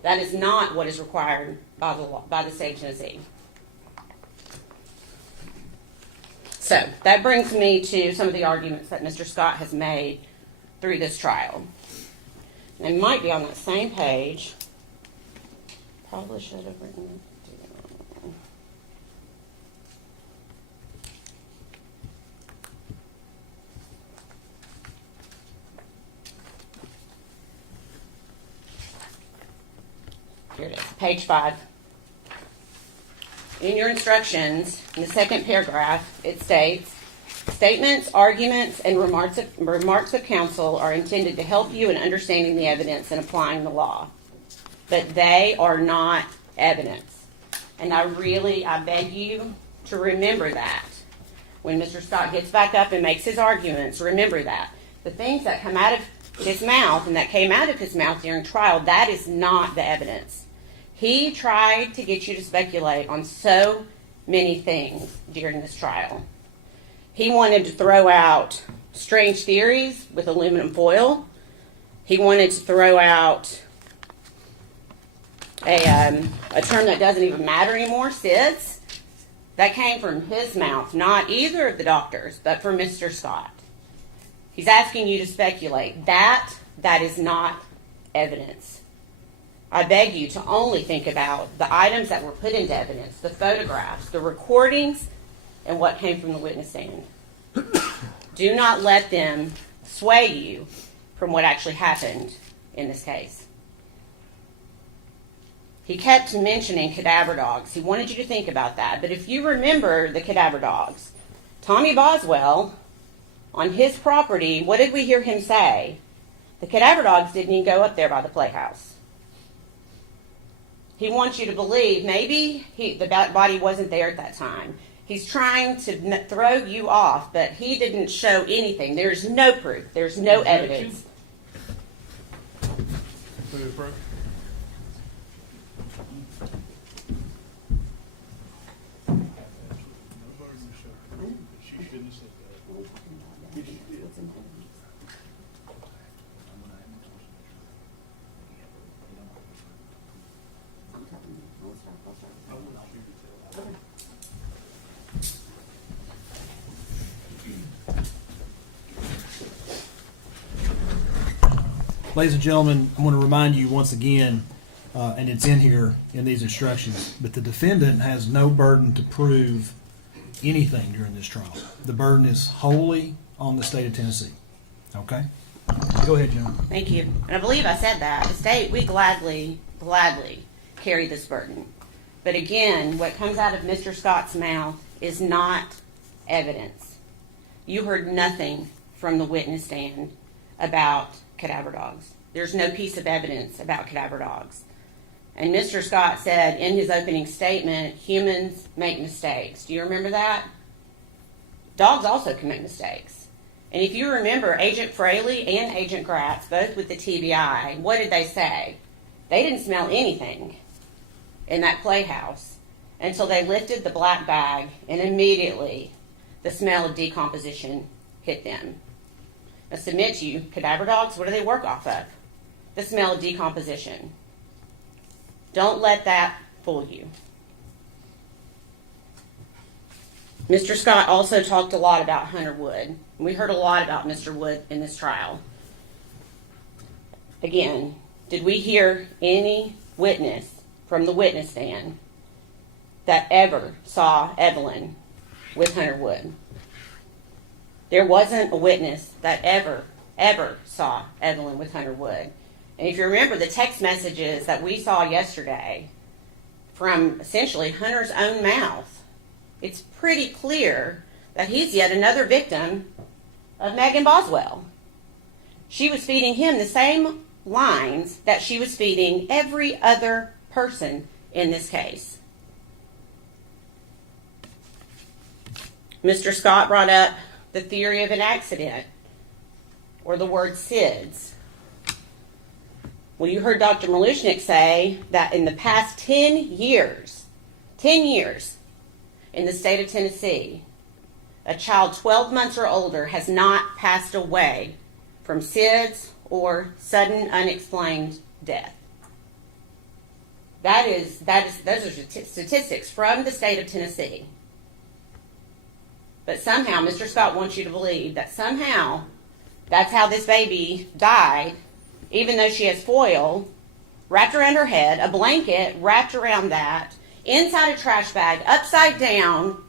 That is not what is required by the law, by the state of Tennessee. So that brings me to some of the arguments that Mr. Scott has made through this trial. They might be on that same page. Probably should have written it. Here it is, page 5. In your instructions, in the second paragraph, it states, statements, arguments, and remarks of counsel are intended to help you in understanding the evidence and applying the law. But they are not evidence. And I beg you to remember that. When Mr. Scott gets back up and makes his arguments, remember that. The things that come out of his mouth and that came out of his mouth during trial, that is not the evidence. He tried to get you to speculate on so many things during this trial. He wanted to throw out strange theories with aluminum foil. He wanted to throw out a term that doesn't even matter anymore, SIDS. That came from his mouth, not either of the doctors, but from Mr. Scott. He's asking you to speculate. That is not evidence. I beg you to only think about the items that were put into evidence, the photographs, the recordings, and what came from the witness stand. Do not let them sway you from what actually happened in this case. He kept mentioning cadaver dogs. He wanted you to think about that. But if you remember the cadaver dogs, Tommy Boswell, on his property, what did we hear him say? The cadaver dogs didn't even go up there by the playhouse. He wants you to believe maybe the body wasn't there at that time. He's trying to throw you off, but he didn't show anything. There's no proof. There's no evidence. Ladies and gentlemen, I want to remind you once again, and it's in here in these instructions, but the defendant has no burden to prove anything during this trial. The burden is wholly on the state of Tennessee. Okay? Go ahead, John. Thank you. And I believe I said that. The state, we gladly carry this burden. But again, what comes out of Mr. Scott's mouth is not evidence. You heard nothing from the witness stand about cadaver dogs. There's no piece of evidence about cadaver dogs. And Mr. Scott said in his opening statement, humans make mistakes. Do you remember that? Dogs also commit mistakes. And if you remember, Agent Fraley and Agent Gratz, both with the TBI, what did they say? They didn't smell anything in that playhouse until they lifted the black bag, and immediately the smell of decomposition hit them. I submit to you, cadaver dogs, what do they work off of? The smell of decomposition. Don't let that fool you. Mr. Scott also talked a lot about Hunter Wood. We heard a lot about Mr. Wood in this trial. Again, did we hear any witness from the witness stand that ever saw Evelyn with Hunter Wood? There wasn't a witness that ever saw Evelyn with Hunter Wood. And if you remember the text messages that we saw yesterday from essentially Hunter's own mouth, it's pretty clear that he's yet another victim of Megan Boswell. She was feeding him the same lines that she was feeding every other person in this case. Mr. Scott brought up the theory of an accident, or the word SIDS. Well, you heard Dr. Malushnik say that in the past 10 years, in the state of Tennessee, a child 12 months or older has not passed away from SIDS or sudden unexplained death. Those are statistics from the state of Tennessee. But somehow Mr. Scott wants you to believe that somehow that's how this baby died, even though she has foil wrapped around her head, a blanket wrapped around that, inside a trash bag, upside down,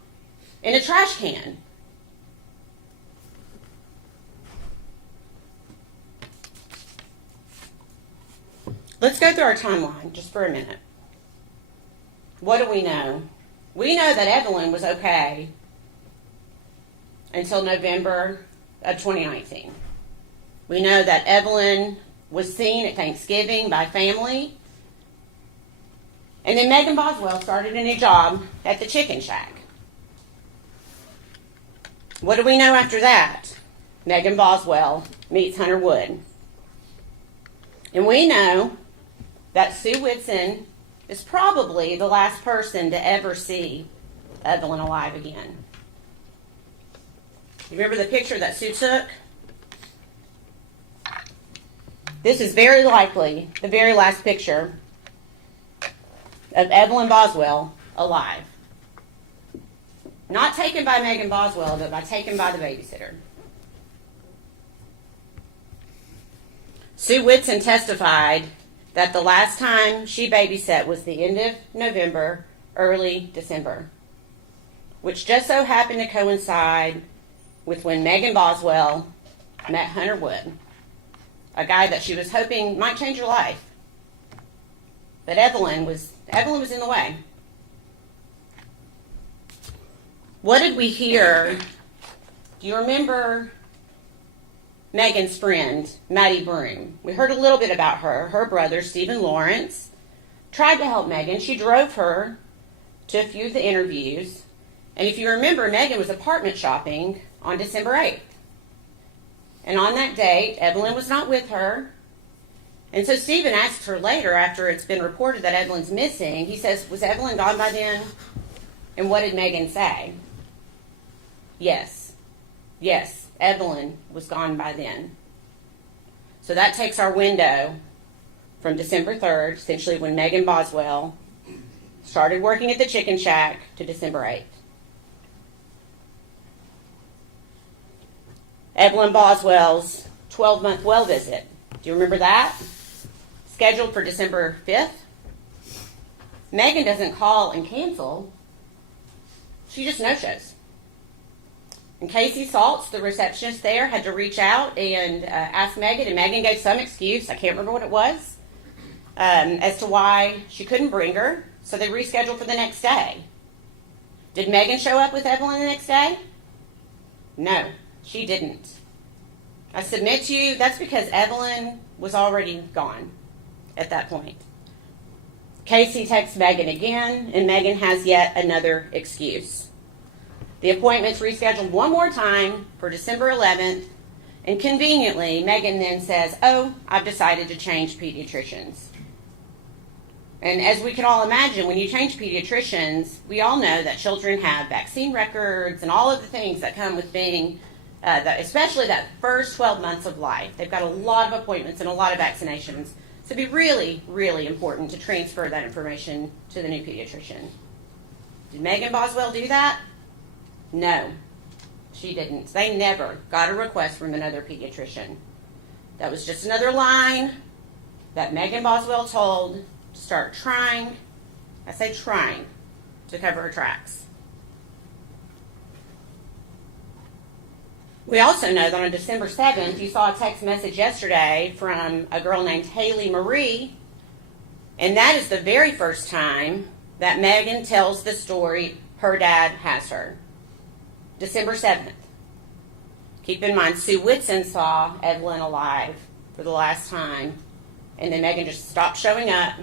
in a trash can. Let's go through our timeline just for a minute. What do we know? We know that Evelyn was okay until November of 2019. We know that Evelyn was seen at Thanksgiving by family. And then Megan Boswell started a new job at the Chicken Shack. What do we know after that? Megan Boswell meets Hunter Wood. And we know that Sue Whitson is probably the last person to ever see Evelyn alive again. You remember the picture that Sue took? This is very likely the very last picture of Evelyn Boswell alive. Not taken by Megan Boswell, but taken by the babysitter. Sue Whitson testified that the last time she babysat was the end of November, early December, which just so happened to coincide with when Megan Boswell met Hunter Wood, a guy that she was hoping might change her life. But Evelyn was in the way. What did we hear? Do you remember Megan's friend, Maddie Broom? We heard a little bit about her. Her brother, Stephen Lawrence, tried to help Megan. She drove her to a few of the interviews. And if you remember, Megan was apartment shopping on December 8th. And on that date, Evelyn was not with her. And so Stephen asked her later, after it's been reported that Evelyn's missing, he says, was Evelyn gone by then? And what did Megan say? Yes, Evelyn was gone by then. So that takes our window from December 3rd, essentially when Megan Boswell started working at the chicken shack, to December 8th. Evelyn Boswell's 12-month well visit. Do you remember that? Scheduled for December 5th. Megan doesn't call and cancel. She just no-shows. And Casey Saltz, the receptionist there, had to reach out and ask Megan, and Megan gave some excuse, I can't remember what it was, as to why she couldn't bring her, so they rescheduled for the next day. Did Megan show up with Evelyn the next day? No, she didn't. I submit to you, that's because Evelyn was already gone at that point. Casey texts Megan again, and Megan has yet another excuse. The appointment's rescheduled one more time for December 11th, and conveniently, Megan then says, oh, I've decided to change pediatricians. And as we can all imagine, when you change pediatricians, we all know that children have vaccine records and all of the things that come with being, especially that first 12 months of life. They've got a lot of appointments and a lot of vaccinations. So it'd be really, really important to transfer that information to the new pediatrician. Did Megan Boswell do that? No, she didn't. They never got a request from another pediatrician. That was just another line that Megan Boswell told to start trying, I say trying, to cover her tracks. We also know that on December 7th, you saw a text message yesterday from a girl named Haley Marie, and that is the very first time that Megan tells the story her dad has her. December 7th. Keep in mind, Sue Whitson saw Evelyn alive for the last time, and then Megan just stopped showing up.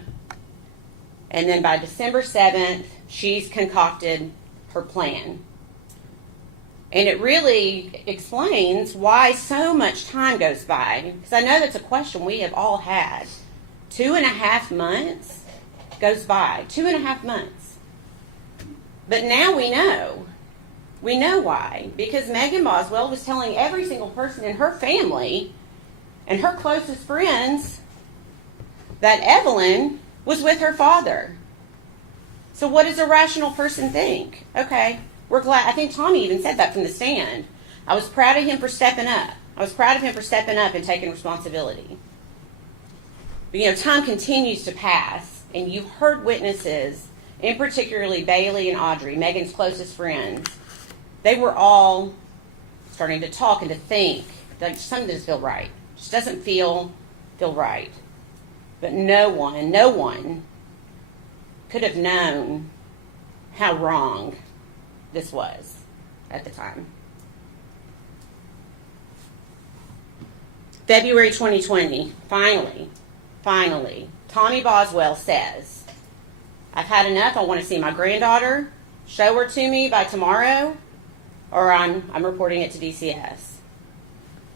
And then by December 7th, she's concocted her plan. And it really explains why so much time goes by. Because I know that's a question we have all had. 2.5 months goes by. 2.5 months. But now we know. We know why. Because Megan Boswell was telling every single person in her family and her closest friends that Evelyn was with her father. So what does a rational person think? Okay, we're glad. I think Tommy even said that from the stand. I was proud of him for stepping up. I was proud of him for stepping up and taking responsibility. But time continues to pass, and you've heard witnesses, and particularly Bailey and Audrey, Megan's closest friends. They were all starting to talk and to think that something doesn't feel right. It just doesn't feel right. But no one could have known how wrong this was at the time. February 2020, finally, Tommy Boswell says, I've had enough. I want to see my granddaughter. Show her to me by tomorrow, or I'm reporting it to DCS.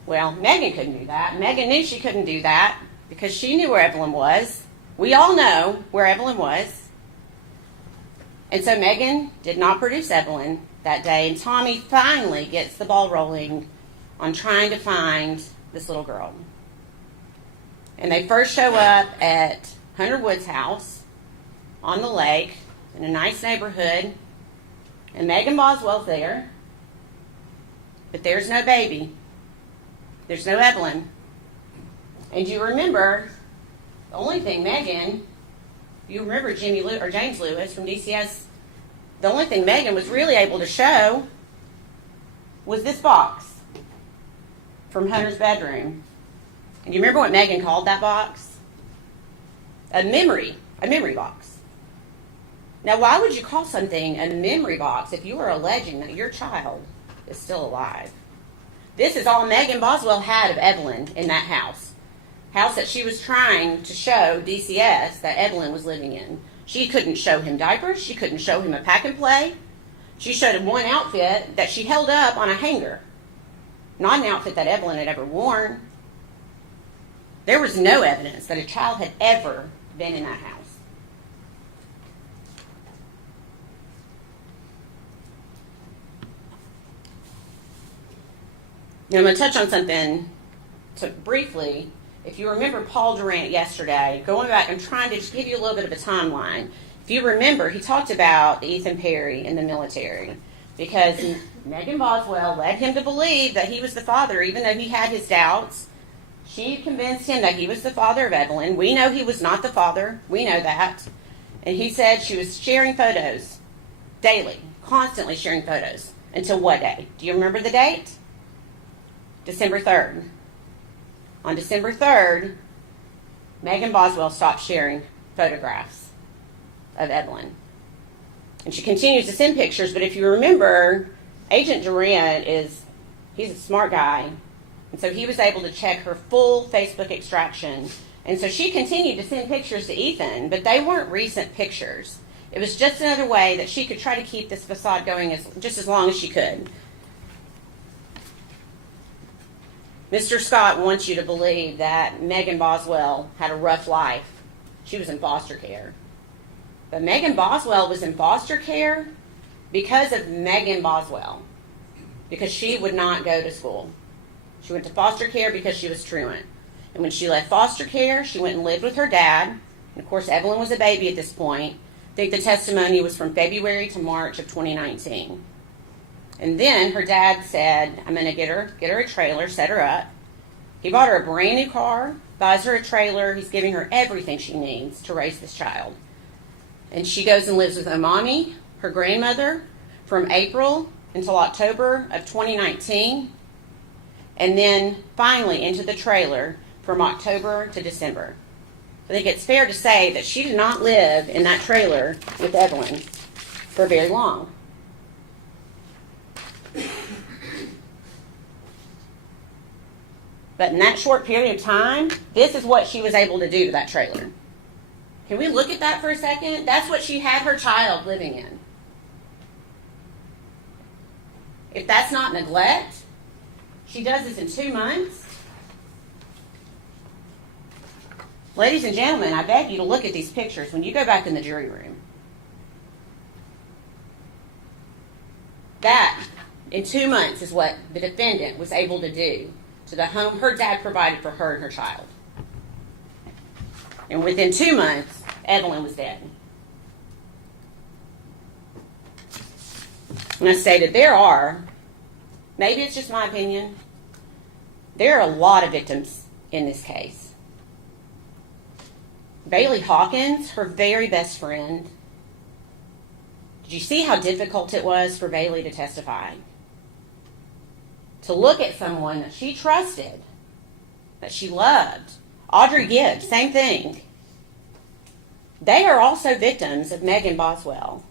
Well, Megan couldn't do that. Megan knew she couldn't do that because she knew where Evelyn was. We all know where Evelyn was. And so Megan did not produce Evelyn that day, and Tommy finally gets the ball rolling on trying to find this little girl. And they first show up at Hunter Wood's house on the lake in a nice neighborhood, and Megan Boswell's there, but there's no baby. There's no Evelyn. And you remember, the only thing Megan, you remember James Lewis from DCS, the only thing Megan was really able to show was this box from Hunter's bedroom. And you remember what Megan called that box? A memory box. Now, why would you call something a memory box if you are alleging that your child is still alive? This is all Megan Boswell had of Evelyn in that house that she was trying to show DCS that Evelyn was living in. She couldn't show him diapers. She couldn't show him a pack and play. She showed him one outfit that she held up on a hanger. Not an outfit that Evelyn had ever worn. There was no evidence that a child had ever been in that house. Now, I'm going to touch on something briefly. If you remember Paul Durant yesterday, going back and trying to just give you a little bit of a timeline. If you remember, he talked about Ethan Perry in the military because Megan Boswell led him to believe that he was the father, even though he had his doubts. She convinced him that he was the father of Evelyn. We know he was not the father. We know that. And he said she was sharing photos daily, constantly sharing photos. Until what day? Do you remember the date? December 3rd. On December 3rd, Megan Boswell stopped sharing photographs of Evelyn. And she continues to send pictures, but if you remember, Agent Durant he's a smart guy. And so he was able to check her full Facebook extraction. And so she continued to send pictures to Ethan, but they weren't recent pictures. It was just another way that she could try to keep this facade going just as long as she could. Mr. Scott wants you to believe that Megan Boswell had a rough life. She was in foster care. But Megan Boswell was in foster care because of Megan Boswell, because she would not go to school. She went to foster care because she was truant. And when she left foster care, she went and lived with her dad. And of course, Evelyn was a baby at this point. I think the testimony was from February to March of 2019. And then her dad said, I'm going to get her a trailer, set her up. He bought her a brand new car, buys her a trailer. He's giving her everything she needs to raise this child. And she goes and lives with her mommy, her grandmother, from April until October of 2019. And then finally into the trailer from October to December. I think it's fair to say that she did not live in that trailer with Evelyn for very long. But in that short period of time, this is what she was able to do to that trailer. Can we look at that for a second? That's what she had her child living in. If that's not neglect, she does this in 2 months. Ladies and gentlemen, I beg you to look at these pictures when you go back in the jury room. That, in 2 months, is what the defendant was able to do to the home her dad provided for her and her child. And within 2 months, Evelyn was dead. And I stated there are, maybe it's just my opinion, there are a lot of victims in this case. Bailey Hawkins, her very best friend. Did you see how difficult it was for Bailey to testify? To look at someone that she trusted, that she loved. Audrey Gibbs, same thing. They are also victims of Megan Boswell.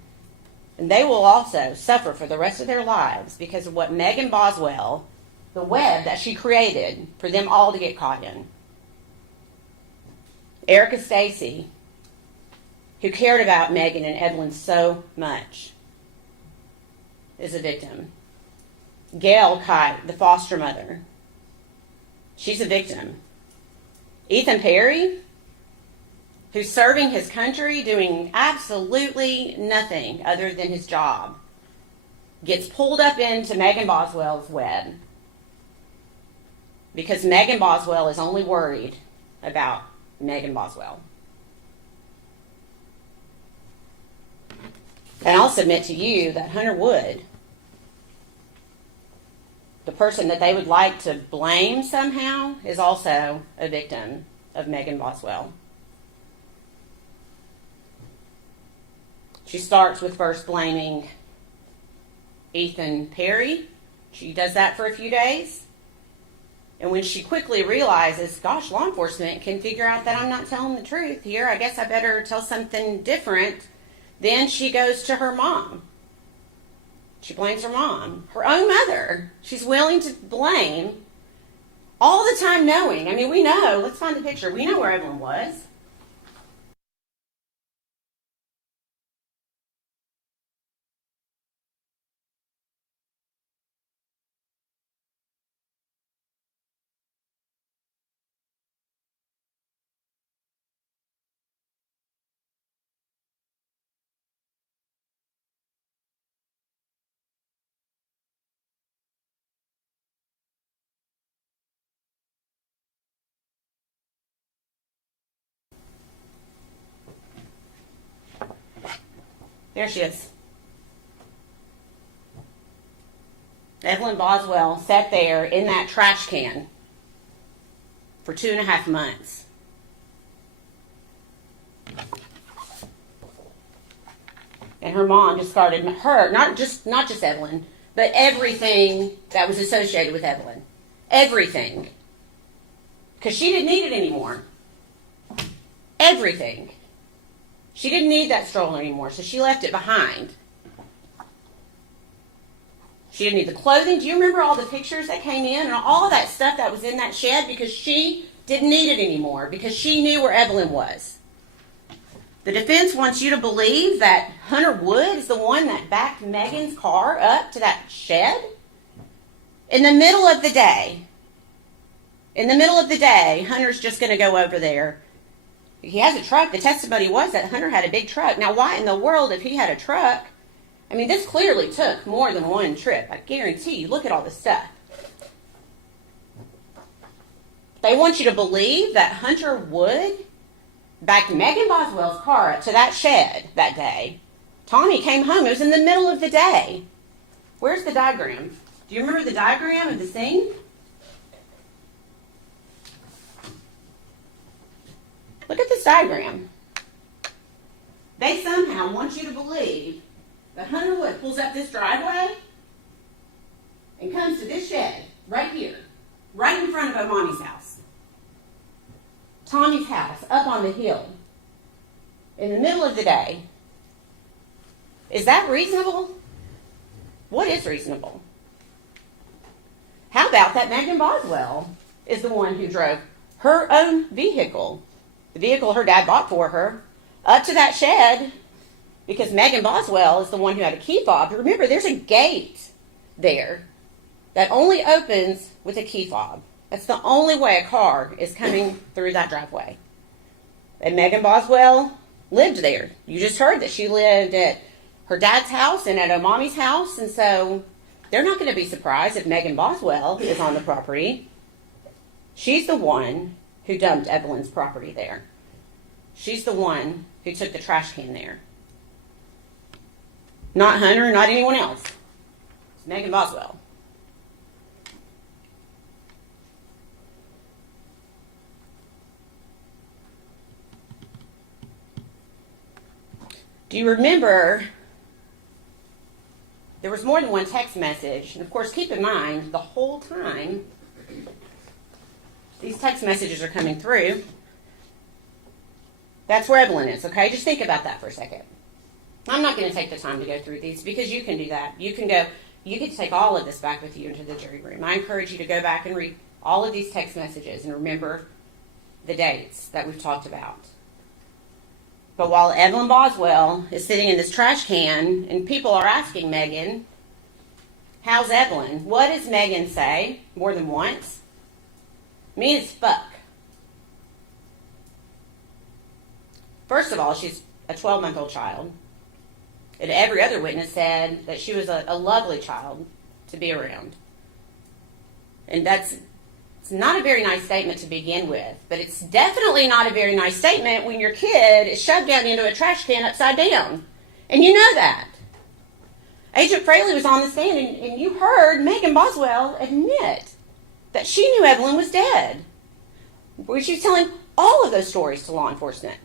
And they will also suffer for the rest of their lives because of what Megan Boswell, the web that she created for them all to get caught in. Erica Stacy, who cared about Megan and Evelyn so much, is a victim. Gail Kite, the foster mother, she's a victim. Ethan Perry, who's serving his country, doing absolutely nothing other than his job, gets pulled up into Megan Boswell's web because Megan Boswell is only worried about Megan Boswell. And I'll submit to you that Hunter Wood, the person that they would like to blame somehow, is also a victim of Megan Boswell. She starts with first blaming Ethan Perry. She does that for a few days. And when she quickly realizes, gosh, law enforcement can figure out that I'm not telling the truth here, I guess I better tell something different, then she goes to her mom. She blames her mom, her own mother. She's willing to blame all the time knowing. I mean, we know, let's find the picture. We know where Evelyn was. There she is. Evelyn Boswell sat there in that trash can for 2.5 months. And her mom discarded her, not just Evelyn, but everything that was associated with Evelyn. Everything. Because she didn't need it anymore. Everything. She didn't need that stroller anymore, so she left it behind. She didn't need the clothing. Do you remember all the pictures that came in and all of that stuff that was in that shed? Because she didn't need it anymore, because she knew where Evelyn was. The defense wants you to believe that Hunter Wood is the one that backed Megan's car up to that shed? In the middle of the day. In the middle of the day, Hunter's just going to go over there. He has a truck. The testimony was that Hunter had a big truck. Now, why in the world, if he had a truck, I mean, this clearly took more than one trip. I guarantee you. Look at all this stuff. They want you to believe that Hunter Wood backed Megan Boswell's car up to that shed that day. Tommy came home. It was in the middle of the day. Where's the diagram? Do you remember the diagram of the scene? Look at this diagram. They somehow want you to believe that Hunter Wood pulls up this driveway and comes to this shed right here, right in front of Omani's house. Tommy's house, up on the hill, in the middle of the day. Is that reasonable? What is reasonable? How about that Megan Boswell is the one who drove her own vehicle, the vehicle her dad bought for her, up to that shed, because Megan Boswell is the one who had a key fob. Remember, there's a gate there that only opens with a key fob. That's the only way a car is coming through that driveway. And Megan Boswell lived there. You just heard that she lived at her dad's house and at Omami's house, and so they're not going to be surprised if Megan Boswell is on the property. She's the one who dumped Evelyn's property there. She's the one who took the trash can there. Not Hunter, not anyone else. It's Megan Boswell. Do you remember there was more than one text message? And of course, keep in mind, the whole time these text messages are coming through, that's where Evelyn is, okay? Just think about that for a second. I'm not going to take the time to go through these because you can do that. You can take all of this back with you into the jury room. I encourage you to go back and read all of these text messages and remember the dates that we've talked about. But while Evelyn Boswell is sitting in this trash can and people are asking Megan, how's Evelyn? What does Megan say more than once? Mean as fuck. First of all, she's a 12-month-old child. And every other witness said that she was a lovely child to be around. And it's not a very nice statement to begin with, but it's definitely not a very nice statement when your kid is shoved down into a trash can upside down. And you know that. Agent Fraley was on the stand, and you heard Megan Boswell admit that she knew Evelyn was dead. She was telling all of those stories to law enforcement.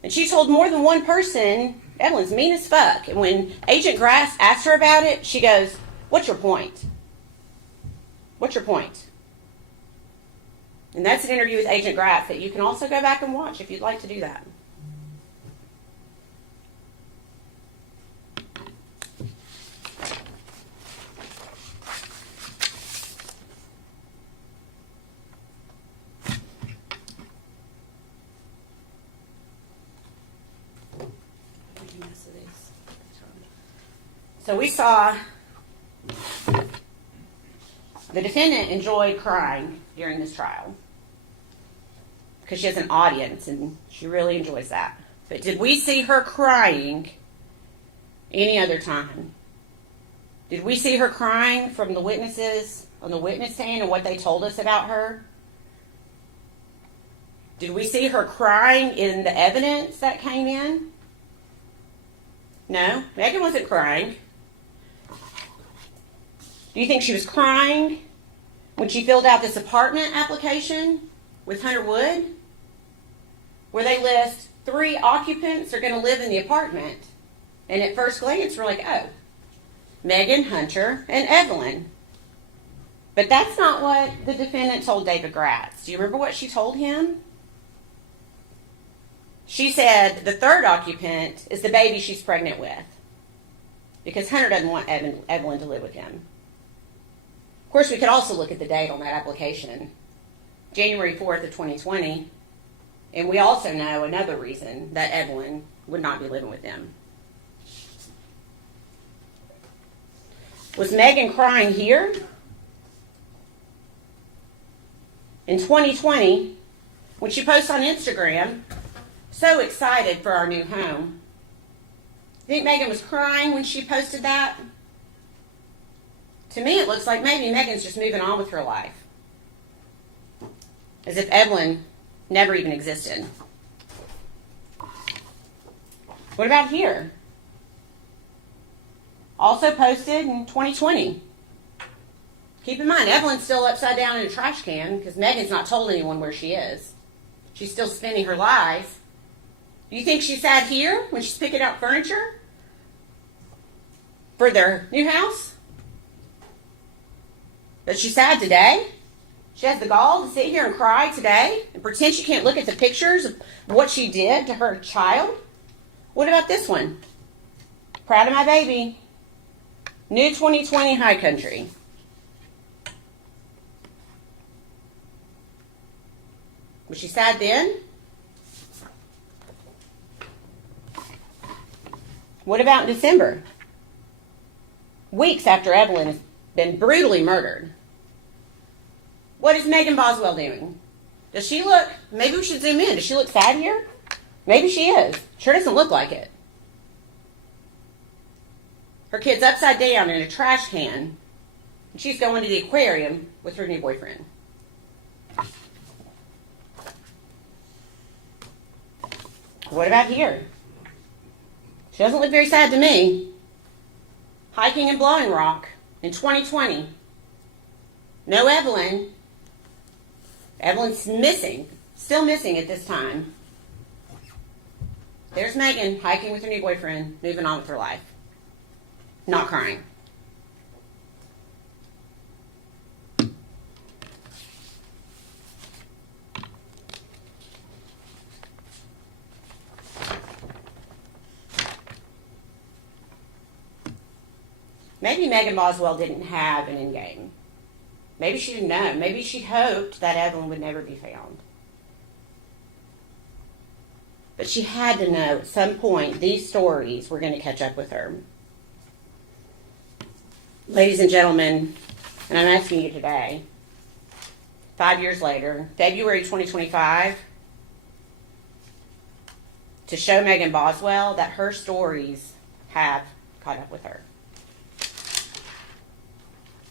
And she told more than one person, Evelyn's mean as fuck. And when Agent Grass asked her about it, she goes, "What's your point? What's your point?" And that's an interview with Agent Grass that you can also go back and watch if you'd like to do that. So we saw the defendant enjoyed crying during this trial because she has an audience and she really enjoys that. But did we see her crying any other time? Did we see her crying from the witnesses on the witness stand and what they told us about her? Did we see her crying in the evidence that came in? No, Megan wasn't crying. Do you think she was crying when she filled out this apartment application with Hunter Wood, where they list 3 occupants are going to live in the apartment? And at first glance, we're like, oh, Megan, Hunter, and Evelyn. But that's not what the defendant told David Gratz. Do you remember what she told him? She said the 3rd occupant is the baby she's pregnant with because Hunter doesn't want Evelyn to live with him. Of course, we could also look at the date on that application, January 4th of 2020, and we also know another reason that Evelyn would not be living with them. Was Megan crying here? In 2020, when she posts on Instagram, so excited for our new home. You think Megan was crying when she posted that? To me, it looks like maybe Megan's just moving on with her life. As if Evelyn never even existed. What about here? Also posted in 2020. Keep in mind, Evelyn's still upside down in a trash can because Megan's not told anyone where she is. She's still spinning her lies. Do you think she sat here when she's picking out furniture for their new house? But she's sad today. She has the gall to sit here and cry today and pretend she can't look at the pictures of what she did to her child. What about this one? Proud of my baby. New 2020 High Country. Was she sad then? What about in December? Weeks after Evelyn has been brutally murdered. What is Megan Boswell doing? Does she look, maybe we should zoom in. Does she look sad here? Maybe she is. Sure doesn't look like it. Her kid's upside down in a trash can, and she's going to the aquarium with her new boyfriend. What about here? She doesn't look very sad to me. Hiking in Blowing Rock in 2020. No Evelyn. Evelyn's missing. Still missing at this time. There's Megan hiking with her new boyfriend, moving on with her life. Not crying. Maybe Megan Boswell didn't have an end game. Maybe she didn't know. Maybe she hoped that Evelyn would never be found. But she had to know at some point these stories were going to catch up with her. Ladies and gentlemen, and I'm asking you today, 5 years later, February 2025, to show Megan Boswell that her stories have caught up with her.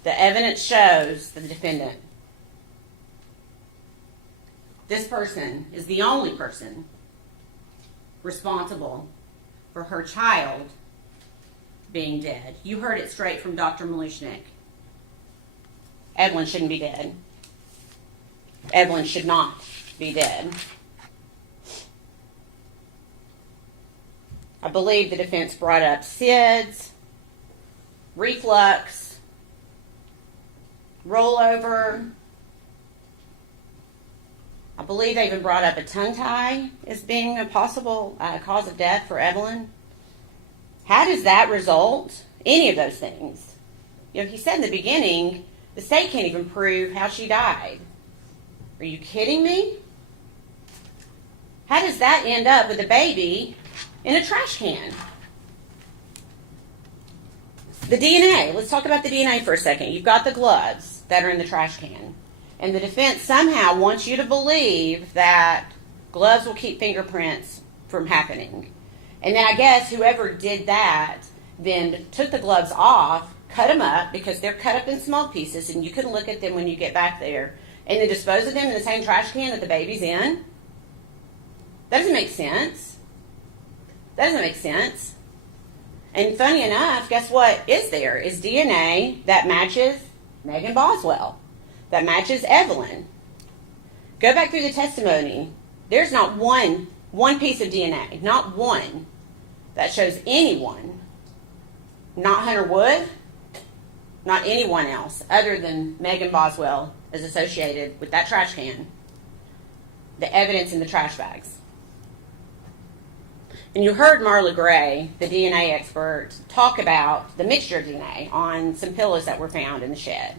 The evidence shows the defendant. This person is the only person responsible for her child being dead. You heard it straight from Dr. Malushnik. Evelyn shouldn't be dead. Evelyn should not be dead. I believe the defense brought up SIDS, reflux, rollover. I believe they even brought up a tongue tie as being a possible cause of death for Evelyn. How does that result? Any of those things. You know, he said in the beginning, the state can't even prove how she died. Are you kidding me? How does that end up with a baby in a trash can? The DNA. Let's talk about the DNA for a second. You've got the gloves that are in the trash can. And the defense somehow wants you to believe that gloves will keep fingerprints from happening. And then I guess whoever did that then took the gloves off, cut them up because they're cut up in small pieces and you can look at them when you get back there, and then dispose of them in the same trash can that the baby's in. That doesn't make sense. That doesn't make sense. And funny enough, guess what is there? Is DNA that matches Megan Boswell, that matches Evelyn. Go back through the testimony. There's not one piece of DNA, not one, that shows anyone, not Hunter Wood, not anyone else other than Megan Boswell is associated with that trash can, the evidence in the trash bags. And you heard Marla Gray, the DNA expert, talk about the mixture of DNA on some pillows that were found in the shed.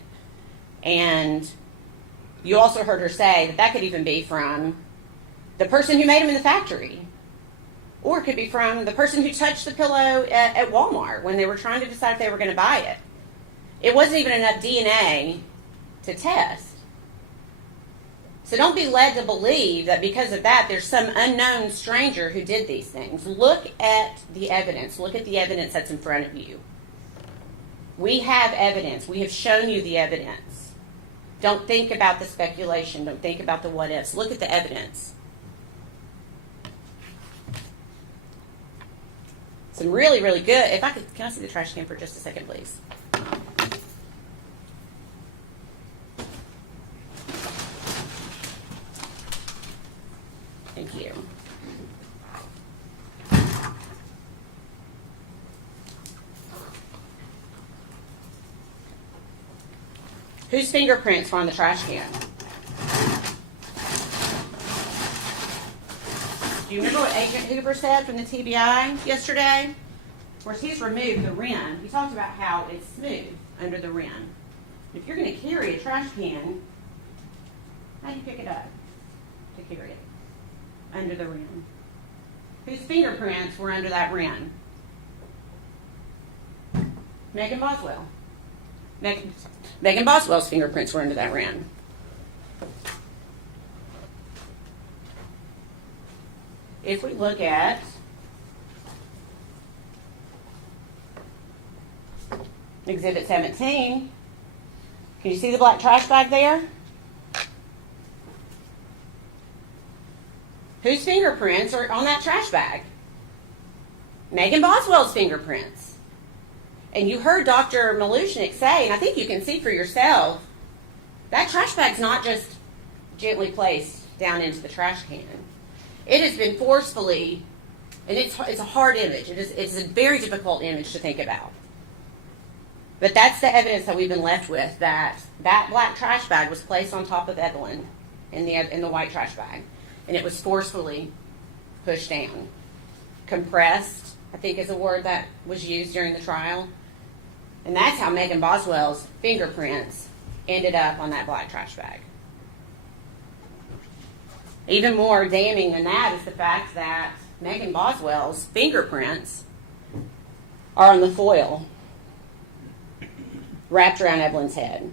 And you also heard her say that that could even be from the person who made them in the factory. Or it could be from the person who touched the pillow at Walmart when they were trying to decide if they were going to buy it. It wasn't even enough DNA to test. So don't be led to believe that because of that there's some unknown stranger who did these things. Look at the evidence. Look at the evidence that's in front of you. We have evidence. We have shown you the evidence. Don't think about the speculation. Don't think about the what ifs. Look at the evidence. Some really, really good. If I could, can I see the trash can for just a second, please? Thank you. Whose fingerprints were on the trash can? Do you remember what Agent Hoover said from the TBI yesterday? Of course, he's removed the rim. He talked about how it's smooth under the rim. If you're going to carry a trash can, how do you pick it up to carry it? Under the rim. Whose fingerprints were under that rim? Megan Boswell. Megan Boswell's fingerprints were under that rim. If we look at Exhibit 17, can you see the black trash bag there? Whose fingerprints are on that trash bag? Megan Boswell's fingerprints. And you heard Dr. Malushnik say, and I think you can see for yourself, that trash bag's not just gently placed down into the trash can. It has been forcefully, and it's a hard image. It's a very difficult image to think about. But that's the evidence that we've been left with, that black trash bag was placed on top of Evelyn in the white trash bag. And it was forcefully pushed down. Compressed, I think is a word that was used during the trial. And that's how Megan Boswell's fingerprints ended up on that black trash bag. Even more damning than that is the fact that Megan Boswell's fingerprints are on the foil wrapped around Evelyn's head.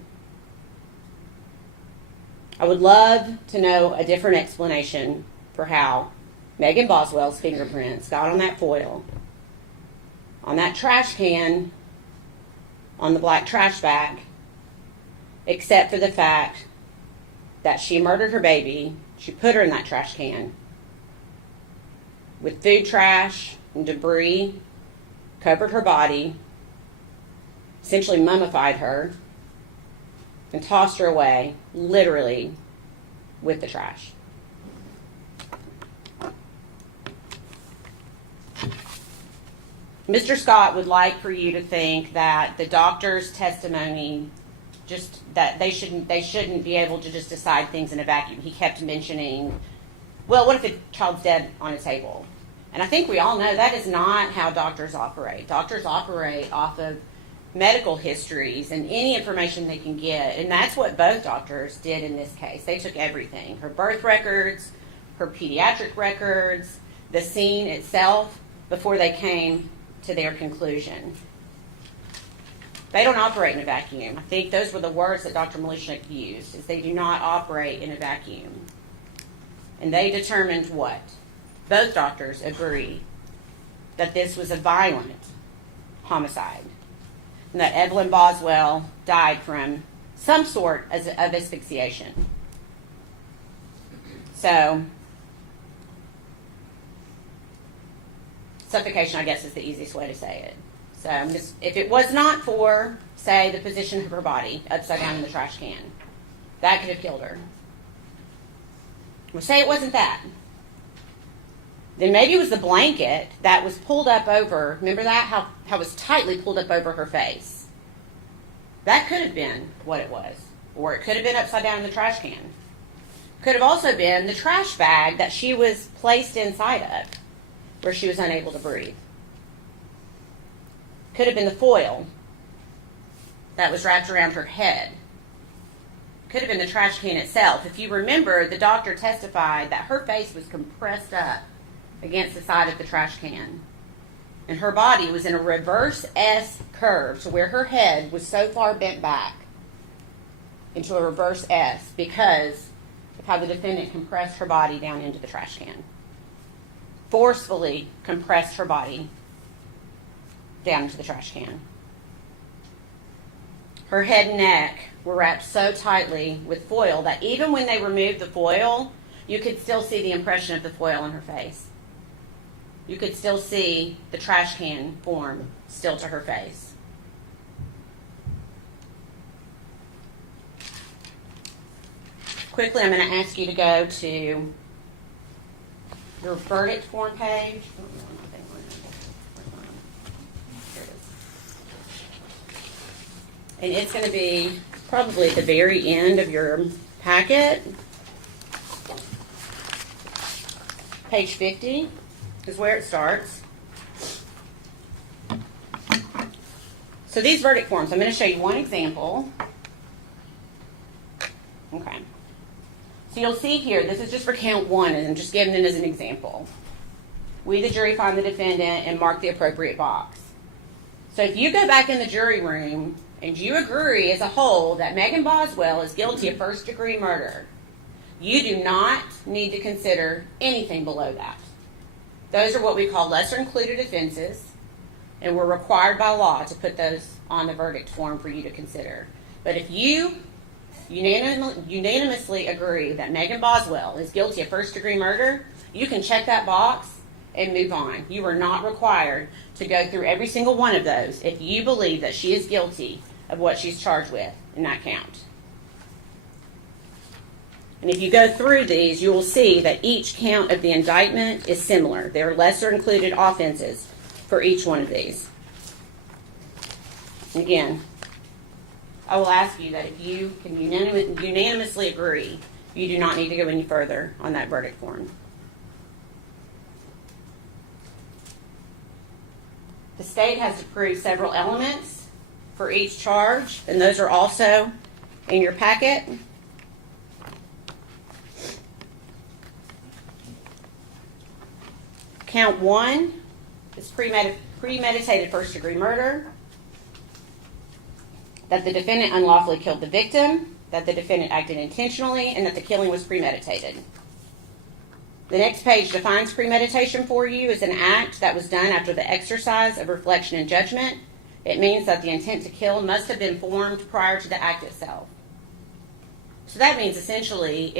I would love to know a different explanation for how Megan Boswell's fingerprints got on that foil, on that trash can, on the black trash bag, except for the fact that she murdered her baby. She put her in that trash can with food trash and debris, covered her body, essentially mummified her, and tossed her away, literally, with the trash. Mr. Scott would like for you to think that the doctor's testimony, just that they shouldn't be able to just decide things in a vacuum. He kept mentioning, well, what if the child's dead on a table? And I think we all know that is not how doctors operate. Doctors operate off of medical histories and any information they can get. And that's what both doctors did in this case. They took everything, her birth records, her pediatric records, the scene itself, before they came to their conclusion. They don't operate in a vacuum. I think those were the words that Dr. Malishnik used, is they do not operate in a vacuum. And they determined what? Both doctors agree that this was a violent homicide and that Evelyn Boswell died from some sort of asphyxiation. So, suffocation, I guess, is the easiest way to say it. So, if it was not for, say, the position of her body upside down in the trash can, that could have killed her. Well, say it wasn't that. Then maybe it was the blanket that was pulled up over, remember that? How it was tightly pulled up over her face. That could have been what it was. Or it could have been upside down in the trash can. Could have also been the trash bag that she was placed inside of, where she was unable to breathe. Could have been the foil that was wrapped around her head. Could have been the trash can itself. If you remember, the doctor testified that her face was compressed up against the side of the trash can. And her body was in a reverse S curve, to where her head was so far bent back into a reverse S because of how the defendant compressed her body down into the trash can. Forcefully compressed her body down into the trash can. Her head and neck were wrapped so tightly with foil that even when they removed the foil, you could still see the impression of the foil on her face. You could still see the trash can form still to her face. Quickly, I'm going to ask you to go to your verdict form page. And it's going to be probably at the very end of your packet. Page 50 is where it starts. So these verdict forms, I'm going to show you one example. Okay. So you'll see here, this is just for count 1, and I'm just giving it as an example. We, the jury, find the defendant and mark the appropriate box. So if you go back in the jury room and you agree as a whole that Megan Boswell is guilty of first-degree murder, you do not need to consider anything below that. Those are what we call lesser-included offenses, and we're required by law to put those on the verdict form for you to consider. But if you unanimously agree that Megan Boswell is guilty of first-degree murder, you can check that box and move on. You are not required to go through every single one of those if you believe that she is guilty of what she's charged with in that count. And if you go through these, you will see that each count of the indictment is similar. There are lesser included offenses for each one of these. And again, I will ask you that if you can unanimously agree, you do not need to go any further on that verdict form. The state has to prove several elements for each charge, and those are also in your packet. Count 1 is premeditated first-degree murder, that the defendant unlawfully killed the victim, that the defendant acted intentionally, and that the killing was premeditated. The next page defines premeditation for you as an act that was done after the exercise of reflection and judgment. It means that the intent to kill must have been formed prior to the act itself. So that means essentially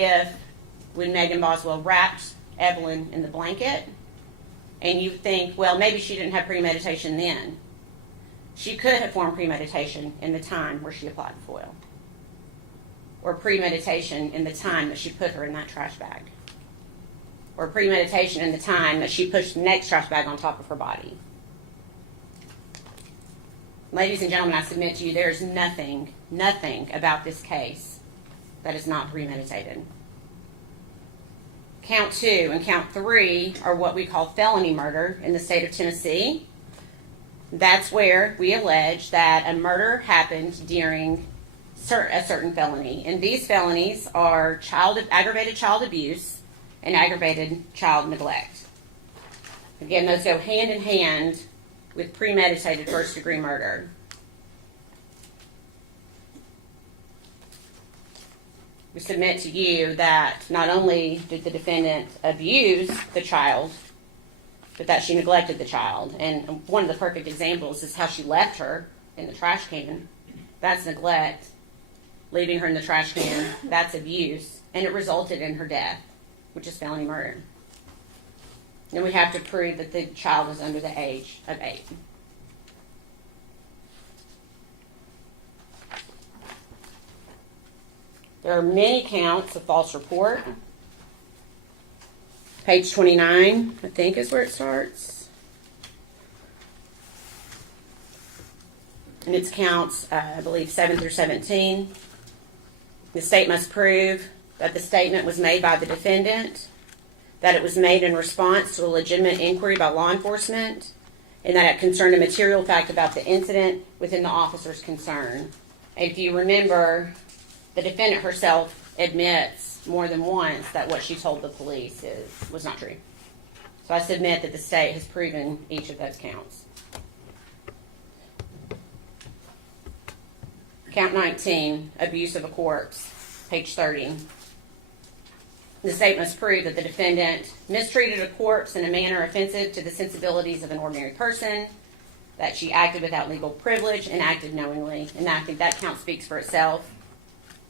when Megan Boswell wrapped Evelyn in the blanket, and you think, well, maybe she didn't have premeditation then. She could have formed premeditation in the time where she applied the foil, or premeditation in the time that she put her in that trash bag, or premeditation in the time that she pushed the next trash bag on top of her body. Ladies and gentlemen, I submit to you there is nothing about this case that is not premeditated. Count 2 and count 3 are what we call felony murder in the state of Tennessee. That's where we allege that a murder happened during a certain felony. And these felonies are aggravated child abuse and aggravated child neglect. Again, those go hand in hand with premeditated first-degree murder. We submit to you that not only did the defendant abuse the child, but that she neglected the child. And one of the perfect examples is how she left her in the trash can. That's neglect. Leaving her in the trash can, that's abuse. And it resulted in her death, which is felony murder. And we have to prove that the child was under the age of 8. There are many counts of false report. Page 29, I think, is where it starts. And it's counts, I believe, 7 through 17. The state must prove that the statement was made by the defendant, that it was made in response to a legitimate inquiry by law enforcement, and that it concerned a material fact about the incident within the officer's concern. And if you remember, the defendant herself admits more than once that what she told the police was not true. So I submit that the state has proven each of those counts. Count 19, abuse of a corpse, page 30. The state must prove that the defendant mistreated a corpse in a manner offensive to the sensibilities of an ordinary person, that she acted without legal privilege and acted knowingly. And I think that count speaks for itself,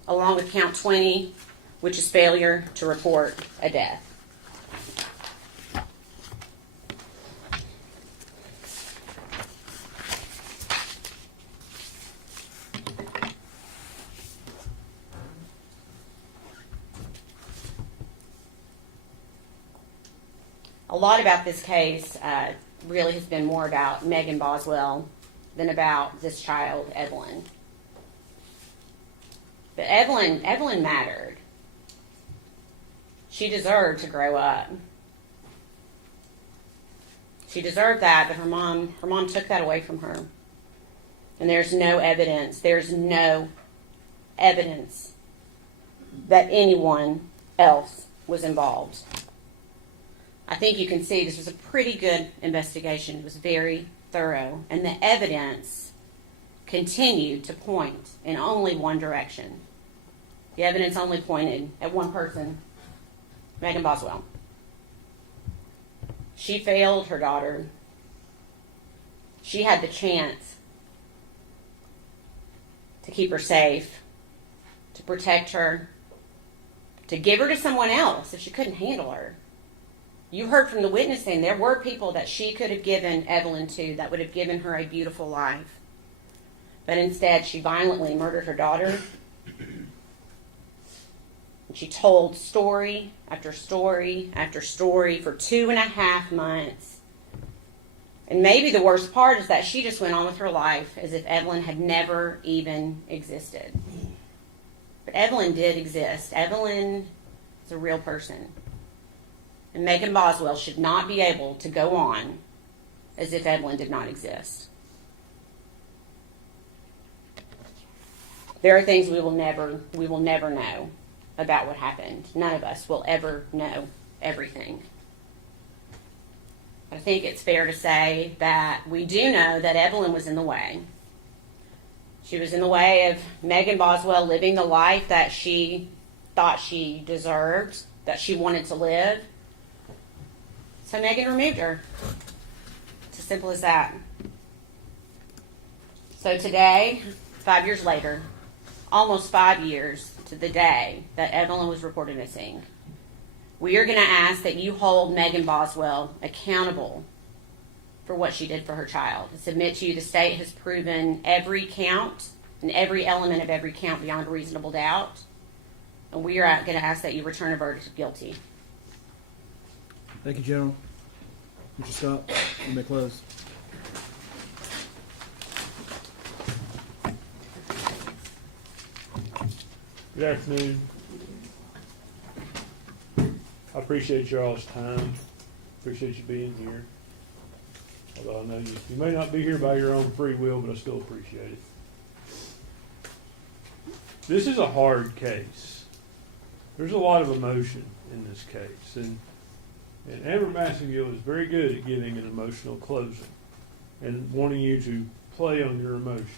along with count 20, which is failure to report a death. A lot about this case really has been more about Megan Boswell than about this child, Evelyn. But Evelyn mattered. She deserved to grow up. She deserved that, but her mom took that away from her. And there's no evidence that anyone else was involved. I think you can see this was a pretty good investigation. It was very thorough, and the evidence continued to point in only one direction. The evidence only pointed at one person, Megan Boswell. She failed her daughter. She had the chance to keep her safe, to protect her, to give her to someone else if she couldn't handle her. You heard from the witnessing, there were people that she could have given Evelyn to that would have given her a beautiful life. But instead, she violently murdered her daughter. And she told story after story after story for 2.5 months. And maybe the worst part is that she just went on with her life as if Evelyn had never even existed. But Evelyn did exist. Evelyn is a real person. And Megan Boswell should not be able to go on as if Evelyn did not exist. There are things we will never know about what happened. None of us will ever know everything. I think it's fair to say that we do know that Evelyn was in the way. She was in the way of Megan Boswell living the life that she thought she deserved, that she wanted to live. So Megan removed her. It's as simple as that. So today, 5 years later, almost 5 years to the day that Evelyn was reported missing, we are going to ask that you hold Megan Boswell accountable for what she did for her child. I submit to you the state has proven every count and every element of every count beyond a reasonable doubt. And we are going to ask that you return a verdict of guilty. Thank you, General. Mr. Scott, you may close. Good afternoon. I appreciate y'all's time. Appreciate you being here. Although I know you may not be here by your own free will, but I still appreciate it. This is a hard case. There's a lot of emotion in this case. And Amber Massengill is very good at giving an emotional closing and wanting you to play on your emotions.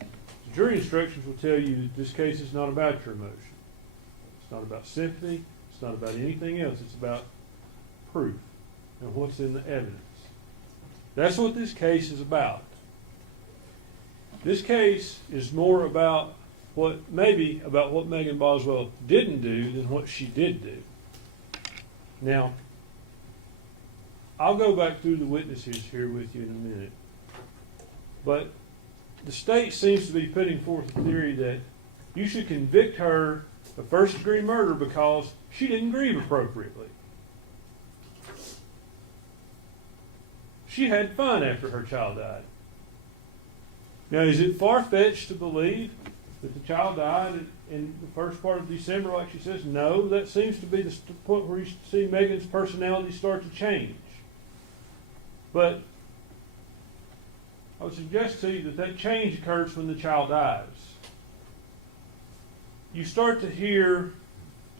The jury instructions will tell you that this case is not about your emotion. It's not about sympathy. It's not about anything else. It's about proof and what's in the evidence. That's what this case is about. This case is more about what Megan Boswell didn't do than what she did do. Now, I'll go back through the witnesses here with you in a minute. But the state seems to be putting forth a theory that you should convict her of first-degree murder because she didn't grieve appropriately. She had fun after her child died. Now, is it far-fetched to believe that the child died in the first part of December, like she says? No, that seems to be the point where you see Megan's personality start to change. But I would suggest to you that change occurs when the child dies. You start to hear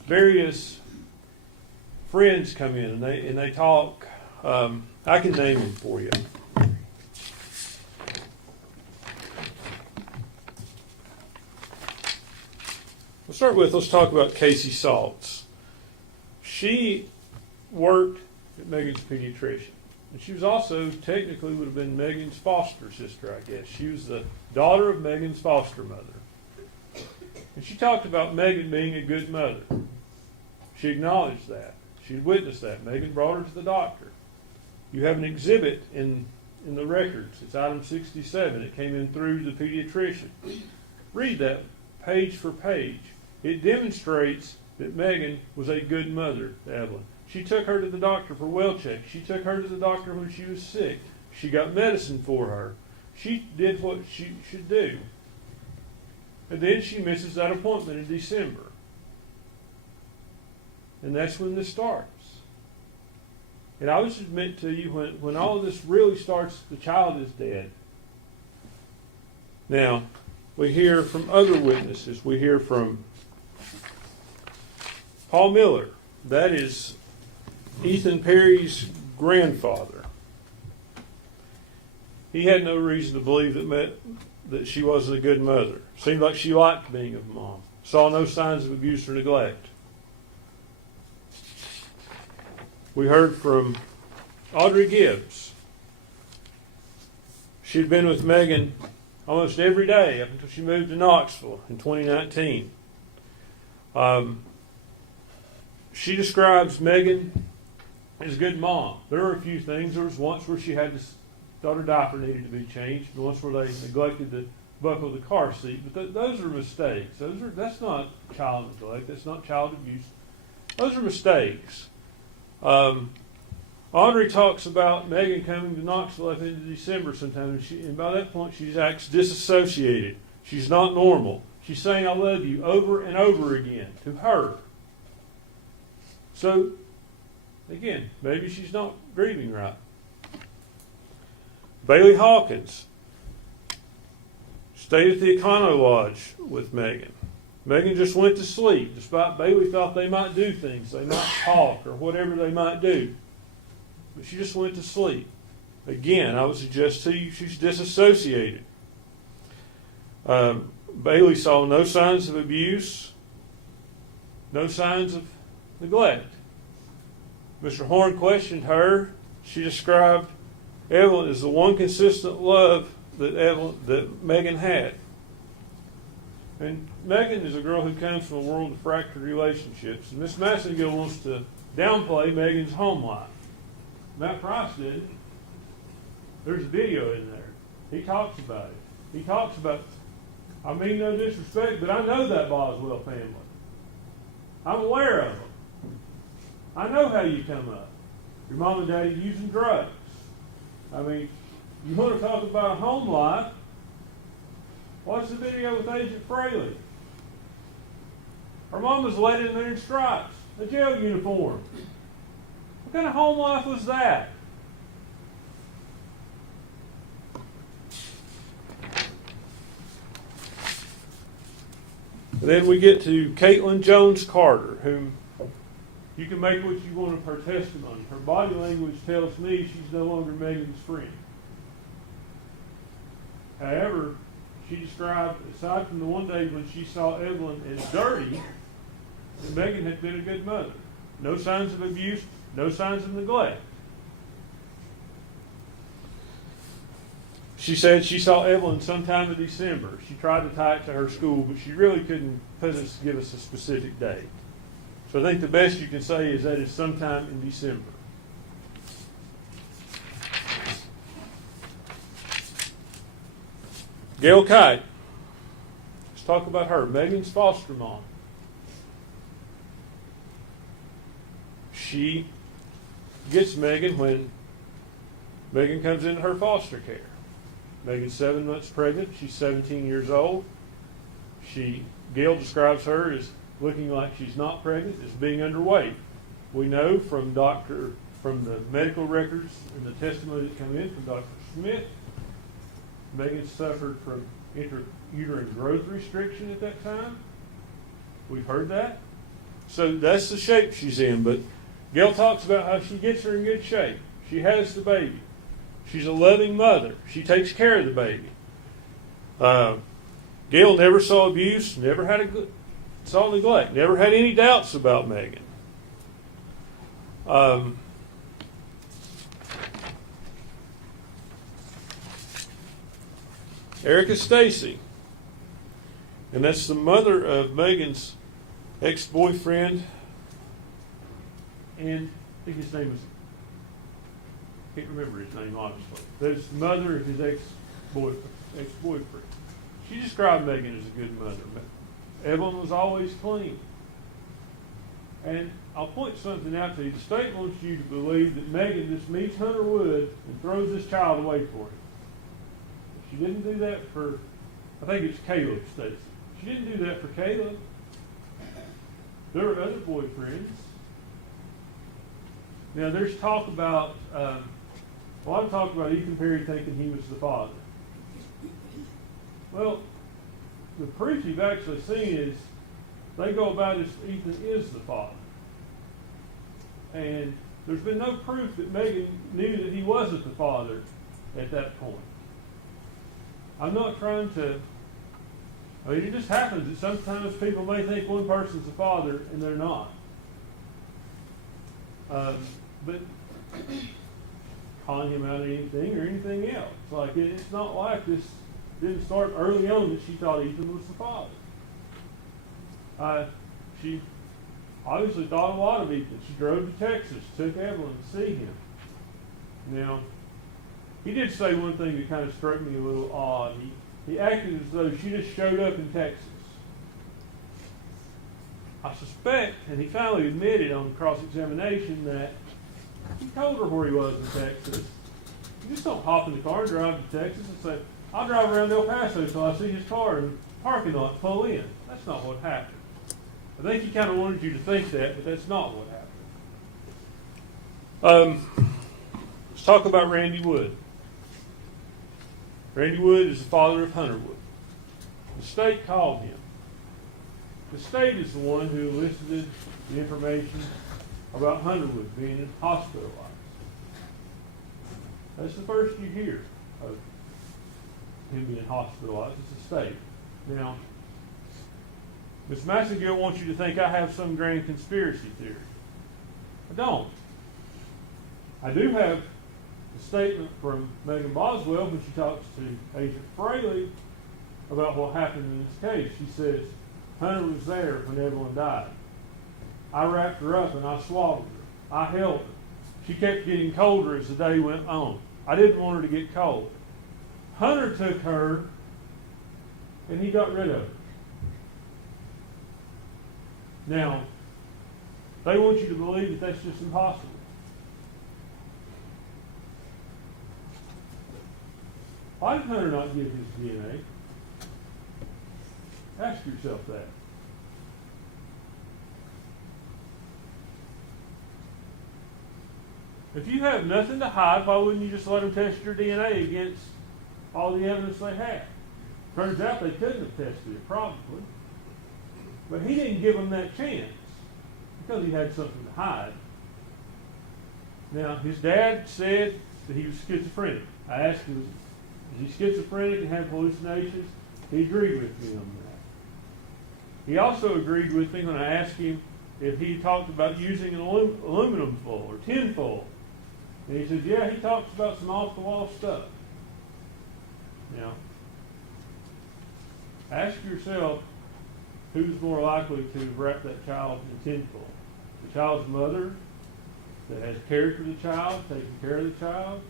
various friends come in and they talk. I can name them for you. Let's talk about Casey Saltz. She worked at Megan's pediatrician. And she was also, technically, would have been Megan's foster sister, I guess. She was the daughter of Megan's foster mother. And she talked about Megan being a good mother. She acknowledged that. She witnessed that. Megan brought her to the doctor. You have an exhibit in the records. It's item 67. It came in through the pediatrician. Read that page for page. It demonstrates that Megan was a good mother to Evelyn. She took her to the doctor for well checks. She took her to the doctor when she was sick. She got medicine for her. She did what she should do. And then she misses that appointment in December. And that's when this starts. And I would submit to you, when all of this really starts, the child is dead. Now, we hear from other witnesses. We hear from Paul Miller. That is Ethan Perry's grandfather. He had no reason to believe that she wasn't a good mother. Seemed like she liked being a mom. Saw no signs of abuse or neglect. We heard from Audrey Gibbs. She'd been with Megan almost every day up until she moved to Knoxville in 2019. She describes Megan as a good mom. There were a few things. There was once where she thought her diaper needed to be changed, and once where they neglected to buckle the car seat. But those are mistakes. That's not child neglect. That's not child abuse. Those are mistakes. Audrey talks about Megan coming to Knoxville up into December sometime, and by that point she acts disassociated. She's not normal. She's saying "I love you" over and over again to her. So, again, maybe she's not grieving right. Bailey Hawkins stayed at the Econo Lodge with Megan. Megan just went to sleep, despite Bailey thought they might do things. They might talk or whatever they might do. But she just went to sleep. Again, I would suggest to you she's disassociated. Bailey saw no signs of abuse, no signs of neglect. Mr. Horn questioned her. She described Evelyn as the one consistent love that Megan had. And Megan is a girl who comes from a world of fractured relationships. And Miss Massengill wants to downplay Megan's home life. Matt Price did. There's a video in there. He talks about it. He talks about, I mean no disrespect, but I know that Boswell family. I'm aware of them. I know how you come up. Your mom and daddy using drugs. I mean, you want to talk about a home life, watch the video with Agent Fraley. Her mom was let in there in stripes, a jail uniform. What kind of home life was that? And then we get to Caitlin Jones Carter, whom you can make what you want of her testimony. Her body language tells me she's no longer Megan's friend. However, she described, aside from the one day when she saw Evelyn as dirty, that Megan had been a good mother. No signs of abuse, no signs of neglect. She said she saw Evelyn sometime in December. She tried to tie it to her school, but she really couldn't give us a specific date. So I think the best you can say is that it's sometime in December. Gail Kite. Let's talk about her. Megan's foster mom. She gets Megan when Megan comes into her foster care. Megan's 7 months pregnant. She's 17 years old. Gail describes her as looking like she's not pregnant, as being underweight. We know from the medical records and the testimony that come in from Dr. Smith, Megan suffered from intrauterine growth restriction at that time. We've heard that. So that's the shape she's in. But Gail talks about how she gets her in good shape. She has the baby. She's a loving mother. She takes care of the baby. Gail never saw abuse, never saw neglect, never had any doubts about Megan. Erica Stacy, and that's the mother of Megan's ex-boyfriend, and I think his name is, I can't remember his name obviously. That's the mother of his ex-boyfriend. She described Megan as a good mother. Evelyn was always clean. And I'll point something out to you. The state wants you to believe that Megan just meets Hunter Wood and throws this child away for him. She didn't do that for, I think it's Caleb Stacy. She didn't do that for Caleb. There were other boyfriends. Now there's talk about, a lot of talk about Ethan Perry thinking he was the father. Well, the proof you've actually seen is they go about as Ethan is the father. And there's been no proof that Megan knew that he wasn't the father at that point. I'm not trying to, I mean, it just happens that sometimes people may think one person's the father and they're not. But calling him out of anything or anything else. Like, it's not like this didn't start early on that she thought Ethan was the father. She obviously thought a lot of Ethan. She drove to Texas, took Evelyn to see him. Now, he did say one thing that kind of struck me a little odd. He acted as though she just showed up in Texas. I suspect, and he finally admitted on cross-examination, that he told her where he was in Texas. You just don't hop in the car and drive to Texas and say, I'll drive around El Paso until I see his car in the parking lot, pull in. That's not what happened. I think he kind of wanted you to think that, but that's not what happened. Let's talk about Randy Wood. Randy Wood is the father of Hunter Wood. The state called him. The state is the one who elicited the information about Hunter Wood being hospitalized. That's the first you hear of him being hospitalized. It's the state. Now, Ms. Massengill wants you to think I have some grand conspiracy theory. I don't. I do have a statement from Megan Boswell when she talks to Agent Fraley about what happened in this case. She says, Hunter was there when Evelyn died. I wrapped her up and I swallowed her. I held her. She kept getting colder as the day went on. I didn't want her to get cold. Hunter took her and he got rid of her. Now, they want you to believe that that's just impossible. Why did Hunter not give his DNA? Ask yourself that. If you have nothing to hide, why wouldn't you just let them test your DNA against all the evidence they have? Turns out they couldn't have tested it, probably. But he didn't give them that chance because he had something to hide. Now, his dad said that he was schizophrenic. I asked him, is he schizophrenic and have hallucinations? He agreed with me on that. He also agreed with me when I asked him if he talked about using an aluminum foil or tin foil. And he said, yeah, he talks about some off-the-wall stuff. Now, ask yourself, who's more likely to wrap that child in tinfoil? The child's mother that has cared for the child, taken care of the child,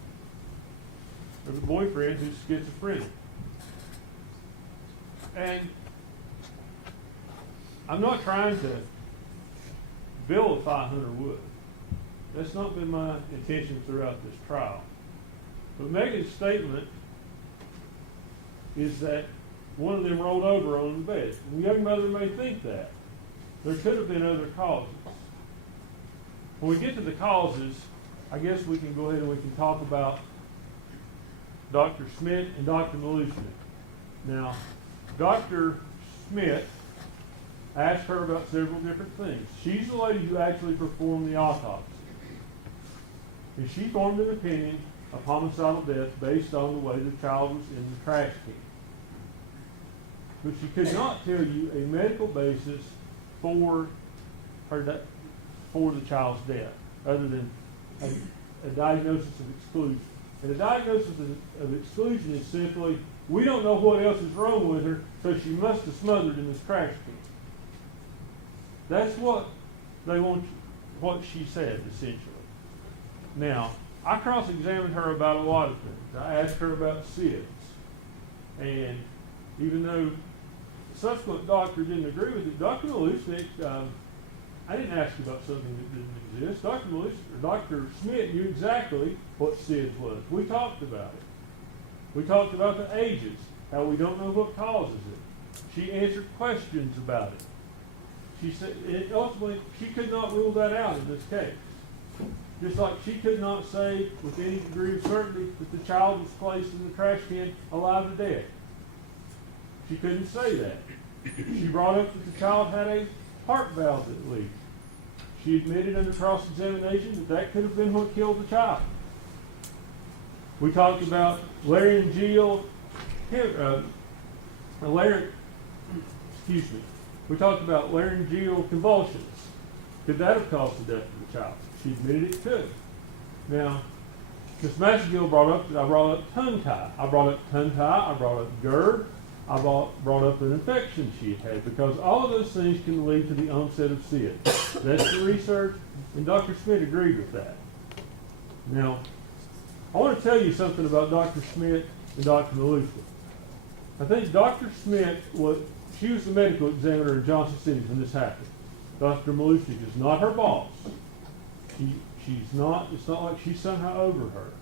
or the boyfriend who's schizophrenic? And I'm not trying to vilify Hunter Wood. That's not been my intention throughout this trial. But Megan's statement is that one of them rolled over on the bed. And the young mother may think that. There could have been other causes. When we get to the causes, I guess we can go ahead and we can talk about Dr. Schmidt and Dr. Malushnik. Now, Dr. Schmidt asked her about several different things. She's the lady who actually performed the autopsy. And she formed an opinion of homicidal death based on the way the child was in the trash can. But she could not tell you a medical basis for the child's death, other than a diagnosis of exclusion. And a diagnosis of exclusion is simply, we don't know what else is wrong with her, so she must have smothered in this trash can. That's what they want, what she said, essentially. Now, I cross-examined her about a lot of things. I asked her about SIDS. And even though the subsequent doctor didn't agree with it, Dr. Malushnik, I didn't ask you about something that didn't exist. Dr. Schmidt knew exactly what SIDS was. We talked about it. We talked about the ages, how we don't know what causes it. She answered questions about it. She said, ultimately, she could not rule that out in this case. Just like she could not say with any degree of certainty that the child was placed in the trash can alive or dead. She couldn't say that. She brought up that the child had a heart valve that leaked. She admitted under cross-examination that that could have been what killed the child. We talked about laryngeal, we talked about laryngeal convulsions. Could that have caused the death of the child? She admitted it could. Now, Ms. Massengill brought up that I brought up tongue tie. I brought up tongue tie, I brought up GERD, I brought up an infection she had, because all of those things can lead to the onset of SIDS. That's the research, and Dr. Schmidt agreed with that. Now, I want to tell you something about Dr. Schmidt and Dr. Malushnik. I think Dr. Schmidt she was the medical examiner in Johnson City when this happened. Dr. Malushnik is not her boss. It's not like she's somehow over her.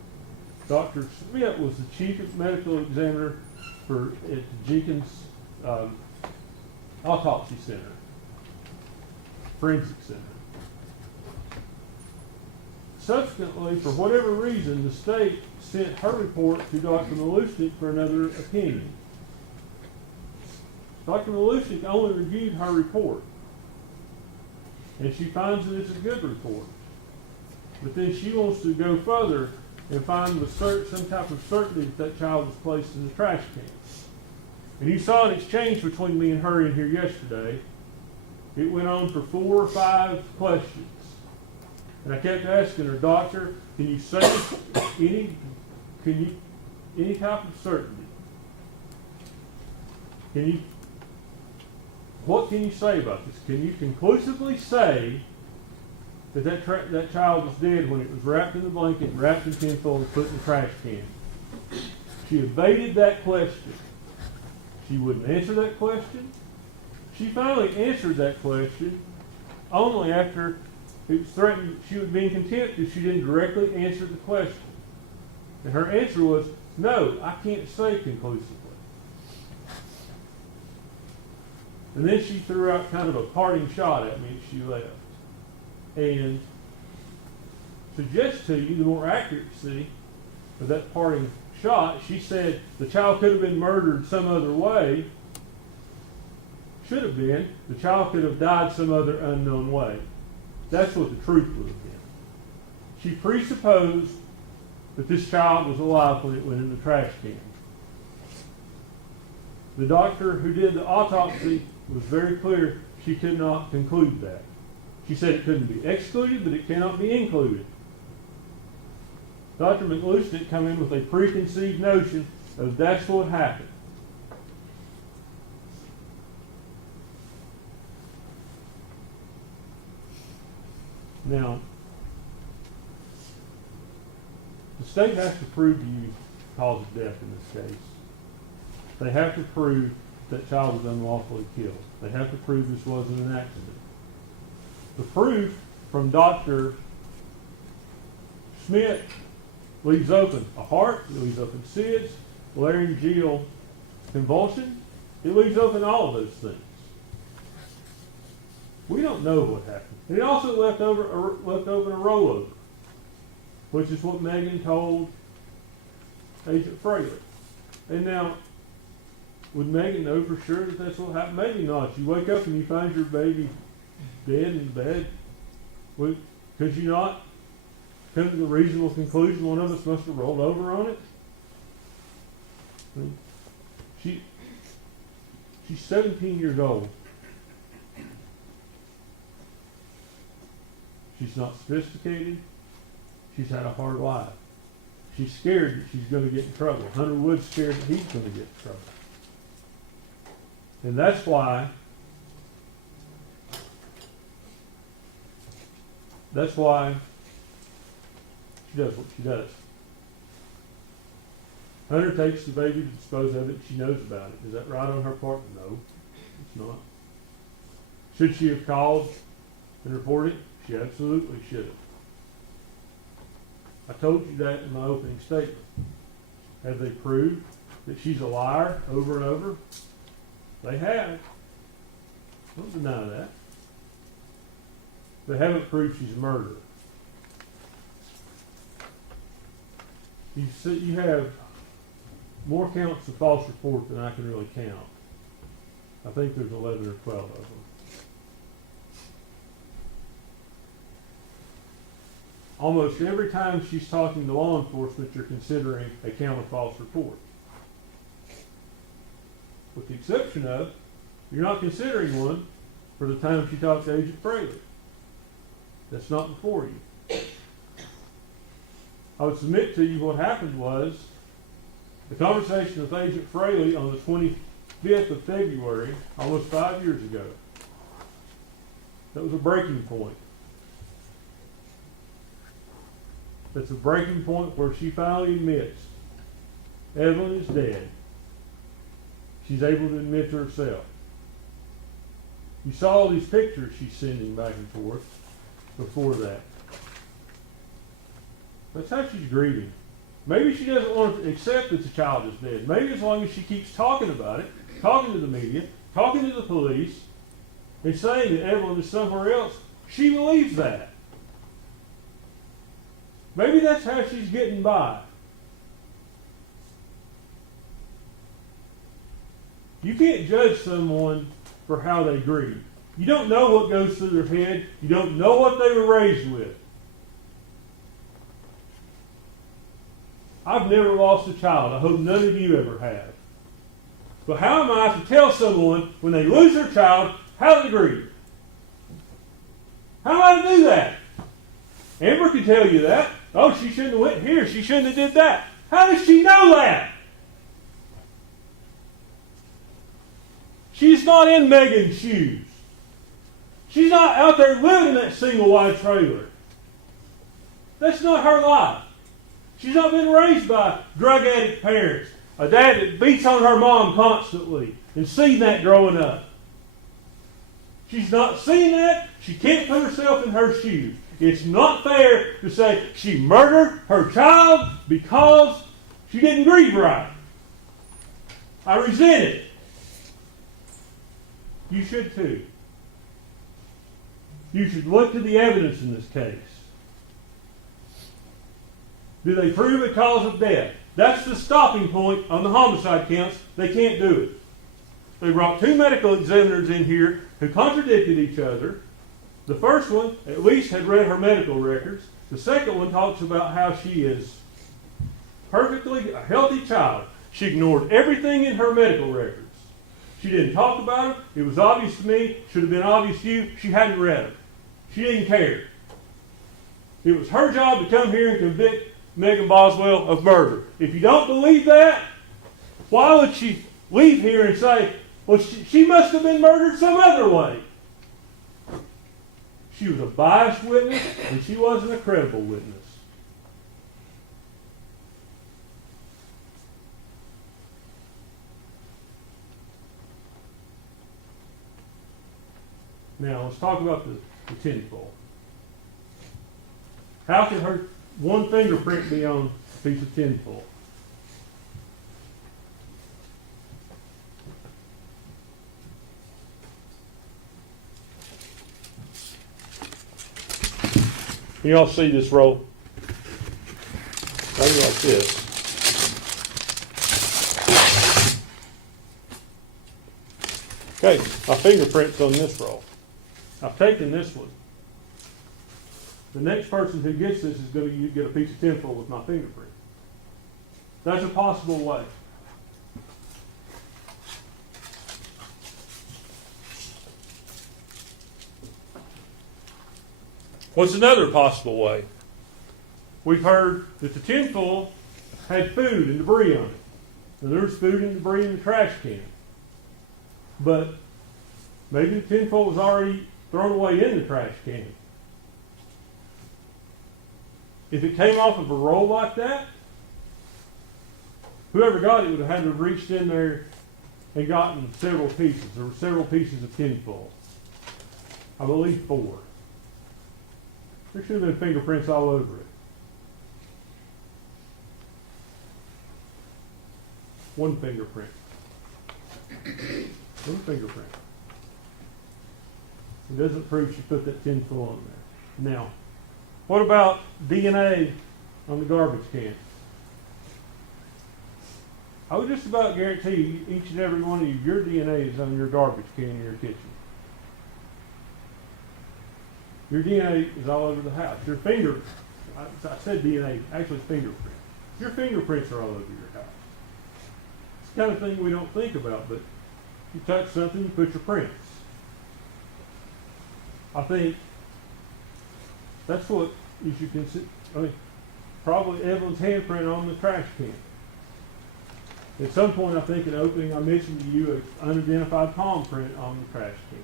Dr. Schmidt was the chief medical examiner at the Jenkins Autopsy Center, Forensic Center. Subsequently, for whatever reason, the state sent her report to Dr. Malushnik for another opinion. Dr. Malushnik only reviewed her report, and she finds that it's a good report. But then she wants to go further and find with some type of certainty that child was placed in the trash can. And you saw an exchange between me and her in here yesterday, It went on for 4 or 5 questions. And I kept asking her, doctor, can you say any type of certainty? What can you say about this? Can you conclusively say that that child was dead when it was wrapped in the blanket, wrapped in tinfoil, and put in the trash can? She evaded that question. She wouldn't answer that question. She finally answered that question only after it was threatened she would be in contempt if she didn't directly answer the question. And her answer was, no, I can't say conclusively. And then she threw out kind of a parting shot at me as she left. And suggest to you the more accuracy of that parting shot, she said the child could have been murdered some other way. Should have been. The child could have died some other unknown way. That's what the truth would have been. She presupposed that this child was alive when it went in the trash can. The doctor who did the autopsy was very clear she could not conclude that. She said it couldn't be excluded, but it cannot be included. Dr. McLuhan didn't come in with a preconceived notion of that's what happened. Now, the state has to prove to you cause of death in this case. They have to prove that child was unlawfully killed. They have to prove this wasn't an accident. The proof from Dr. Schmidt leaves open a heart, it leaves open SIDS, laryngeal convulsion, it leaves open all of those things. We don't know what happened. And it also left open a rollover, which is what Megan told Agent Fraley. And now, would Megan know for sure that that's what happened? Maybe not. You wake up and you find your baby dead in bed. Could you not come to the reasonable conclusion one of us must have rolled over on it? I mean, she's 17 years old. She's not sophisticated. She's had a hard life. She's scared that she's going to get in trouble. Hunter Wood's scared that he's going to get in trouble. And that's why she does what she does. Hunter takes the baby to dispose of it. She knows about it. Is that right on her part? No, it's not. Should she have called and reported it? She absolutely should have. I told you that in my opening statement. Have they proved that she's a liar over and over? They have. Don't deny that. They haven't proved she's a murderer. You have more counts of false report than I can really count. I think there's 11 or 12 of them. Almost every time she's talking to law enforcement, you're considering a count of false report. With the exception of, you're not considering one for the time she talked to Agent Fraley. That's not before you. I would submit to you what happened was the conversation with Agent Fraley on the 25th of February, almost 5 years ago. That was a breaking point. That's a breaking point where she finally admits Evelyn is dead. She's able to admit to herself. You saw all these pictures she's sending back and forth before that. That's how she's grieving. Maybe she doesn't want to accept that the child is dead. Maybe as long as she keeps talking about it, talking to the media, talking to the police, and saying that Evelyn is somewhere else, she believes that. Maybe that's how she's getting by. You can't judge someone for how they grieve. You don't know what goes through their head. You don't know what they were raised with. I've never lost a child. I hope none of you ever have. But how am I to tell someone when they lose their child how they grieve? How am I to do that? Amber can tell you that. Oh, she shouldn't have went here. She shouldn't have did that. How does she know that? She's not in Megan's shoes. She's not out there living in that single wide trailer. That's not her life. She's not been raised by drug addict parents, a dad that beats on her mom constantly, and seen that growing up. She's not seen that. She can't put herself in her shoes. It's not fair to say she murdered her child because she didn't grieve right. I resent it. You should too. You should look to the evidence in this case. Do they prove a cause of death? That's the stopping point on the homicide counts. They can't do it. They brought 2 medical examiners in here who contradicted each other. The first one at least had read her medical records. The second one talks about how she is perfectly a healthy child. She ignored everything in her medical records. She didn't talk about them. It was obvious to me. Should have been obvious to you. She hadn't read them. She didn't care. It was her job to come here and convict Megan Boswell of murder. If you don't believe that, why would she leave here and say, well, she must have been murdered some other way? She was a biased witness, and she wasn't a credible witness. Now, let's talk about the tinfoil. How can her one fingerprint be on a piece of tinfoil? Can y'all see this roll? Maybe like this. Okay, my fingerprint's on this roll. I've taken this one. The next person who gets this is going to get a piece of tinfoil with my fingerprint. That's a possible way. What's another possible way? We've heard that the tinfoil had food and debris on it. And there was food and debris in the trash can. But maybe the tinfoil was already thrown away in the trash can. If it came off of a roll like that, whoever got it would have had to have reached in there and gotten several pieces. There were several pieces of tinfoil. I believe 4. There should have been fingerprints all over it. One fingerprint. One fingerprint. It doesn't prove she put that tinfoil on there. Now, what about DNA on the garbage can? I would just about guarantee you, each and every one of you, your DNA is on your garbage can in your kitchen. Your DNA is all over the house. Your finger, I said DNA, actually it's fingerprint. Your fingerprints are all over your house. It's the kind of thing we don't think about, but you touch something, you put your prints. I think that's what you should consider. I mean, probably Evelyn's handprint on the trash can. At some point, I think in opening, I mentioned to you an unidentified palm print on the trash can.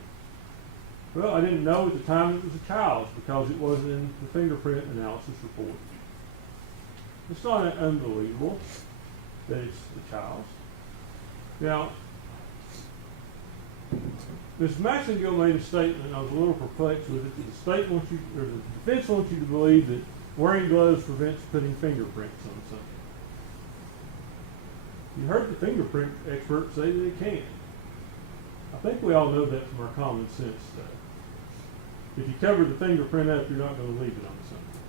Well, I didn't know at the time it was a child's because it wasn't in the fingerprint analysis report. It's not unbelievable that it's the child's. Now, Ms. Massengill made a statement, and I was a little perplexed with it. The state wants you, or the defense wants you to believe that wearing gloves prevents putting fingerprints on something. You heard the fingerprint experts say that it can. I think we all know that from our common sense stuff. If you cover the fingerprint up, you're not going to leave it on something.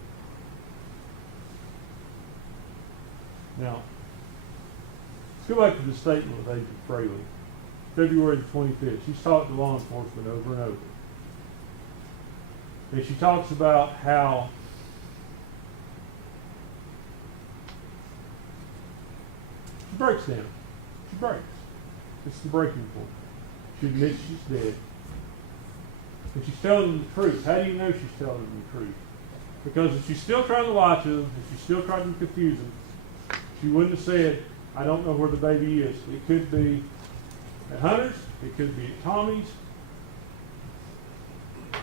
Now, let's go back to the statement with Agent Fraley. February the 25th. She's talked to law enforcement over and over. And she talks about how she breaks down. She breaks. It's the breaking point. She admits she's dead. And she's telling them the truth. How do you know she's telling them the truth? Because if she's still trying to lie to them, if she's still trying to confuse them, she wouldn't have said, I don't know where the baby is. It could be at Hunter's, it could be at Tommy's.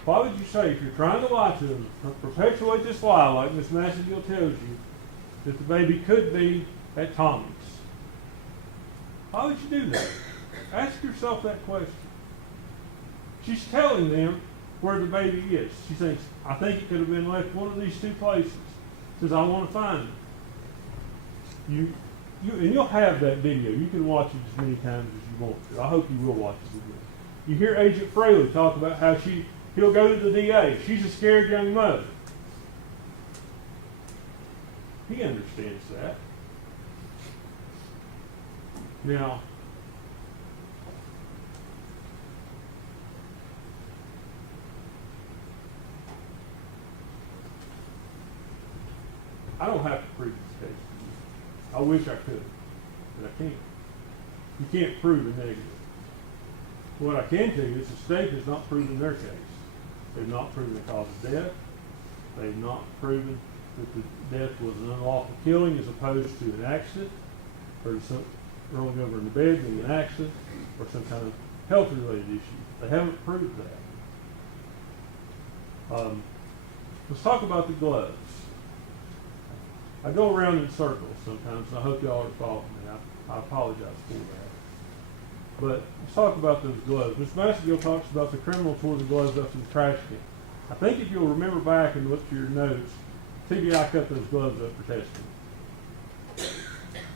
Why would you say, if you're trying to lie to them, perpetuate this lie like Miss Massengill tells you, that the baby could be at Tommy's? Why would you do that? Ask yourself that question. She's telling them where the baby is. She thinks, I think it could have been left one of these two places. Says, I want to find it. And you'll have that video. You can watch it as many times as you want to. I hope you will watch it again. You hear Agent Fraley talk about how he'll go to the DA. She's a scared young mother. He understands that. Now, I don't have to prove this case to you. I wish I could, but I can't. You can't prove a negative. What I can tell you is the state has not proven their case. They've not proven the cause of death. They've not proven that the death was an unlawful killing as opposed to an accident, or some rolling over in the bed being an accident, or some kind of health-related issue. They haven't proved that. Let's talk about the gloves. I go around in circles sometimes, and I hope y'all are following me. I apologize for that. But let's talk about those gloves. Ms. Massengill talks about the criminal tore the gloves up in the trash can. I think if you'll remember back and look to your notes, TBI cut those gloves up for testing.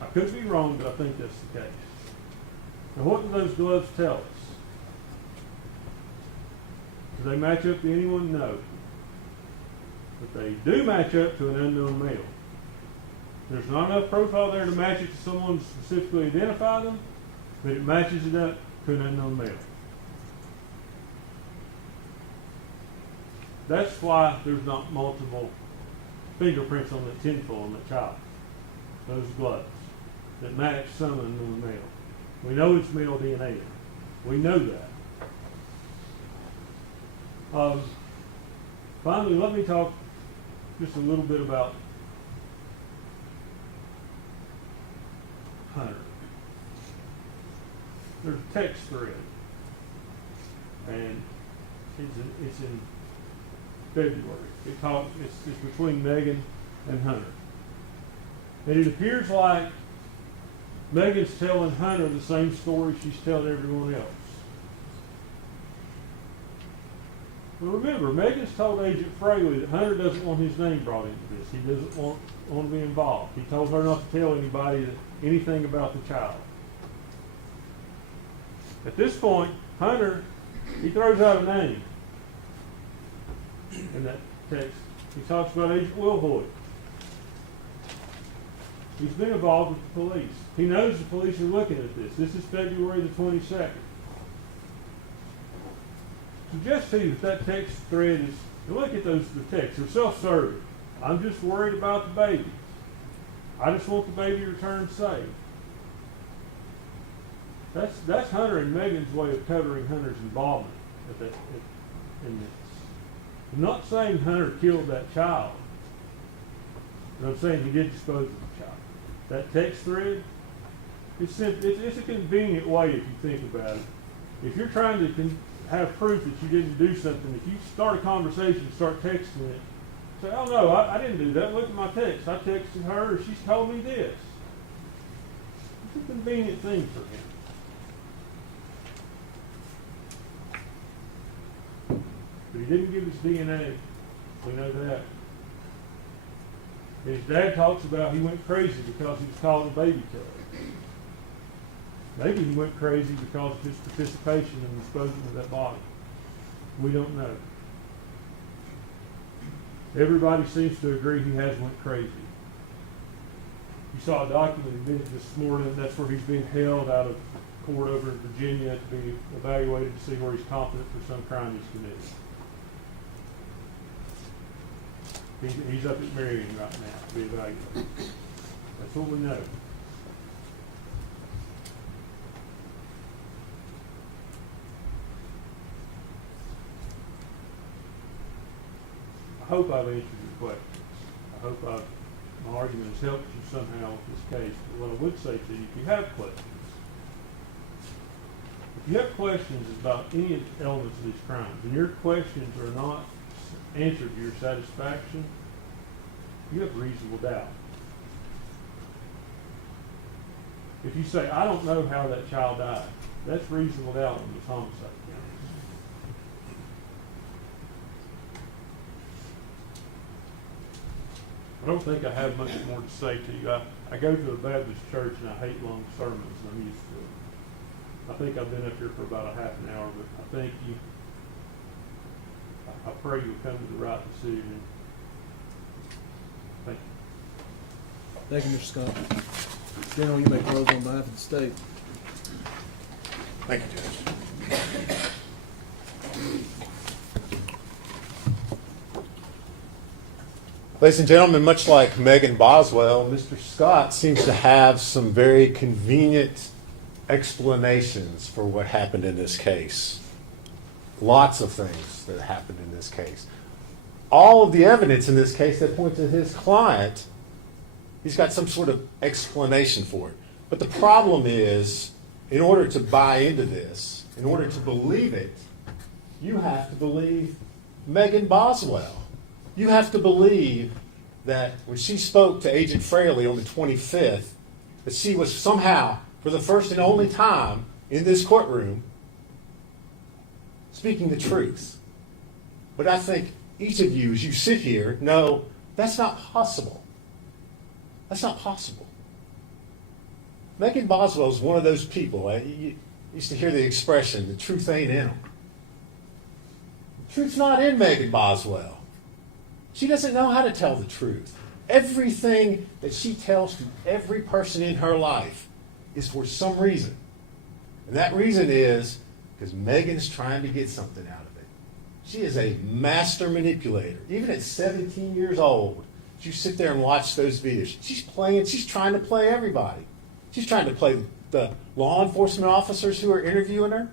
I could be wrong, but I think that's the case. Now, what do those gloves tell us? Do they match up to anyone? No. But they do match up to an unknown male. There's not enough profile there to match it to someone to specifically identify them, but it matches it up to an unknown male. That's why there's not multiple fingerprints on that tinfoil on that child. Those gloves that match some unknown male. We know it's male DNA. We know that. Finally, let me talk just a little bit about Hunter. There's a text thread, and it's in February. It's between Megan and Hunter, and it appears like Megan's telling Hunter the same story she's telling everyone else. But remember, Megan's told Agent Fraley that Hunter doesn't want his name brought into this. He doesn't want to be involved. He told her not to tell anybody anything about the child. At this point, Hunter, he throws out a name in that text. He talks about Agent Wilhoit. He's been involved with the police. He knows the police are looking at this. This is February the 22nd. Suggest to you that text thread is, look at the texts, they're self-serving. I'm just worried about the baby. I just want the baby returned safe. That's Hunter and Megan's way of covering Hunter's involvement in this. I'm not saying Hunter killed that child, but I'm saying he did dispose of the child. That text thread, it's a convenient way if you think about it. If you're trying to have proof that you didn't do something, if you start a conversation and start texting it, say, oh no, I didn't do that. Look at my text. I texted her, she's told me this. It's a convenient thing for him. But he didn't give his DNA. We know that. His dad talks about he went crazy because he was called a baby killer. Maybe he went crazy because of his participation in disposing of that body. We don't know. Everybody seems to agree he has went crazy. You saw a document admitted this morning. That's where he's being held out of court over in Virginia to be evaluated to see where he's competent for some crime he's committed. He's up at Marion right now to be evaluated. That's what we know. hope I've answered your questions. I hope my argument has helped you somehow with this case. But what I would say to you, if you have questions, about any elements of these crimes, and your questions are not answered to your satisfaction, you have reasonable doubt. If you say, I don't know how that child died, that's reasonable doubt on this homicide count. I don't think I have much more to say to you. I go to a Baptist church and I hate long sermons, and I'm used to it. I think I've been up here for about a half an hour, but I thank you. I pray you'll come to the right decision. Thank you. Thank you, Mr. Scott. General, you may close on behalf of the state. Thank you, Judge. Ladies and gentlemen, much like Megan Boswell, Mr. Scott seems to have some very convenient explanations for what happened in this case. Lots of things that happened in this case. All of the evidence in this case that points to his client, he's got some sort of explanation for it. But the problem is, in order to buy into this, in order to believe it, you have to believe Megan Boswell. You have to believe that when she spoke to Agent Fraley on the 25th, that she was somehow, for the first and only time in this courtroom, speaking the truth. But I think each of you, as you sit here, know that's not possible. That's not possible. Megan Boswell is one of those people. You used to hear the expression, the truth ain't in them. The truth's not in Megan Boswell. She doesn't know how to tell the truth. Everything that she tells to every person in her life is for some reason. And that reason is because Megan's trying to get something out of it. She is a master manipulator. Even at 17 years old, you sit there and watch those videos. She's trying to play everybody. She's trying to play the law enforcement officers who are interviewing her.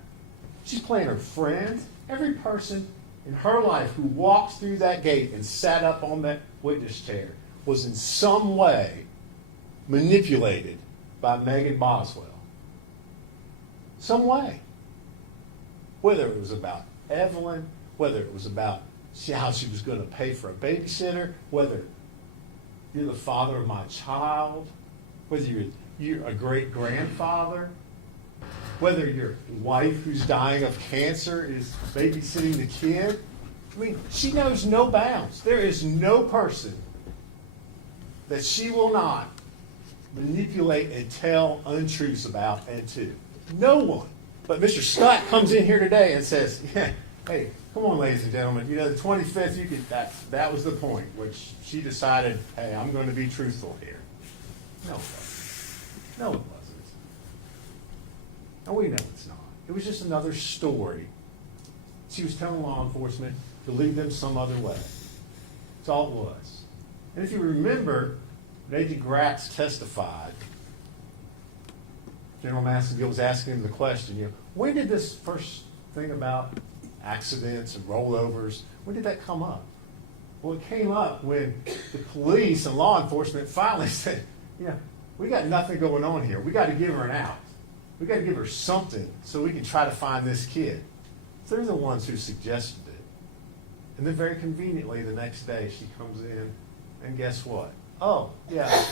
She's playing her friends, every person in her life who walked through that gate and sat up on that witness chair was in some way manipulated by Megan Boswell. Some way. Whether it was about Evelyn, whether it was about how she was going to pay for a babysitter, whether you're the father of my child, whether you're a great-grandfather, whether your wife who's dying of cancer is babysitting the kid. I mean, she knows no bounds. There is no person that she will not manipulate and tell untruths about and to. No one. But Mr. Scott comes in here today and says, yeah, hey, come on, ladies and gentlemen, the 25th, that was the point, which she decided, hey, I'm going to be truthful here. No, it wasn't. And we know it's not. It was just another story. She was telling law enforcement to lead them some other way. That's all it was. And if you remember, when Agent Gratz testified, General Massengill was asking him the question, when did this first thing about accidents and rollovers, when did that come up? Well, it came up when the police and law enforcement finally said, we got nothing going on here. We got to give her an out. We got to give her something so we can try to find this kid. They're the ones who suggested it. And then very conveniently the next day she comes in and guess what? Oh, yeah,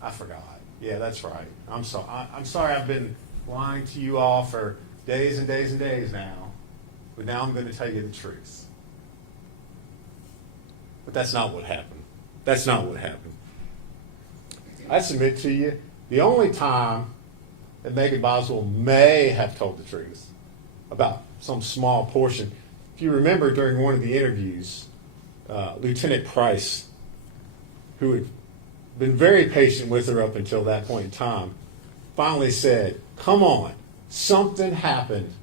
I forgot. Yeah, that's right. I'm sorry I've been lying to you all for days and days and days now. But now I'm going to tell you the truth. But that's not what happened. That's not what happened. I submit to you, the only time that Megan Boswell may have told the truth about some small portion, if you remember during one of the interviews, Lieutenant Price, who had been very patient with her up until that point in time, finally said, come on, something happened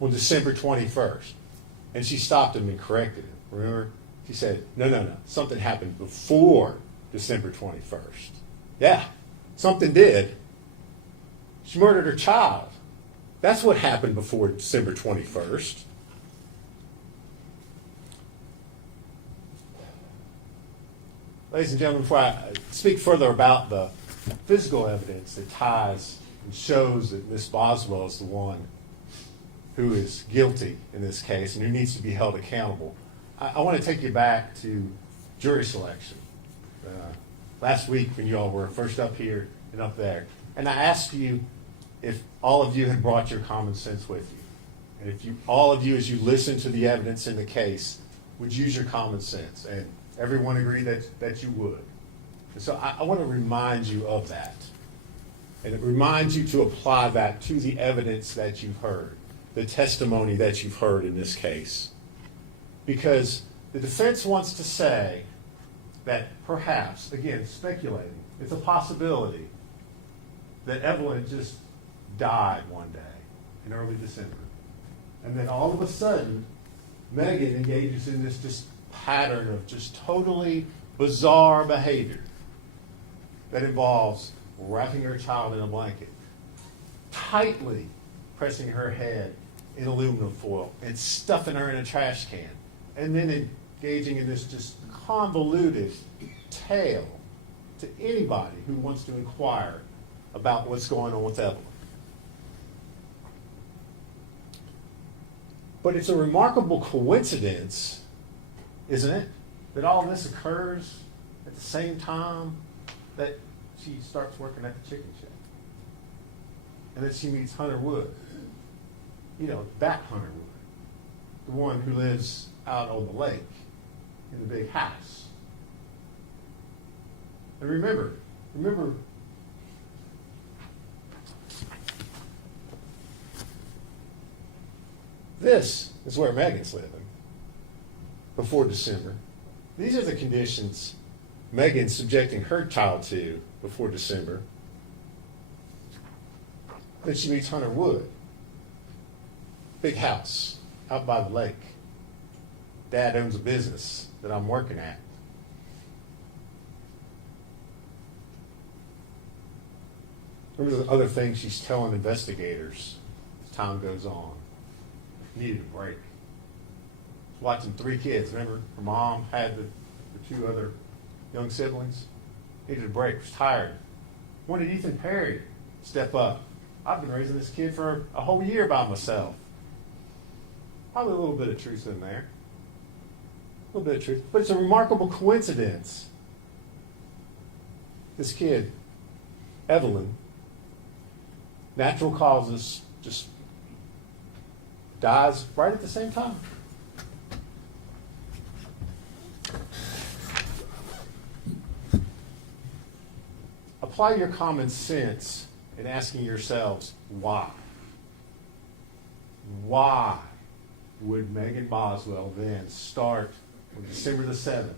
on December 21st. And she stopped him and corrected him. Remember? She said, no, something happened before December 21st. Yeah, something did. She murdered her child. That's what happened before December 21st. Ladies and gentlemen, before I speak further about the physical evidence that ties and shows that Ms. Boswell is the one who is guilty in this case and who needs to be held accountable, I want to take you back to jury selection. Last week when you all were first up here and up there, and I asked you if all of you had brought your common sense with you. And if all of you, as you listen to the evidence in the case, would use your common sense. And everyone agreed that you would. And so I want to remind you of that. And it reminds you to apply that to the evidence that you've heard, the testimony that you've heard in this case. Because the defense wants to say that perhaps, again, speculating, it's a possibility that Evelyn just died one day in early December. And then all of a sudden, Megan engages in this just pattern of just totally bizarre behavior that involves wrapping her child in a blanket, tightly pressing her head in aluminum foil, and stuffing her in a trash can, and then engaging in this just convoluted tale to anybody who wants to inquire about what's going on with Evelyn. But it's a remarkable coincidence, isn't it, that all this occurs at the same time that she starts working at the chicken shack. And that she meets Hunter Wood. You know, that Hunter Wood. The one who lives out on the lake in the big house. And remember, this is where Megan's living before December. These are the conditions Megan's subjecting her child to before December. Then she meets Hunter Wood. Big house out by the lake. Dad owns a business that I'm working at. Remember the other things she's telling investigators as time goes on. Needed a break. Watching 3 kids. Remember, her mom had the 2 other young siblings. Needed a break. Was tired. Wanted Ethan Perry to step up. I've been raising this kid for a whole year by myself. Probably a little bit of truth in there. A little bit of truth. But it's a remarkable coincidence. This kid, Evelyn, natural causes, just dies right at the same time. Apply your common sense in asking yourselves, why? Why would Megan Boswell then start on December the 7th?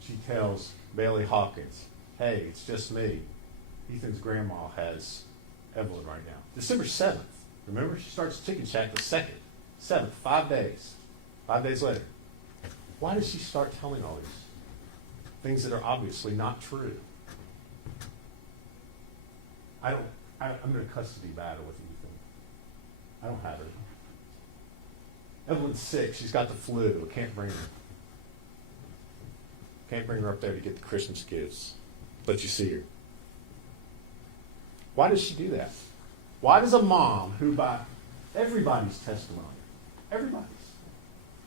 She tells Bailey Hawkins, hey, it's just me. Ethan's grandma has Evelyn right now. December 7th. Remember, she starts Chicken Shack the 2nd. 7th, 5 days. 5 days later. Why does she start telling all these things that are obviously not true? I'm in a custody battle with Ethan. I don't have her. Evelyn's sick. She's got the flu. I can't bring her. Can't bring her up there to get the Christmas gifts. Let you see her. Why does she do that? Why does a mom who, by everybody's testimony, everybody's,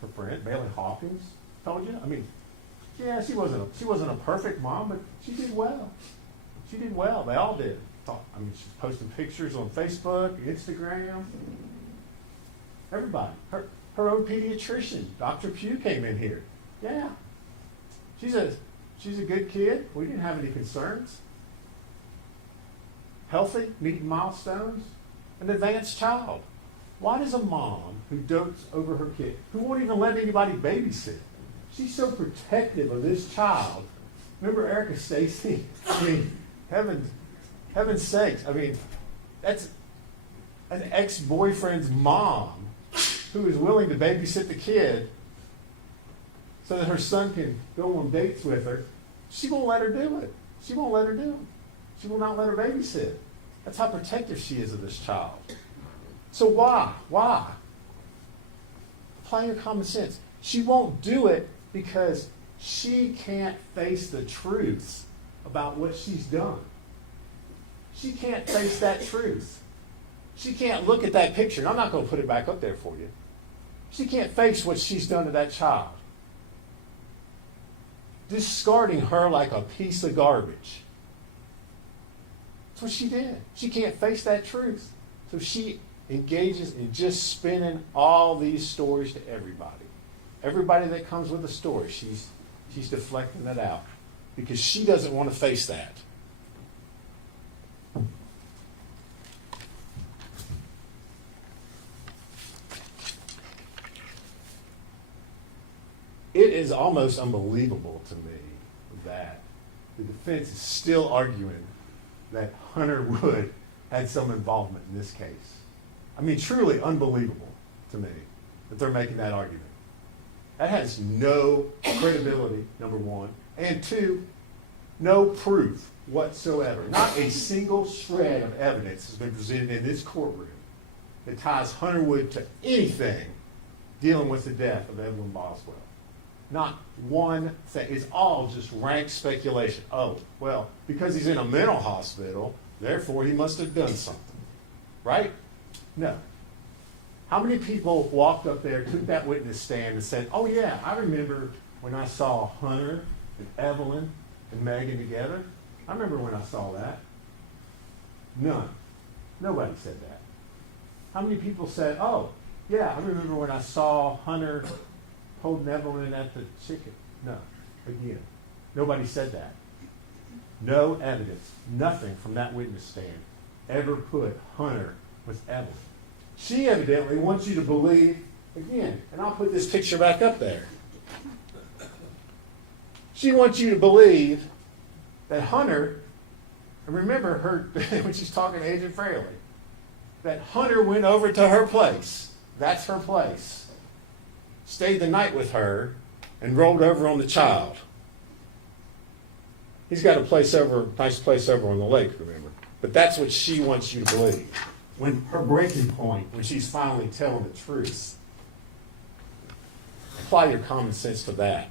her friend Bailey Hawkins told you, I mean, yeah, she wasn't a perfect mom, but she did well. She did well. They all did. I mean, she's posting pictures on Facebook, Instagram. Everybody. Her own pediatrician, Dr. Pugh, came in here. Yeah. She's a good kid. We didn't have any concerns. Healthy, meeting milestones, an advanced child. Why does a mom who dotes over her kid, who won't even let anybody babysit, she's so protective of this child? Remember Erica Stacy? I mean, heaven's sakes. I mean, that's an ex-boyfriend's mom who is willing to babysit the kid so that her son can go on dates with her. She won't let her do it. She won't let her do it. She will not let her babysit. That's how protective she is of this child. So why? Why? Apply your common sense. She won't do it because she can't face the truth about what she's done. She can't face that truth. She can't look at that picture. And I'm not going to put it back up there for you. She can't face what she's done to that child. Discarding her like a piece of garbage. That's what she did. She can't face that truth. So she engages in just spinning all these stories to everybody. Everybody that comes with a story, she's deflecting it out because she doesn't want to face that. It is almost unbelievable to me that the defense is still arguing that Hunter Wood had some involvement in this case. I mean, truly unbelievable to me that they're making that argument. That has no credibility, number one. And two, no proof whatsoever. Not a single shred of evidence has been presented in this courtroom that ties Hunter Wood to anything dealing with the death of Evelyn Boswell. Not one thing. It's all just rank speculation. Oh, well, because he's in a mental hospital, therefore he must have done something. Right? No. How many people walked up there, took that witness stand, and said, oh, yeah, I remember when I saw Hunter and Evelyn and Megan together? I remember when I saw that. None. Nobody said that. How many people said, oh, yeah, I remember when I saw Hunter holding Evelyn at the chicken? No. Again, nobody said that. No evidence, nothing from that witness stand ever put Hunter with Evelyn. She evidently wants you to believe, again, and I'll put this picture back up there. She wants you to believe that Hunter, and remember her when she's talking to Agent Fraley, that Hunter went over to her place. That's her place. Stayed the night with her and rolled over on the child. He's got a place over, nice place over on the lake, remember. But that's what she wants you to believe. When her breaking point, when she's finally telling the truth. Apply your common sense to that.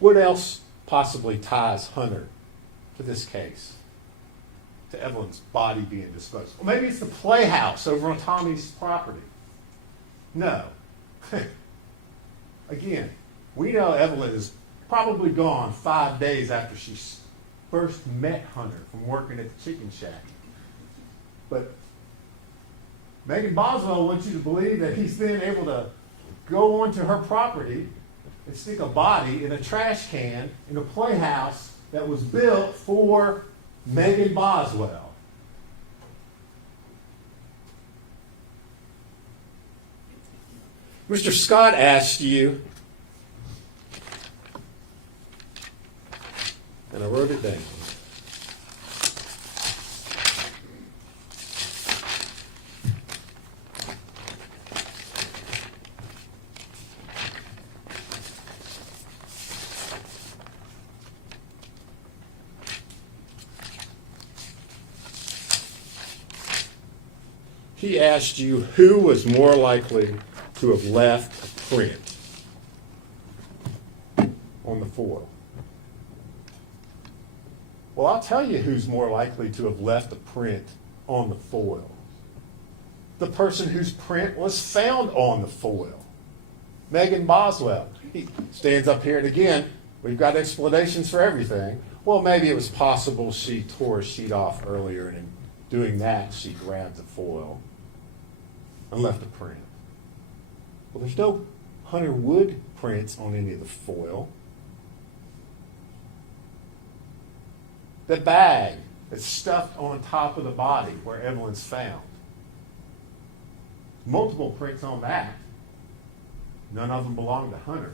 What else possibly ties Hunter to this case? To Evelyn's body being disposed? Well, maybe it's the playhouse over on Tommy's property. No. Again, we know Evelyn is probably gone 5 days after she first met Hunter from working at the chicken shack. But Megan Boswell wants you to believe that he's been able to go onto her property and stick a body in a trash can in a playhouse that was built for Megan Boswell. Mr. Scott asked you, and I wrote it down. He asked you who was more likely to have left a print on the foil. Well, I'll tell you who's more likely to have left a print on the foil. The person whose print was found on the foil. Megan Boswell. He stands up here, and again, we've got explanations for everything. Well, maybe it was possible she tore a sheet off earlier, and in doing that, she grabbed the foil and left a print. Well, there's no Hunter Wood prints on any of the foil. The bag that's stuffed on top of the body where Evelyn's found. Multiple prints on that. None of them belong to Hunter.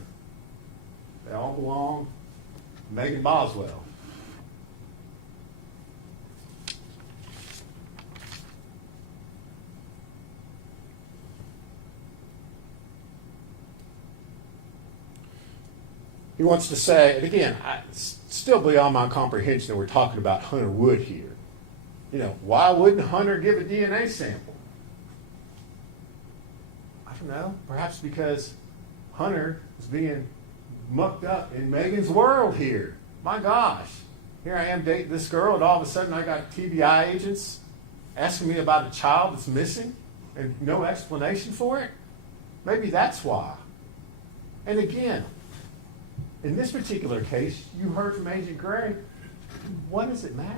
They all belong to Megan Boswell. He wants to say, and again, it's still beyond my comprehension that we're talking about Hunter Wood here. You know, why wouldn't Hunter give a DNA sample? No, perhaps because Hunter is being mucked up in Megan's world here. My gosh, here I am dating this girl, and all of a sudden I got TBI agents asking me about a child that's missing and no explanation for it. Maybe that's why. And again, in this particular case, you heard from Agent Gray, what does it matter?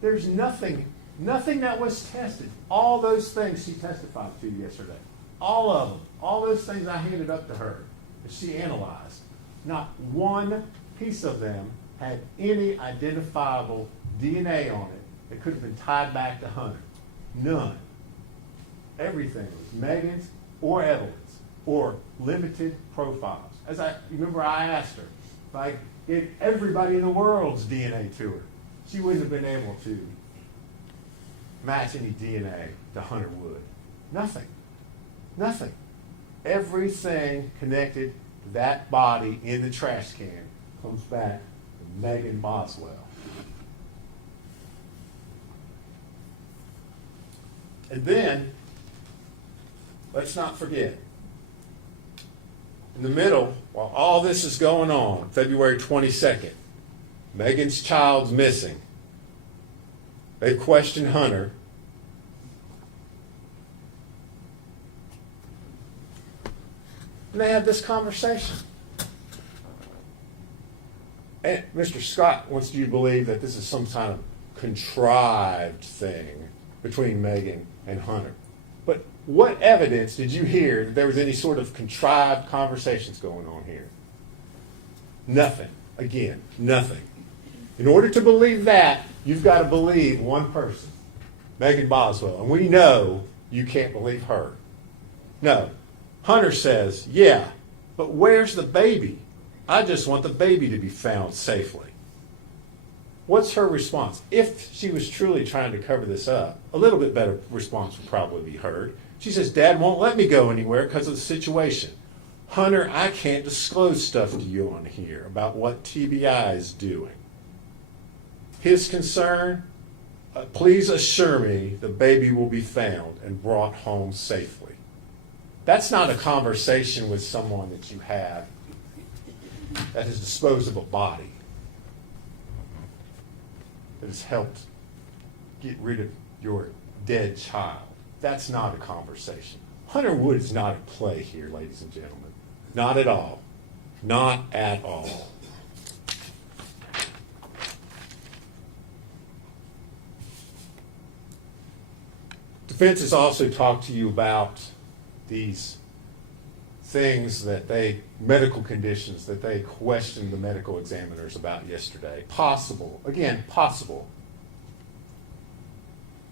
There's nothing that was tested. All those things she testified to yesterday, all of them, all those things I handed up to her that she analyzed, not one piece of them had any identifiable DNA on it that could have been tied back to Hunter. None. Everything was Megan's or Evelyn's or limited profiles. Remember I asked her if I gave everybody in the world's DNA to her, she wouldn't have been able to match any DNA to Hunter Wood. Nothing. Nothing. Everything connected to that body in the trash can comes back to Megan Boswell. And then, let's not forget, in the middle, while all this is going on, February 22nd, Megan's child's missing. They questioned Hunter. And they had this conversation. And Mr. Scott wants you to believe that this is some kind of contrived thing between Megan and Hunter. But what evidence did you hear that there was any sort of contrived conversations going on here? Nothing. Again, nothing. In order to believe that, you've got to believe one person, Megan Boswell. And we know you can't believe her. No. Hunter says, yeah, but where's the baby? I just want the baby to be found safely. What's her response? If she was truly trying to cover this up, a little bit better response would probably be heard. She says, Dad won't let me go anywhere because of the situation. Hunter, I can't disclose stuff to you on here about what TBI is doing. His concern, please assure me the baby will be found and brought home safely. That's not a conversation with someone that you have that has disposed of a body, that has helped get rid of your dead child. That's not a conversation. Hunter Wood is not at play here, ladies and gentlemen. Not at all. Not at all. Defense has also talked to you about these things medical conditions that they questioned the medical examiners about yesterday. Possible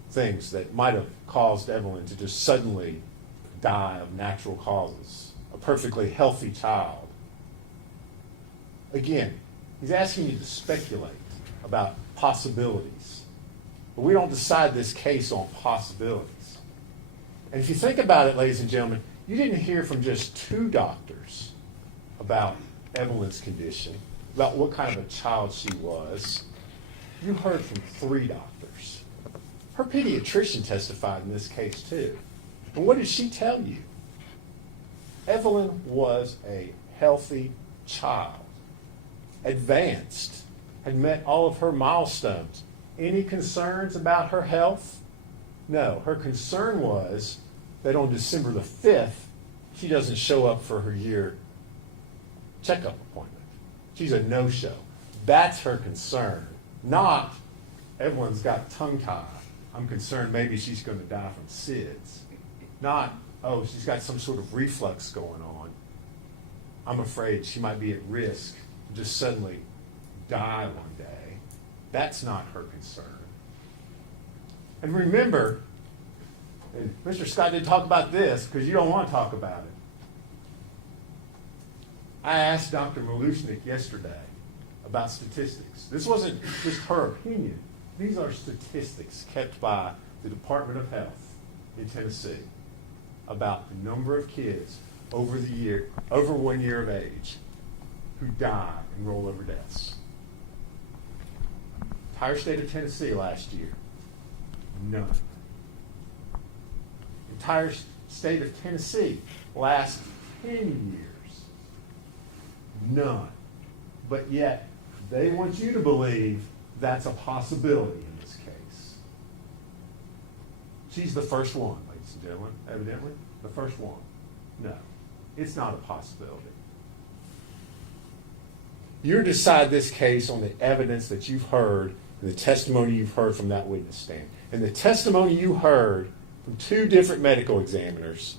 things that might have caused Evelyn to just suddenly die of natural causes. A perfectly healthy child. Again, he's asking you to speculate about possibilities. But we don't decide this case on possibilities. And if you think about it, ladies and gentlemen, you didn't hear from just 2 doctors about Evelyn's condition, about what kind of a child she was. You heard from 3 doctors. Her pediatrician testified in this case too. And what did she tell you? Evelyn was a healthy child, advanced, had met all of her milestones. Any concerns about her health? No, her concern was that on December the 5th, she doesn't show up for her year checkup appointment. She's a no-show. That's her concern, not Evelyn's got tongue-tied. I'm concerned maybe she's going to die from SIDS. Not, oh, she's got some sort of reflux going on. I'm afraid she might be at risk to just suddenly die one day. That's not her concern. And remember, and Mr. Scott didn't talk about this because you don't want to talk about it. I asked Dr. Malushnik yesterday about statistics. This wasn't just her opinion. These are statistics kept by the Department of Health in Tennessee about the number of kids over 1 year of age who die in rollover deaths. Entire state of Tennessee last year, none. Entire state of Tennessee, last 10 years. None. But yet, they want you to believe that's a possibility in this case. She's the first one, ladies and gentlemen, evidently. The first one. No, it's not a possibility. You're to decide this case on the evidence that you've heard and the testimony you've heard from that witness stand. And the testimony you heard from 2 different medical examiners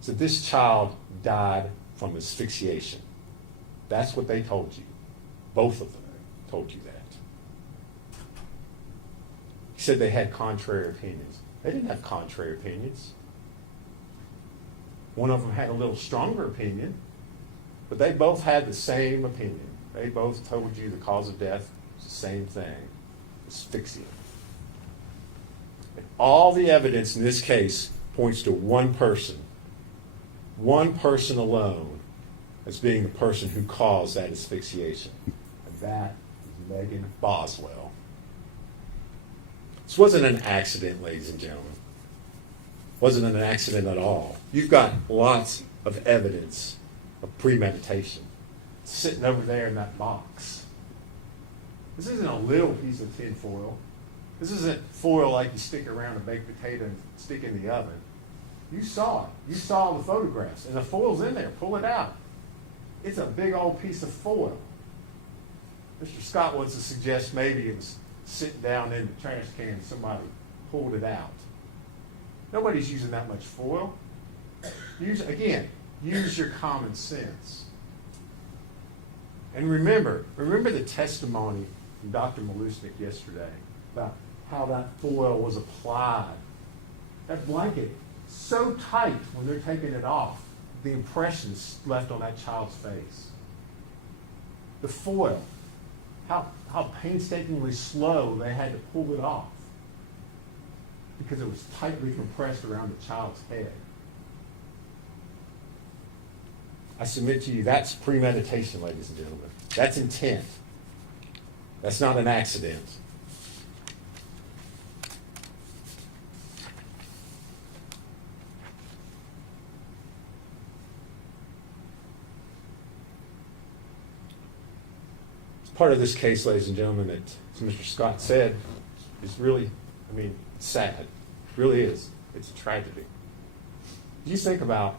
is that this child died from asphyxiation. That's what they told you. Both of them told you that. He said they had contrary opinions. They didn't have contrary opinions. One of them had a little stronger opinion, but they both had the same opinion. They both told you the cause of death was the same thing, asphyxia. And all the evidence in this case points to one person alone as being the person who caused that asphyxiation. And that is Megan Boswell. This wasn't an accident, ladies and gentlemen. It wasn't an accident at all. You've got lots of evidence of premeditation sitting over there in that box. This isn't a little piece of tin foil. This isn't foil like you stick around a baked potato and stick in the oven. You saw it. You saw the photographs. And the foil's in there. Pull it out. It's a big old piece of foil. Mr. Scott wants to suggest maybe it was sitting down in the trash can and somebody pulled it out. Nobody's using that much foil. Use your common sense. And remember the testimony from Dr. Malusnik yesterday about how that foil was applied. That blanket, so tight when they're taking it off, the impressions left on that child's face. The foil, how painstakingly slow they had to pull it off because it was tightly compressed around the child's head. I submit to you, that's premeditation, ladies and gentlemen. That's intent. That's not an accident. Part of this case, ladies and gentlemen, that, as Mr. Scott said, is really, sad. It really is. It's a tragedy. You think about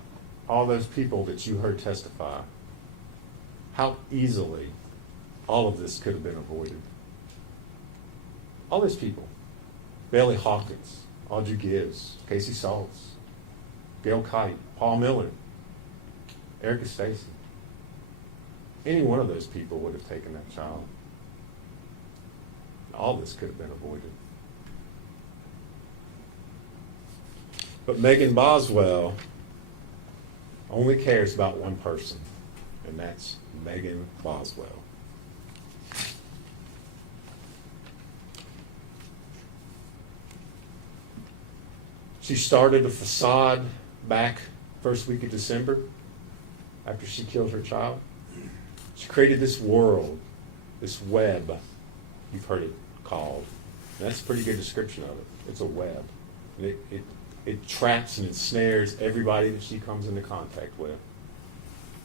all those people that you heard testify, how easily all of this could have been avoided. All those people. Bailey Hawkins, Audrey Gibbs, Casey Saltz, Gail Kite, Paul Miller, Erica Stacy. Any one of those people would have taken that child. All this could have been avoided. But Megan Boswell only cares about one person, and that's Megan Boswell. She started a facade back first week of December after she killed her child. She created this world, this web, you've heard it called. And that's a pretty good description of it. It's a web. And it traps and ensnares everybody that she comes into contact with.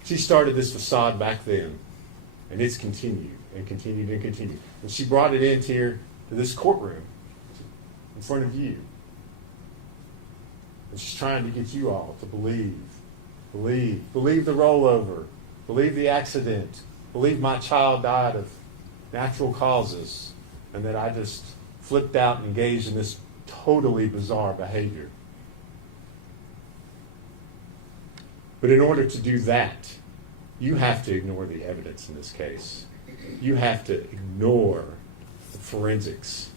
She started this facade back then, and it's continued and continued and continued. And she brought it in here to this courtroom in front of you. And she's trying to get you all to believe the rollover, believe the accident, believe my child died of natural causes, and that I just flipped out and engaged in this totally bizarre behavior. But in order to do that, you have to ignore the evidence in this case. You have to ignore the forensics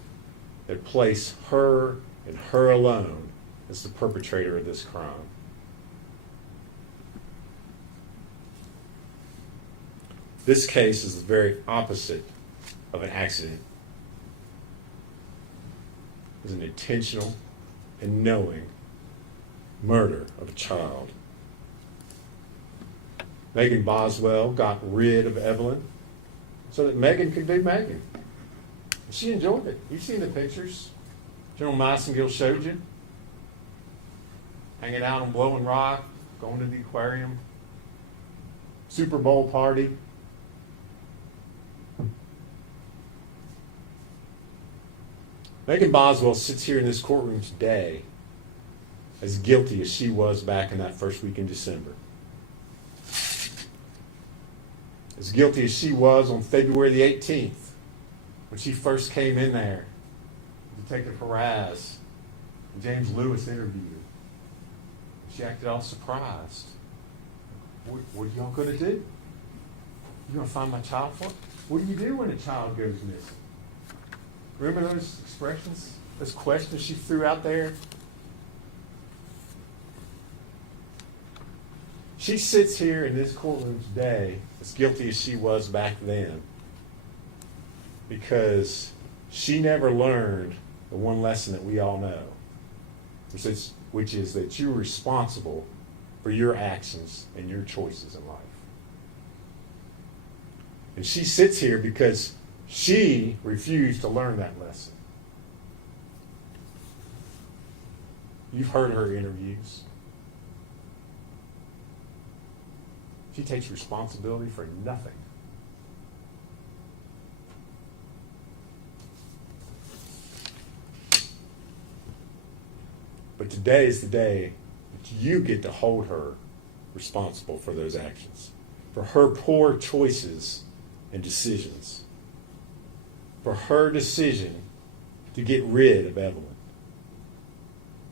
that place her and her alone as the perpetrator of this crime. This case is the very opposite of an accident. It's an intentional and knowing murder of a child. Megan Boswell got rid of Evelyn so that Megan could be Megan. She enjoyed it. You've seen the pictures General Massengill showed you. hanging out on Blowing Rock, going to the aquarium, Super Bowl party. Megan Boswell sits here in this courtroom today as guilty as she was back in that first week in December. As guilty as she was on February the 18th when she first came in there, Detective Perez and James Lewis interviewed her. She acted all surprised. What are y'all going to do? You going to find my child for? What do you do when a child goes missing? Remember those expressions, those questions she threw out there? She sits here in this courtroom today as guilty as she was back then because she never learned the one lesson that we all know, which is that you're responsible for your actions and your choices in life. And she sits here because she refused to learn that lesson. You've heard her interviews. She takes responsibility for nothing. But today is the day that you get to hold her responsible for those actions, for her poor choices and decisions, for her decision to get rid of Evelyn,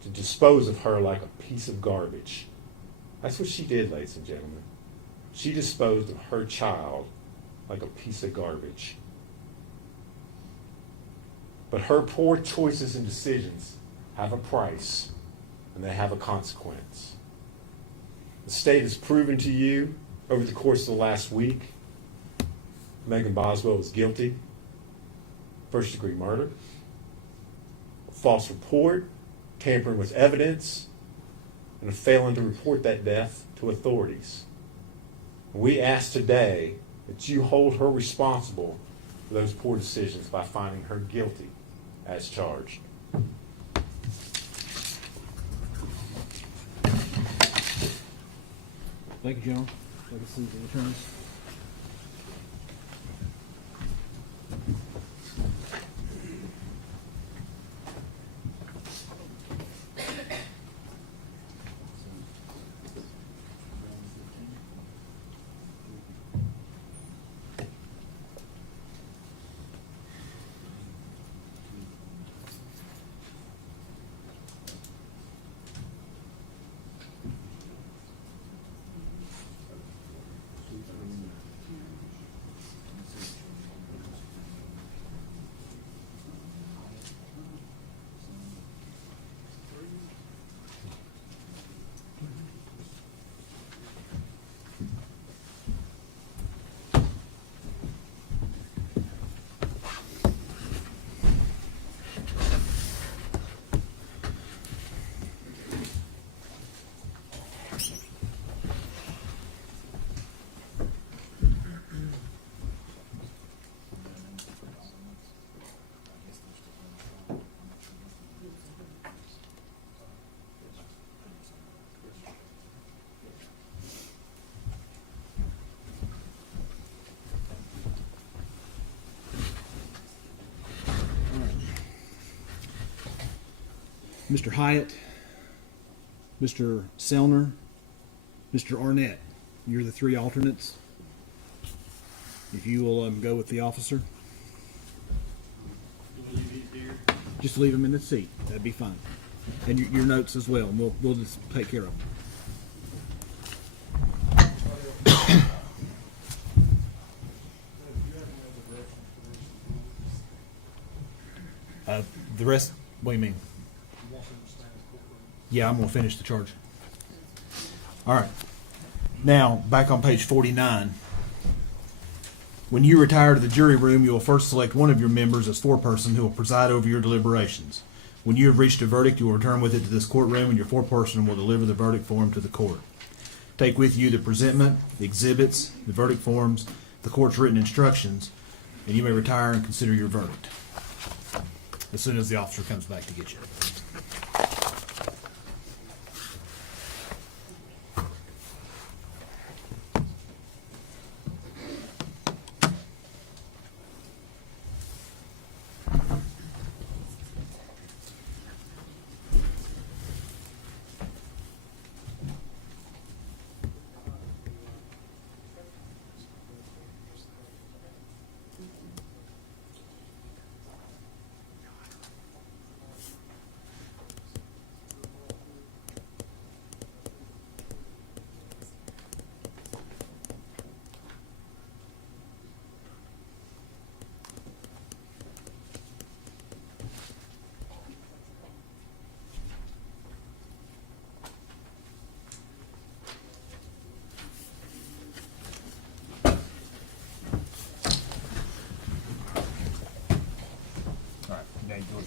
to dispose of her like a piece of garbage. That's what she did, ladies and gentlemen. She disposed of her child like a piece of garbage. But her poor choices and decisions have a price, and they have a consequence. The state has proven to you over the course of the last week, Megan Boswell was guilty. First-degree murder, a false report, tampering with evidence, and a failing to report that death to authorities. We ask today that you hold her responsible for those poor decisions by finding her guilty as charged. Thank you, General. Take a seat, the attorneys. Mr. Hyatt, Mr. Selner, Mr. Arnett, you're the three alternates. If you will go with the officer. Just leave them in the seat. That'd be fine. And your notes as well. And we'll just take care of them. The rest, what do you mean? Yeah, I'm going to finish the charge. All right. Now, back on page 49. When you retire to the jury room, you will first select one of your members as foreperson who will preside over your deliberations. When you have reached a verdict, you will return with it to this courtroom, and your foreperson will deliver the verdict form to the court. Take with you the presentment, the exhibits, the verdict forms, the court's written instructions, and you may retire and consider your verdict as soon as the officer comes back to get you.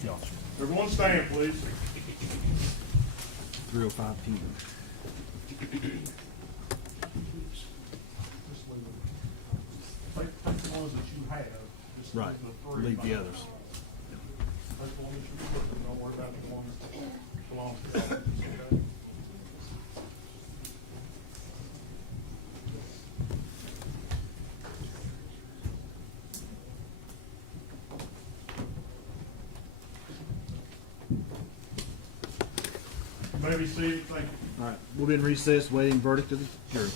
with you, officer. Everyone stand, please. 3:05 p.m. Take the ones that you have. Just Right. the three. Leave the others. Take the one that you put, don't worry about the ones that belong to the office, okay? You may be seated, thank you. All right, we'll be in recess, waiting verdict of the jury.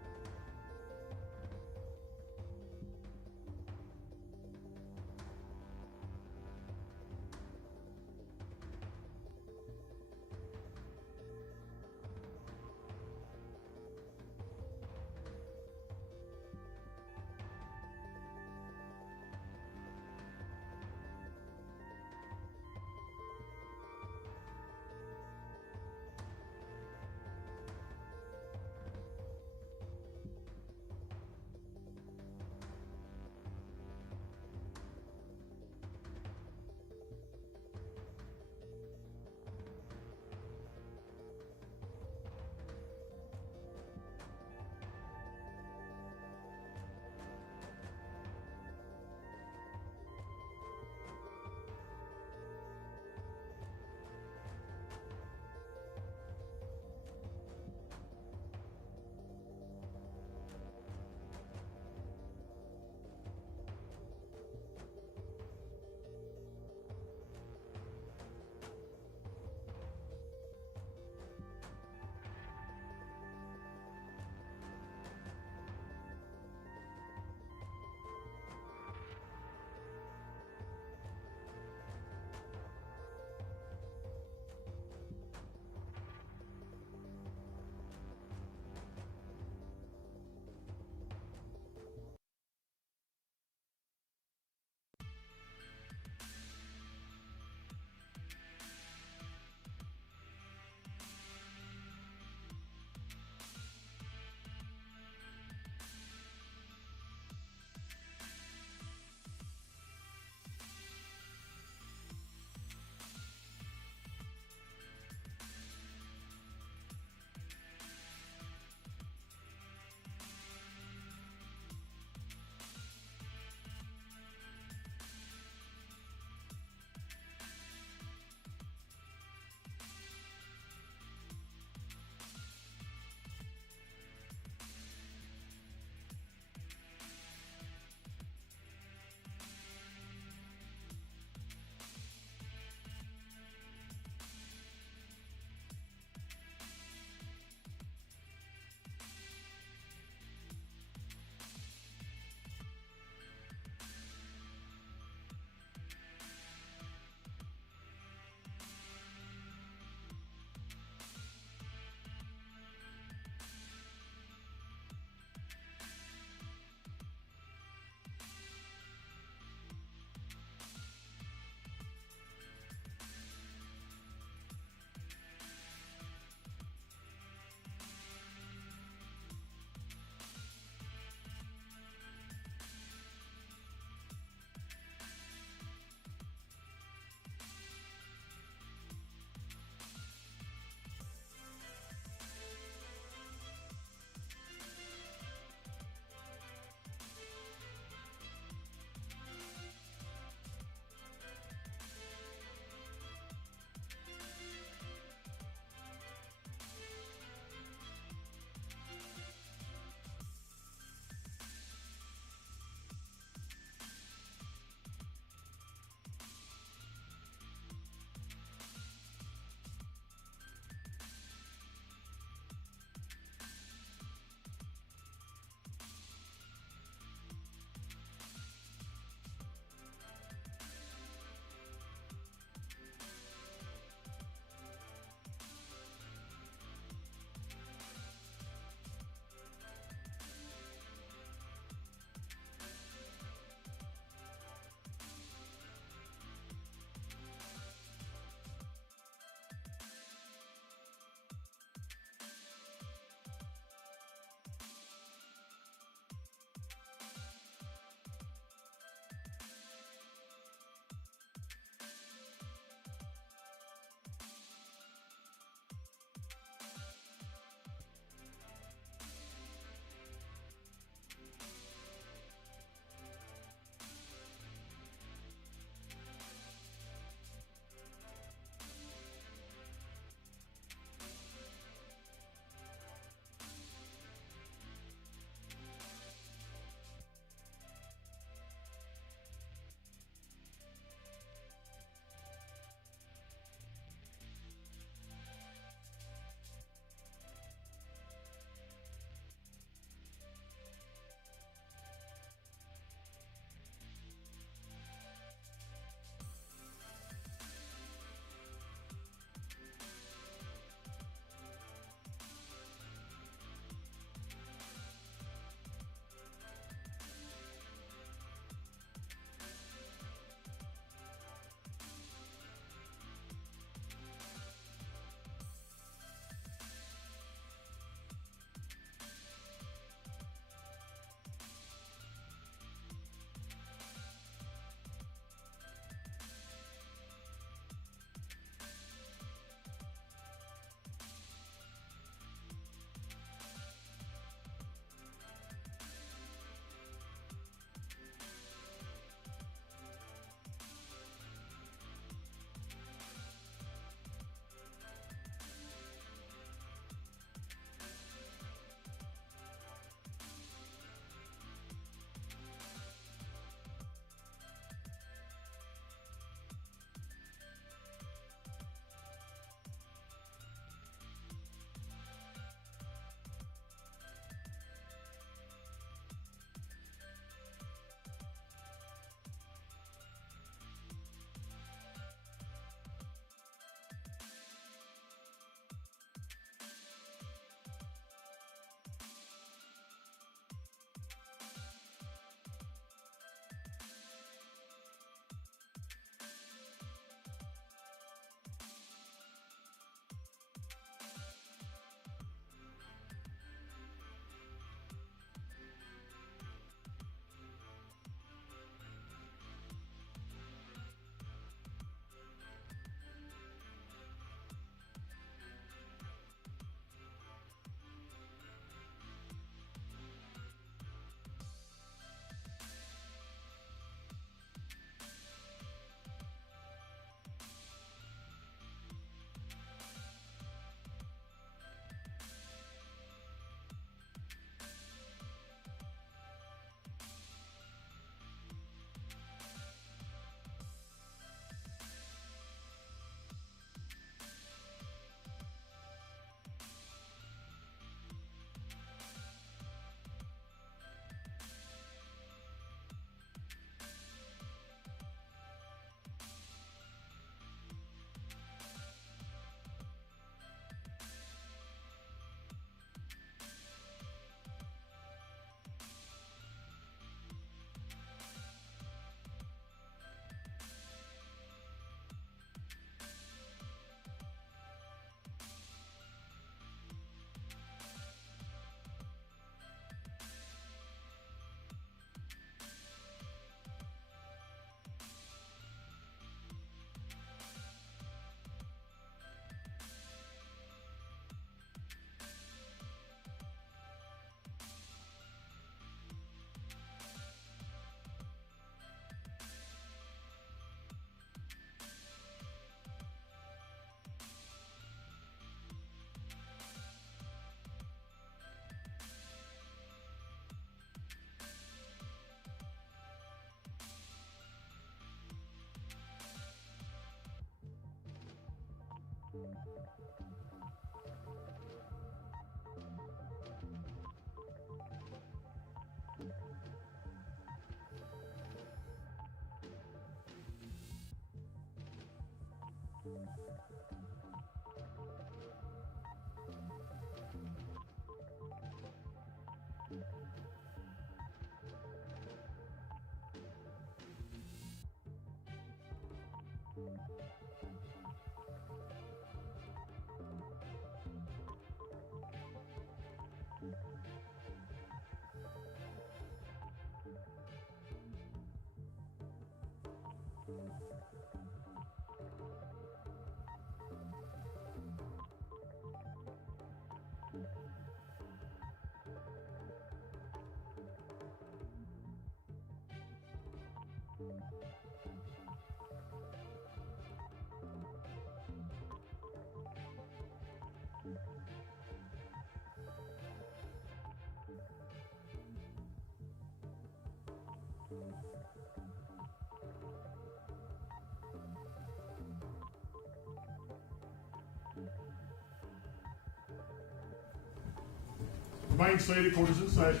Remain seated, court is in session.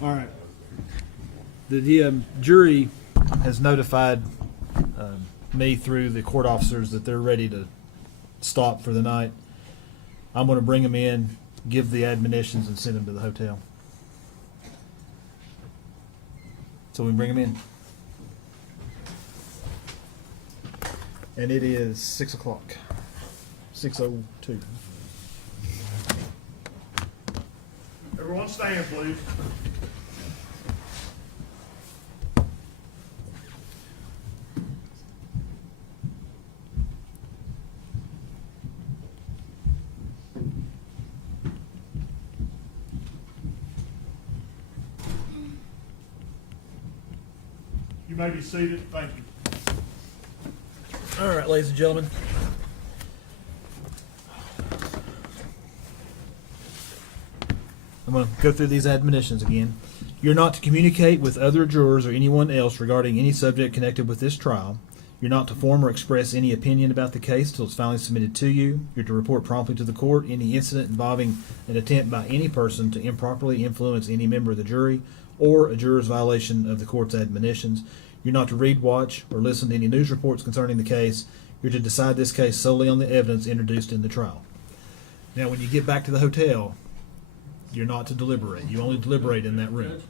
All right. The jury has notified me through the court officers that they're ready to stop for the night. I'm going to bring them in, give the admonitions, and send them to the hotel. So we can bring them in. And it is 6 o'clock. 6:02. Everyone stand, please. You may be seated. Thank you. All right, ladies and gentlemen. I'm going to go through these admonitions again. You're not to communicate with other jurors or anyone else regarding any subject connected with this trial. You're not to form or express any opinion about the case until it's finally submitted to you. You're to report promptly to the court any incident involving an attempt by any person to improperly influence any member of the jury or a juror's violation of the court's admonitions. You're not to read, watch, or listen to any news reports concerning the case. You're to decide this case solely on the evidence introduced in the trial. Now, when you get back to the hotel, you're not to deliberate. You only deliberate in that room.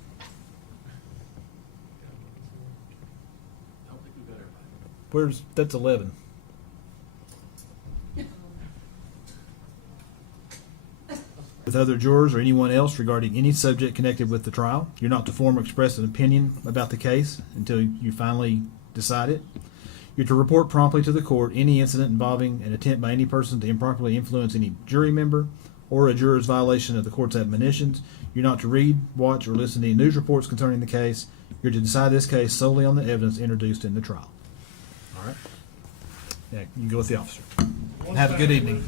That's 11. With other jurors or anyone else regarding any subject connected with the trial. You're not to form or express an opinion about the case until you finally decide it. You're to report promptly to the court any incident involving an attempt by any person to improperly influence any jury member or a juror's violation of the court's admonitions. You're not to read, watch, or listen to any news reports concerning the case. You're to decide this case solely on the evidence introduced in the trial. All right? Yeah, you can go with the officer. Have a good evening.